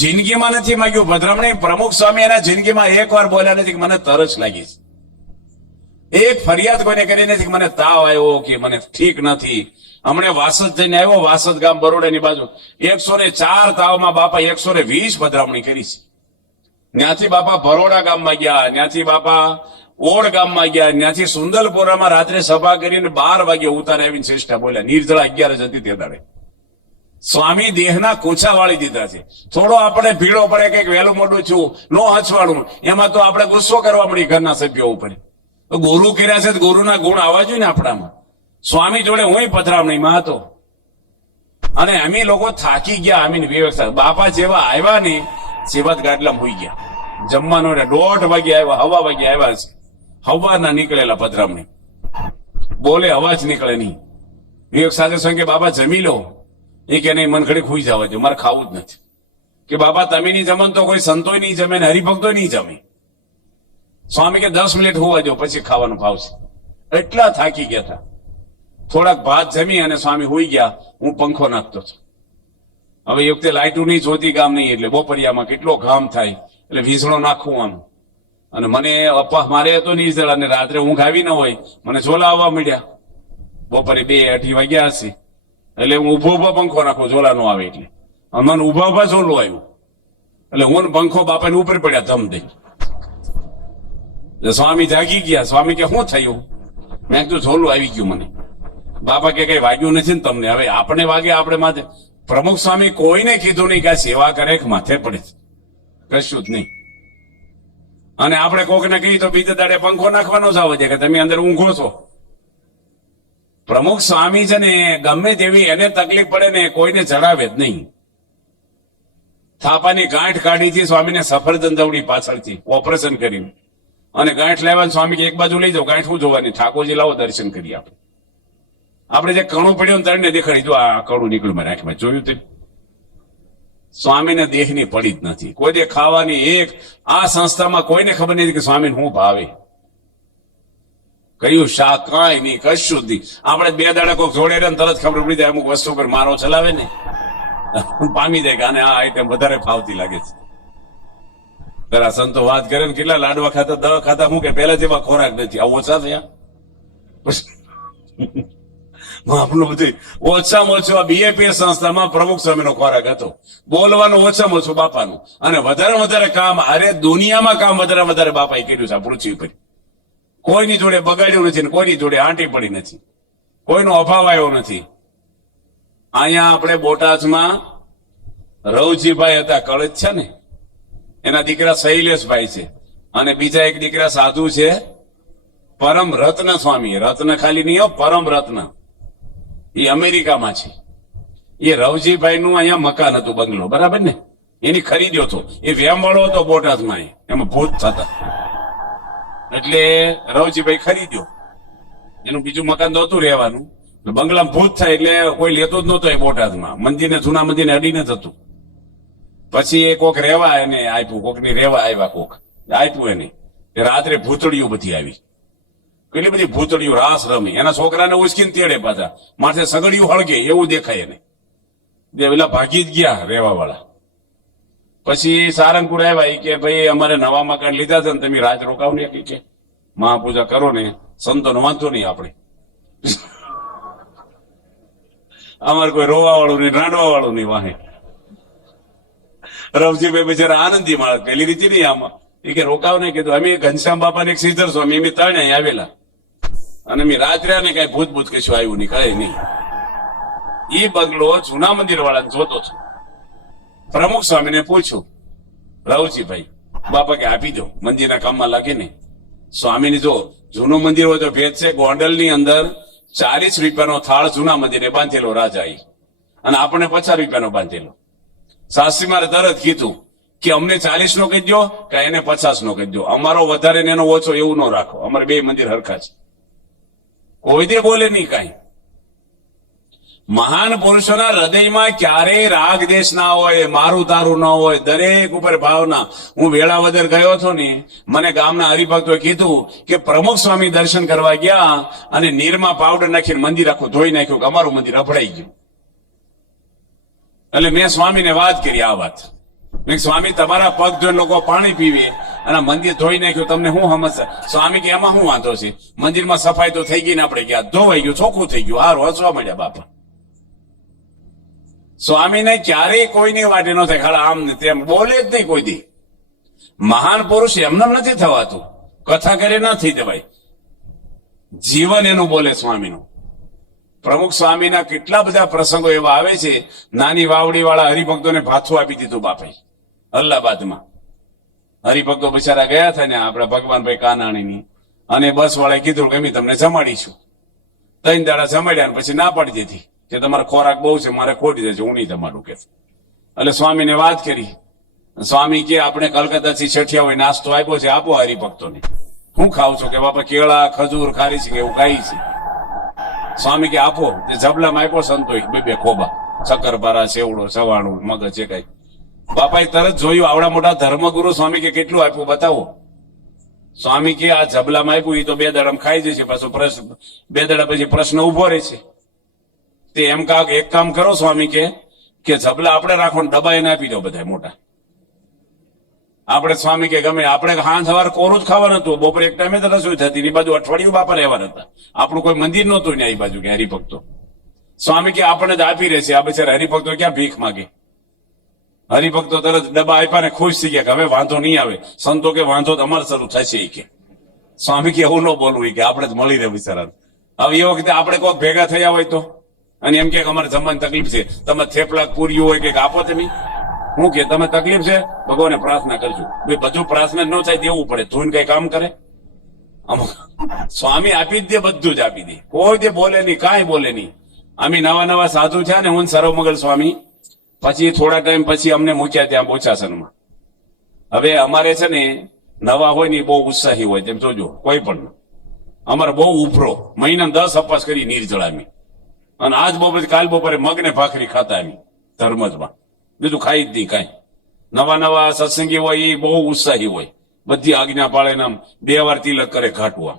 જિંદગીમાં નથી માંગ્યું. પધરામણી પ્રમુખ સ્વામી એના જિંદગીમાં 1 વાર બોલ્યા નથી કે મને તરસ લાગી છે. એક ફરિયાદ કોઈને કરી નથી કે મને તાવ આવ્યો કે મને ઠીક નથી. હમણે વાસદ જઈને આવ્યો, વાસદ ગામ બરોડાની બાજુ, 104 તાવમાં બાપા 120 પધરામણી કરી છે. ત્યાંથી બાપા બરોડા ગામમાં ગયા, ત્યાંથી બાપા ઓડ ગામમાં ગયા, ત્યાંથી સુંદરપુરામાં રાત્રે સભા કરીને 12 વાગે ઉતારે આવીને શ્રેષ્ઠા બોલ્યા. નિર્જળા 11 હતી તે દાડે. સ્વામી દેહના કોછા વાળી દીધા છે. થોડો આપણે ભીડો પડે કે વહેલું મોટું છું નો હચવાડું, એમાં તો આપણે ગુસ્સો કરવા મળી ઘરના સભ્યો ઉપર. તો ગુરુ કર્યા છે, ગુરુના ગુણ આવવા જોઈએ ને આપણામાં. સ્વામી જોડે હું પધરામણીમાં હતો, અને અમે લોકો થાકી ગયા. અમીન વ્યવસ્થા બાપા જેવા આવ્યા ને સેવત ગાડલા હોઈ ગયા. જમવાનો 1:30 વાગે આવ્યા, 1:15 વાગે આવ્યા છે. હવારના નીકળેલા પધરામણી, બોલે અવાજ નીકળે નહીં. વિવેક સાથે સંગે બાબા જમી લો. એ કે નહીં, મન ઘડી ખુઈ જવા દે, મારે ખાવું જ નથી. કે બાબા તમે નહીં જમન તો કોઈ સંતોય નહીં જમે ને હરિભક્તો નહીં જમે. સ્વામી કે 10 મિનિટ હોવા દો, પછી ખાવાનું ભાવશે. એટલા થાકી ગયા હતા. થોડાક ભાત જમી અને સ્વામી હોઈ ગયા. હું પંખો નાખતો હતો. હવે એ વખતે લાઇટું નહીં જોતી ગામ નહીં, એટલે બપોરિયામાં કેટલો ઘામ થાય, એટલે વીજળો નાખવું આમ. અને મને અપા મારે હતો નિર્જળ, અને રાત્રે ઊંઘ આવી ન હોય, મને ઝોલા આવવા મળ્યા. બપોરે 2-2:30 વાગ્યા હશે, એટલે હું ઉભો પંખો નાખો, ઝોલા નો આવે એટલે. મને ઉભા ઝોલું આવ્યું, એટલે હું પંખો બાપાને ઉપર પડ્યા ધમ દઈ. સ્વામી જાગી ગયા. સ્વામી કે શું થયું? મેં કીધું ઝોલું આવી ગયું મને. બાપા કે કઈ વાગ્યું નથી ને તમને? હવે આપણે વાગે આપણે માથે. પ્રમુખ સ્વામી કોઈને કીધું નહીં કે આ સેવા કરે કે માથે પડે, કશું જ નહીં. અને આપણે કોકને કહીએ તો બીજે દાડે પંખો નાખવાનો જ આવે છે કે તમે અંદર ઊંઘો છો. પ્રમુખ સ્વામી છે ને ગમે તેવી એને તકલીફ પડે ને કોઈને જણાવે જ નહીં. થાપાની ગાંઠ કાઢી હતી સ્વામીને સફરજન દવડી પાછળથી ઓપરેશન કરીને, અને ગાંઠ લેવા સ્વામી કે એક બાજુ લઈ જાઓ, ગાંઠ હું જોવાની, ઠાકોરજી લાવો દર્શન કરીએ. આપણે જે કણું પડ્યું ને તરને દેખાડી, જો આ કણું નીકળ્યું મારી આંખમાં, જોયું તે? સ્વામીને દેહની પડી જ નથી. કોઈ દે ખાવાની એક આ સંસ્થામાં કોઈને ખબર નથી કે સ્વામીને શું ભાવે, કયું શાક, કાંઈ નહીં, કશું જ નહીં. આપણે બે દાડા કોઈક જોડે ને તરત ખબર પડી જાય, અમુક વસ્તુ પર મારો ચલાવે ને પામી જાય કે આને આ આઈટમ વધારે ફાવતી લાગે છે. જરા સંતો વાત કરે ને કેટલા લાડવા ખાતા, દવા ખાતા, હું કે પહેલા જેવા ખોરાક નથી, આ ઓછા થયા. આપણું બધું ઓછામાં ઓછું આ બીએપીએસ સંસ્થામાં પ્રમુખ સ્વામીનો ખોરાક હતો, બોલવાનું ઓછામાં ઓછું બાપાનું, અને વધારે વધારે કામ, અરે દુનિયામાં કામ વધારે બાપાએ કર્યું છે આ પૃથ્વી પર. કોઈની જોડે બગાડ્યું નથી, કોઈની જોડે આંટી પડી નથી, કોઈનો અભાવ આવ્યો નથી. અહીંયા આપણે બોટાદમાં રવજીભાઈ હતા, કળશ છે ને, એના દીકરા શૈલેષભાઈ છે, અને બીજા એક દીકરા સાધુ છે પરમ રત્ન સ્વામી. રત્ન ખાલી નહીં હો, પરમ રત્ન. એ અમેરિકામાં છે. એ રવજીભાઈ નું અહીંયા મકાન હતું, બંગલો, બરાબર ને, એની ખરીદ્યો હતો. એ વેમવાળો હતો બોટાદમાં, એમાં ભૂત થતા, એટલે રવજીભાઈ ખરીદ્યો. એનું બીજું મકાન તો હતું રહેવાનું, બંગલામાં ભૂત થાય એટલે કોઈ લેતો જ નહોતો એ બોટાદમાં. મંદિરને, જૂના મંદિરને અડીને જ હતું. પછી એ કોક રહેવા એને આપ્યું, કોકની રહેવા આવ્યા, કોક આપ્યું એને. રાત્રે ભૂતળીઓ બધી આવી, કેટલી બધી ભૂતળીઓ રાસ રમે, એના છોકરાને ઉચકીને તેડે પાછા, માથે સગડિયું હળગે એવું દેખાય એને. પેલા ભાગી જ ગયા રહેવા વાળા. પછી સારંગપુર આવ્યા કે ભાઈ અમારે નવા મકાન લીધા છે ને તમે રાત રોકાવ ને કે મહાપૂજા કરો ને, સંતોનો વાંધો નહીં, આપણે અમારે કોઈ રોવા વાળું નહીં, રાંડવા વાળું નહીં વાહે. રવજીભાઈ બિચારા આનંદી માણસ, પેલી રીતે નહીં આમાં, એ કે રોકાવ નહીં કીધું. અમે ઘનશ્યામ બાપા ને એક શ્રીધર સ્વામી, અમે ત્રણે અહીં આવેલા, અને અમે રાત્રે ને કઈ ભૂત કશું આવ્યું નહીં, કઈ નહીં. એ બંગલો જૂના મંદિર વાળાને જોતો છું. પ્રમુખ સ્વામીને પૂછ્યું, રવજીભાઈ બાપા કે આપી દો, મંદિરના કામમાં લાગે ને. સ્વામીને જો જૂનું મંદિર હોય તો ભેદ છે. ગોંડલની અંદર 40 રૂપિયાનો થાળ જૂના મંદિરે બાંધેલો રાજાએ, અને આપણને 50 રૂપિયાનો બાંધેલો. શાસ્ત્રી મારે તરત કીધું કે અમને 40 નો કહી દો કે એને 50 નો કહી દો, અમારો વધારે ને એનો ઓછો એવું ન રાખો, અમારે બે મંદિર હરખા છે. કોઈ દે બોલે નહીં કાંઈ. મહાન પુરુષોના હૃદયમાં ક્યારેય રાગ દેશ ના હોય, મારું તારું ન હોય, દરેક ઉપર ભાવના. હું વેળાવદર ગયો હતો ને, મને ગામના હરિભક્તોએ કીધું કે પ્રમુખ સ્વામી દર્શન કરવા ગયા અને નીરમાં પાવડર નાખીને મંદિર આખું ધોઈ નાખ્યું, કે અમારું મંદિર અફડાઈ ગયું. એટલે મેં સ્વામીને વાત કરી આ વાત. મેં સ્વામી તમારા પગ જોઈને લોકો પાણી પીવે અને મંદિર ધોઈ નાખ્યું, તમને શું સમજશે? સ્વામી કે એમાં શું વાંધો છે, મંદિરમાં સફાઈ તો થઈ ગઈ ને, આપણે ગયા ધોવાઈ ગયું, ચોખ્ખું થઈ ગયું. હારું હસવા મળ્યા બાપા. સ્વામીને ક્યારેય કોઈની વાટે ન થાય, ખાલી આમ ને તેમ બોલે જ નહીં કોઈ દી. મહાન પુરુષ એમને નથી થવાતું, કથા કરે ના થઈ દેવાય, જીવન એનું બોલે સ્વામીનું. પ્રમુખ સ્વામીના કેટલા બધા પ્રસંગો એવા આવે છે, નાની વાવડી વાળા હરિભક્તોને ભાથું આપી દીધું બાપે અલ્હાબાદમાં. હરિભક્તો બિચારા ગયા હતા ને આપણા ભગવાનભાઈ કાનાણીની, અને બસ વાળાએ કીધું કે અમે તમને જમાડીશું. 3 દાડા જમાડ્યા ને પછી ના પાડી દીધી કે તમારો ખોરાક બહુ છે, મારે ખોટી જાય છે, હું નહીં જમાડું કે. એટલે સ્વામીને વાત કરી. સ્વામી કે આપણે કલકત્તાથી છઠિયા હોય નાસ્તો આપ્યો છે, આપો હરિભક્તોને. હું ખાવ છું કે બાપા કેળા, ખજૂર, ખારી છે કે એવું ખાઈ છે. સ્વામી કે આપો. જબલામાં આપ્યો સંતોષ, 2 ખોબા, શક્કરપારા, સેવડો, સવાણું, મગજ છે કઈ. બાપાએ તરત જોયું, આવડા મોટા ધર્મગુરુ. સ્વામી કે કેટલું આપ્યું બતાવો. સ્વામી કે આ જબલામાં આપ્યું, એ તો 2 દાડામાં ખાઈ જશે, પાછો પ્રશ્ન 2 દાડા પછી પ્રશ્ન ઉભો રહે છે. તે એમ એક કામ કરો સ્વામી કે જબલા આપણે રાખો ને ડબ્બા એને આપી દો બધા મોટા. આપણે સ્વામી કે ગમે, આપણે હાંજ સવાર કોરું જ ખાવાનું હતું, બપોરે એક ટાઈમે તો રસોઈ થતી, એ બાજુ અઠવાડિયું બાપા રહેવાના હતા. આપણું કોઈ મંદિર નહોતું ને એ બાજુ કે હરિભક્તો. સ્વામી કે આપણને જ આપી રહેશે, આ બિચારા હરિભક્તો ક્યાં ભીખ માગે. હરિભક્તો તરત ડબ્બા આપ્યા ને ખુશ થઈ ગયા કે હવે વાંધો નહીં આવે. સંતો કે વાંધો તમારે શરૂ થશે એ કે. સ્વામી કે એવું ન બોલવું કે આપણે જ મળી રહે બિચારા. હવે એ વખતે આપણે કોઈક ભેગા થયા હોય તો અને એમ કે અમારે જમવાની તકલીફ છે, તમે થેપલા પૂરી હોય કે આપો તમે. હું કે તમે તકલીફ છે, ભગવાને પ્રાર્થના કરજો. ભાઈ બધું પ્રાર્થના ન થાય દેવું પડે, તું કઈ કામ કરે. અમુક સ્વામી આપી જ દે, બધું જ આપી દે, કોઈ દે બોલે નહીં, કાંઈ બોલે નહીં. અમે નવા નવા સાધુ થયા ને, હું સર્વમંગલ સ્વામી, પછી થોડા ટાઈમ પછી અમને મૂક્યા ત્યાં બોચાસનમાં. હવે અમારે છે ને નવા હોય ને બહુ ઉત્સાહી હોય, તેમ જોજો કોઈ પણ. અમારે બહુ ઉપરો, મહિના 10 અપવાસ કરી નિર્જળા અમે. અને આજ બપોરે કાલ બપોરે મગ ને ભાખરી ખાતા અમે ધર્મજમાં, બીજું ખાઈ જ નહીં કાંઈ. નવા નવા સત્સંગી હોય એ બહુ ઉત્સાહી હોય, બધી આજ્ઞા પાળે ને આમ 2 વાર તિલક કરે ઘાટવા.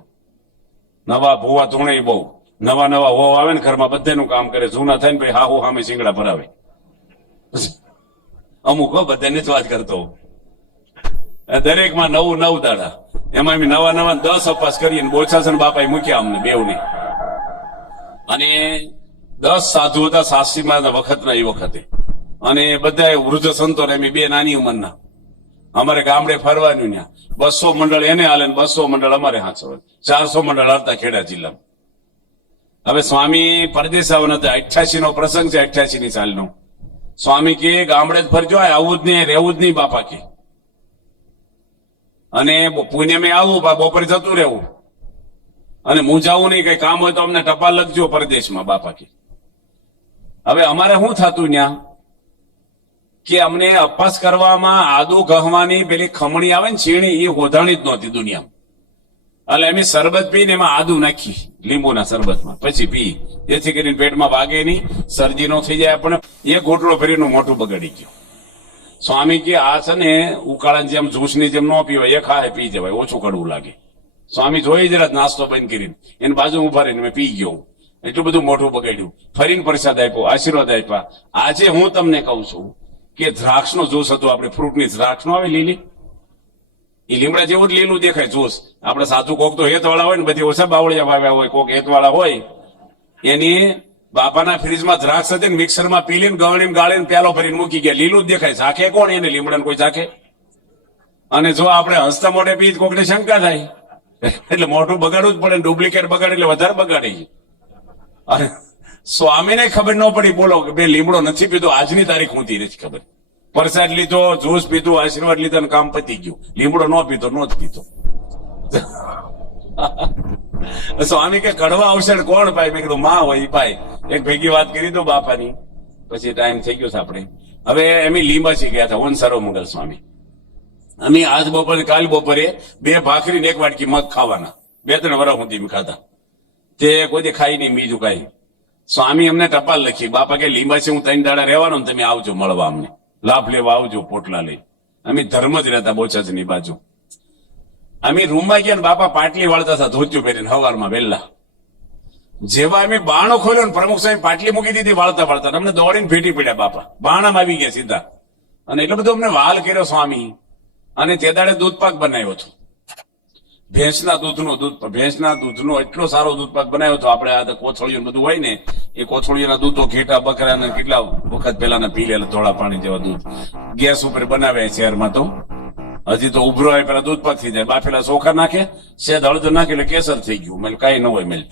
નવા ભૂવા ધૂણે બહુ, નવા નવા હોવ આવે ને ઘરમાં બધાનું કામ કરે. જૂના થાય ને ભાઈ હાહુ સામે શિંગડા ભરાવે. અમુક બધાને જ વાત કરતો, દરેકમાં 9 દાડા. એમાં અમે નવા 10 અપવાસ કરીએ. બોચાસન બાપાએ મૂક્યા અમને બેવને. અને 10 સાધુ હતા સાસરીમાં વખતના એ વખતે. અને બધા વૃદ્ધ સંતો ને અમે 2 નાની ઉંમરના. અમારે ગામડે ફરવાનું ત્યાં 200 મંડળ એને હાલે, 200 મંડળ અમારે હાચવે. 400 મંડળ હાલતા ખેડા જિલ્લામાં. હવે સ્વામી પરદેશ આવવાના હતા. 88 નો પ્રસંગ છે, 88 ની સાલનો. સ્વામી કે ગામડે જ ફરજો, આવું જ નહીં, રહેવું જ નહીં બાપા કે. અને પુણે મેં આવું, બપોરે જતું રહેવું. અને મૂંઝાવું નહીં, કઈ કામ હોય તો અમને ટપાલ લખજો પરદેશમાં બાપા કે. હવે અમારે શું થતું ત્યાં કે અમને અપવાસ કરવામાં આદુ ગહવાની પેલી ખમણી આવે ને છીણી, એ હોધાણી જ નહોતી દુનિયામાં. એટલે અમે શરબત પીને એમાં આદુ નાખી લીંબુના શરબતમાં, પછી પી, જેથી કરીને પેટમાં વાગે નહીં, શરદી નો થઈ જાય. આપણે એ ગોટલો ફરીનું મોટું બગાડી ગયું. સ્વામી કે આ છે ને ઉકાળાની જેમ જ્યુસની જેમ ન પીવાય, એ ખાય પી જવાય, ઓછું કડવું લાગે. સ્વામી જોઈ જરા નાસ્તો બંધ કરીને એની બાજુ ઉભા રહીને મેં પી ગયો. એટલું બધું મોટું બગાડ્યું. ફરીને પ્રસાદ આપ્યો, આશીર્વાદ આપ્યા. આજે હું તમને કહું છું કે દ્રાક્ષનો જ્યુસ હતો, આપણે ફ્રૂટની દ્રાક્ષ નો આવે લીલી, એ લીમડા જેવું જ લીલું દેખાય જ્યુસ. આપણે સાધુ કોક તો હેતવાળા હોય ને, બધી ઓછા બાવળિયા વાવ્યા હોય, કોક હેતવાળા હોય. એની બાપાના ફ્રીજમાં દ્રાક્ષ હતી ને, મિક્સરમાં પીલીને ગવણીને ગાળીને પ્યાલો ભરીને મૂકી ગયા. લીલું જ દેખાય, ઝાંખે કોણ એને? લીમડાને કોઈ ઝાંખે? અને જો આપણે હસતા મોઢે પી કોકને શંકા થાય, એટલે મોઢું બગાડવું જ પડે. ડુપ્લિકેટ બગાડે એટલે વધારે બગાડે. અને સ્વામીને ખબર ન પડી, બોલો કે બે લીમડો નથી પીધો, આજની તારીખ ઊંધી નથી ખબર. પ્રસાદ લીધો, જ્યુસ પીધું, આશીર્વાદ લીધા ને કામ પતી ગયું. લીમડો ન પીતો, નો જ પીતો. સ્વામી કે કડવા ઔષધ કોણ પાય? મેં કીધું માં હોય પાય. એક ભેગી વાત કરી દો બાપાની, પછી ટાઈમ થઈ ગયો છે આપણે. હવે એમ લીંબાસી ગયા હતા, ઓન સર્વમંગલ સ્વામી. અમે આજ બપોરે કાલ બપોરે 2 ભાખરી ને 1 વાટકી મગ ખાવાના. 2-3 વર્ષ સુધી ખાતા. તે કોઈ ખાઈ નહીં બીજું કાંઈ. સ્વામી અમને ટપાલ લખી, બાપા કે લીંબાસી હું 3 દાડા રહેવાનો ને, તમે આવજો મળવા, અમને લાભ લેવા આવજો પોટલા લઈ. અમે ધર્મ જ રહેતા બોચાસની બાજુ. અમે રૂમમાં ગયા ને બાપા પાટલી વાળતા હતા, ધોતિયું પહેરીને સવારમાં વહેલા. જેવા અમે બાણો ખોલ્યો ને, પ્રમુખ સાહેબ પાટલી મૂકી દીધી વાળતા વાળતા, અમને દોડીને ભેટી પડ્યા બાપા. બાણામાં આવી ગયા સીધા. અને એટલો બધો અમને વાલ કર્યો સ્વામી. અને તે દાડે દૂધપાક બનાવ્યો હતો, ભેંસના દૂધનો એટલો સારો દૂધપાક બનાવ્યો હતો. આપણે આ કોથળીઓ બધું હોય ને, એ કોથળીઓના દૂધો ઘેટા બકરાના કેટલા વખત પેલાના પી લેલા, ધોળા પાણી જેવા દૂધ ગેસ ઉપર બનાવે શહેરમાં. તો હજી તો ઉભરો હોય પેલા દૂધપાક થઈ જાય. બાફેલા ચોખા નાખે, શેદ હળદર નાખે એટલે કેસર થઈ ગયું. મેલ કઈ ન હોય મેલ.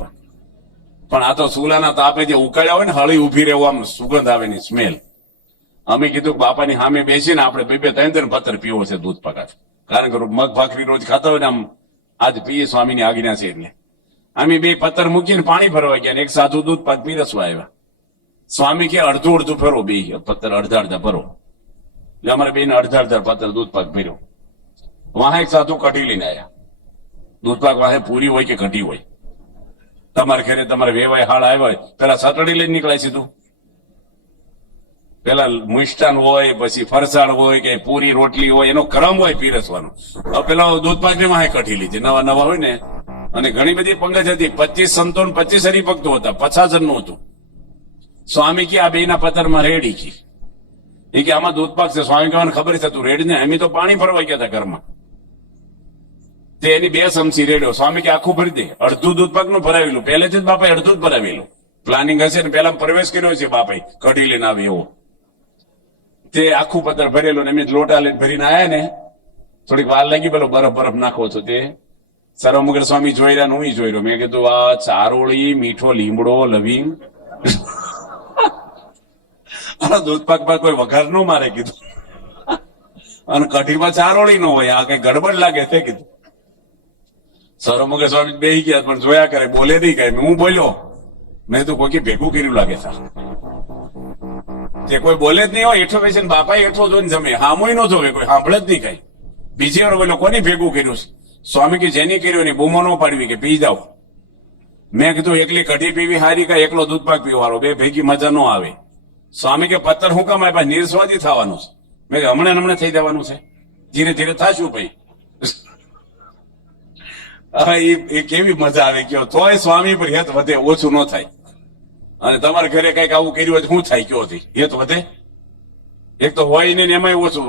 પણ આ તો ચૂલાના તાપે જે ઉકાળ્યા હોય ને, હળી ઉભી રહેવું, આમ સુગંધ આવે ની સ્મેલ. અમે કીધું બાપાની સામે બેસીને આપણે 2-3 પત્તર પીવો છે દૂધપાક. કારણ કે મગ ભાખરી રોજ ખાતા હોય ને, આમ આજ પીએ, સ્વામીની આજ્ઞા છે એટલે. અમે 2 પત્તર મૂકીને પાણી ભરવા ગયા, એક સાધુ દૂધપાક પીરસવા આવ્યા. સ્વામી કે અડધું ફરો, 2 પત્તર અડધા ભરો. એટલે અમારે 2 ને અડધા પત્તર દૂધપાક ભર્યો. વાહ એક સાધુ કઢી લઈને આવ્યા. દૂધપાક વાહે પૂરી હોય કે કઢી હોય, તમારે ઘરે તમારે વેવાય હાળ આવ્યા હોય, પેલા સતડી લઈને નીકળાય સીધું. પેલા મિષ્ટાન હોય, પછી ફરસાણ હોય કે પૂરી રોટલી હોય, એનો ક્રમ હોય પીરસવાનો. પેલા દૂધપાક ને વાહે કઢી લીધી, નવા હોય ને. અને ઘણી બધી પંગજ હતી, 25 સંતો 25 હરિભક્તો હતા, 50 જણનું હતું. સ્વામી કે આ 2 ના પત્તરમાં રેડી કી, એ કે આમાં દૂધપાક છે. સ્વામી કહેવાને ખબર છે તું રેડ ને, અમે તો પાણી ભરવા ગયા હતા ઘરમાં. તે એની 2 ચમચી રેડ્યો. સ્વામી કે આખું ભરી દે. અડધું દૂધપાક નું ભરાવેલું, પહેલેથી જ બાપાએ અડધું જ ભરાવેલું. પ્લાનિંગ હશે ને, પેલા પ્રવેશ કર્યો છે બાપાએ, કઢી લઈને આવે એવો. તે આખું પત્તર ભરેલું ને અમે લોટા લઈને ભરીને આયા ને, થોડીક વાર લાગી, પેલો બરફ નાખવો છો. તે સર્વમંગલ સ્વામી જોઈ રહ્યા ને હું જોઈ રહ્યો. મેં કીધું આ ચારોળી, મીઠો લીમડો, લવિંગ આ દૂધ પાકમાં કોઈ વઘાર ન મારે કીધું, અને કઢીમાં ચારોળી ન હોય, આ કઈ ગડબડ લાગે છે કીધું. સરોમુખે સ્વામી બેહી ગયા પણ જોયા કરે, બોલે નહીં કઈ. હું બોલ્યો, મેં તો કોઈ ભેગું કર્યું લાગે છે. જે કોઈ બોલે જ નહીં હોય, હેઠો બેસીને બાપા હેઠો જોઈને જમે, હામોય ન જોવે, કોઈ સાંભળે જ નહીં કઈ. બીજી વાર બોલો, કોની ભેગું કર્યું છે? સ્વામી કે જેની કર્યું એની બૂમો ન પાડવી, કે પી જાઓ. મેં કીધું એકલી કઢી પીવી હારી, કે એકલો દૂધ પાક પીવાનો, બે ભેગી મજા ન આવે. સ્વામી કે પત્તર હું કામ આપ્યા, નિર્સ્વાદી થવાનું છે. મેં કે હમણાં થઈ જવાનું છે, ધીરે ધીરે થાશું ભાઈ. એ કેવી મજા આવે કયો, તોય સ્વામી પર હેત વધે, ઓછું ન થાય. અને તમારા ઘરે કઈક આવું કર્યું હોય તો શું થાય કયો, હેત વધે? એક તો હોય નહીં ને એમાંય ઓછું.